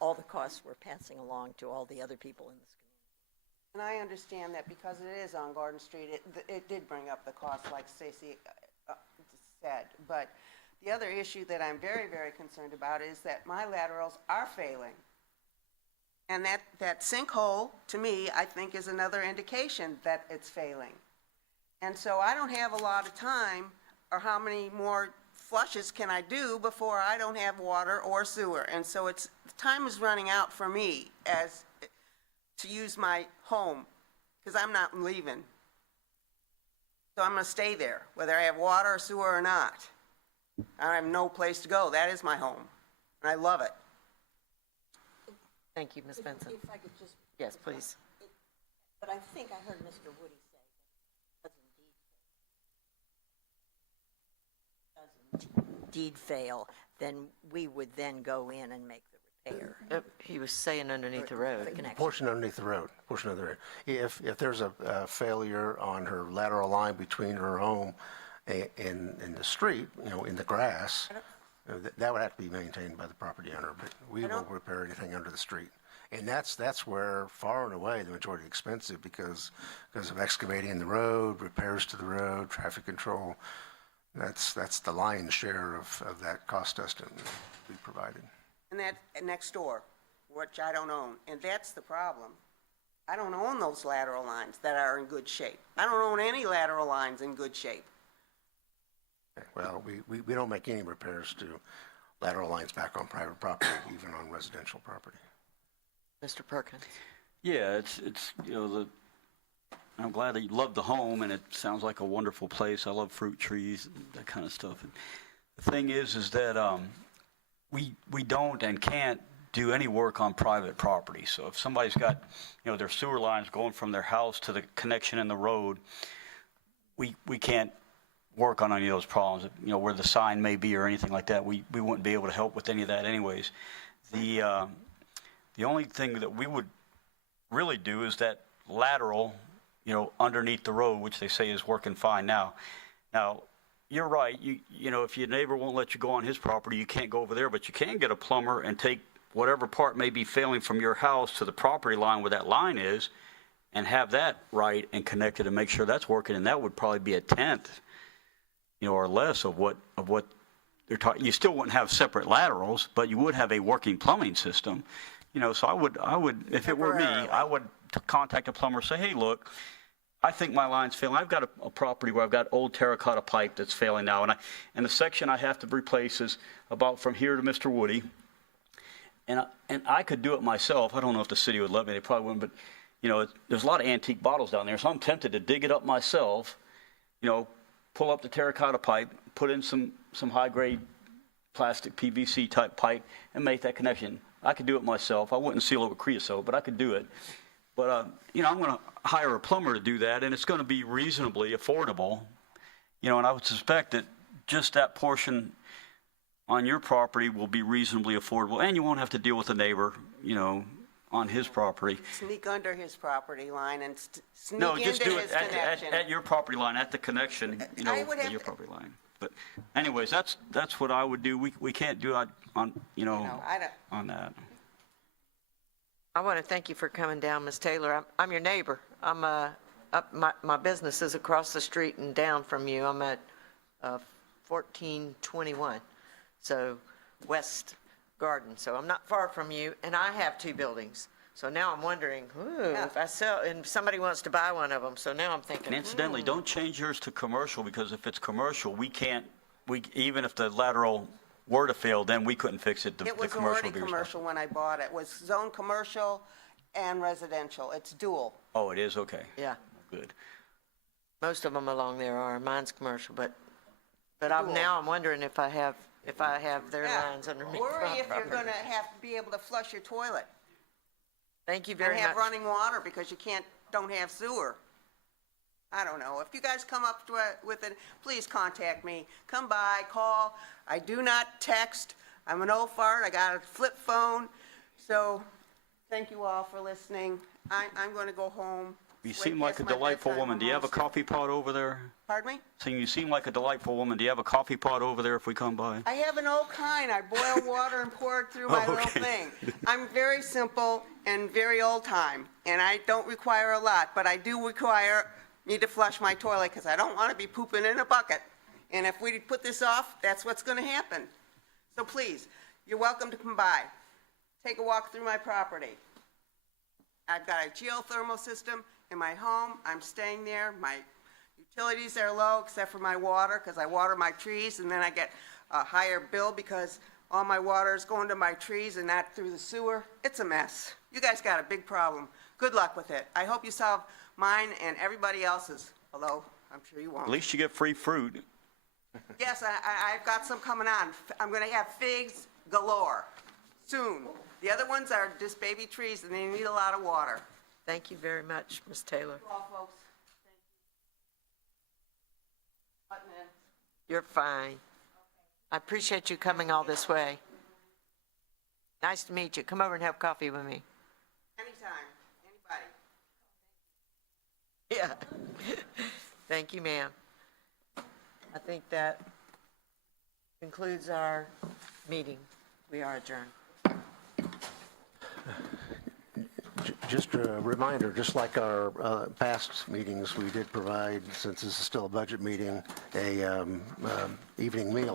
all the costs we're passing along to all the other people in this community. And I understand that because it is on Garden Street, it did bring up the cost, like Stacy said. But the other issue that I'm very, very concerned about is that my laterals are failing. And that sinkhole, to me, I think is another indication that it's failing. And so I don't have a lot of time, or how many more flushes can I do before I don't have water or sewer? And so time is running out for me to use my home, because I'm not leaving. So I'm going to stay there, whether I have water or sewer or not. I have no place to go. That is my home, and I love it. Thank you, Ms. Benson. If I could just, Yes, please. but I think I heard Mr. Woody say that does indeed fail, then we would then go in and make the repair. Yep, he was saying underneath the road. The connection. Portion underneath the road, portion of the road. If there's a failure on her lateral line between her home and the street, in the grass, that would have to be maintained by the property owner, but we won't repair anything under the street. And that's where far and away the majority is expensive because of excavating the road, repairs to the road, traffic control. That's the lion's share of that cost estimate we provided. And that next door, which I don't own, and that's the problem. I don't own those lateral lines that are in good shape. I don't own any lateral lines in good shape. Well, we don't make any repairs to lateral lines back on private property, even on residential property. Mr. Perkins? Yeah, it's, you know, I'm glad that you love the home, and it sounds like a wonderful place. I love fruit trees, and that kind of stuff. And the thing is that we don't and can't do any work on private property. So if somebody's got, you know, their sewer lines going from their house to the connection in the road, we can't work on any of those problems, you know, where the sign may be or anything like that. We wouldn't be able to help with any of that anyways. The only thing that we would really do is that lateral, you know, underneath the road, which they say is working fine now. Now, you're right. You know, if your neighbor won't let you go on his property, you can't go over there, but you can get a plumber and take whatever part may be failing from your house to the property line where that line is and have that right and connected and make sure that's working. And that would probably be a tenth, you know, or less of what they're talking. You still wouldn't have separate laterals, but you would have a working plumbing system, you know. So I would, if it were me, I would contact a plumber, say, hey, look, I think my line's failing. I've got a property where I've got old terracotta pipe that's failing now, and the section I have to replace is about from here to Mr. Woody. And I could do it myself. I don't know if the city would let me. They probably wouldn't. But, you know, there's a lot of antique bottles down there, so I'm tempted to dig it up myself, you know, pull up the terracotta pipe, put in some high-grade plastic PVC type pipe, and make that connection. I could do it myself. I wouldn't seal it with creosote, but I could do it. But, you know, I'm going to hire a plumber to do that, and it's going to be reasonably affordable. You know, and I would suspect that just that portion on your property will be reasonably affordable, and you won't have to deal with a neighbor, you know, on his property. Sneak under his property line and sneak No, into just do it his connection. at your property line, at the connection, you know, I would at have your to- property line. But anyways, that's what I would do. We can't do it on, you know, No, I don't. on that. I want to thank you for coming down, Ms. Taylor. I'm your neighbor. I'm my business is across the street and down from you. I'm at 1421, so West Garden. So I'm not far from you, and I have two buildings. So now I'm wondering, if I sell, and somebody wants to buy one of them. So now I'm thinking. And incidentally, don't change yours to commercial, because if it's commercial, even if the lateral were to fail, then we couldn't fix it. The It was commercial already would be commercial when I bought it. It was zone commercial and residential. It's dual. Oh, it is? Okay. Yeah, Good. most of them along there are. Mine's commercial, but now I'm wondering if I have their lines underneath Worry my if you're property. going to have to be able to flush your toilet Thank you and very have much. running water because you don't have sewer. I don't know. If you guys come up with it, please contact me. Come by, call. I do not text. I'm an old fart. I got a flip phone. So thank you all for listening. I'm going to go home. You Way seem like a past my delightful bedtime woman. Do you have a almost. coffee pot over there? Pardon me? So you seem like a delightful woman. Do you have a coffee pot over there if we come by? I have an old kind. I boil water and pour it through my little okay. thing. I'm very simple and very old time, and I don't require a lot, but I do need to flush my toilet because I don't want to be pooping in a bucket. And if we put this off, that's what's going to happen. So please, you're welcome to come by. Take a walk through my property. I've got a geothermal system in my home. I'm staying there. My utilities are low except for my water because I water my trees, and then I get a higher bill because all my water is going to my trees and not through the sewer. It's a mess. You guys got a big problem. Good luck with it. I hope you solve mine and everybody else's, although I'm sure you won't. At least you get free fruit. Yes, I've got some coming on. I'm going to have figs galore soon. The other ones are just baby trees, and they need a lot of water. Thank you very much, Ms. Taylor. Well, folks, thank you. Button in. You're fine. I appreciate you coming all this way. Nice to meet you. Come over and have coffee with me. Anytime, anybody. Yeah. Thank you, ma'am. I think that concludes our meeting. We are adjourned. Just a reminder, just like our past meetings, we did provide, since this is still a budget meeting, a evening meal.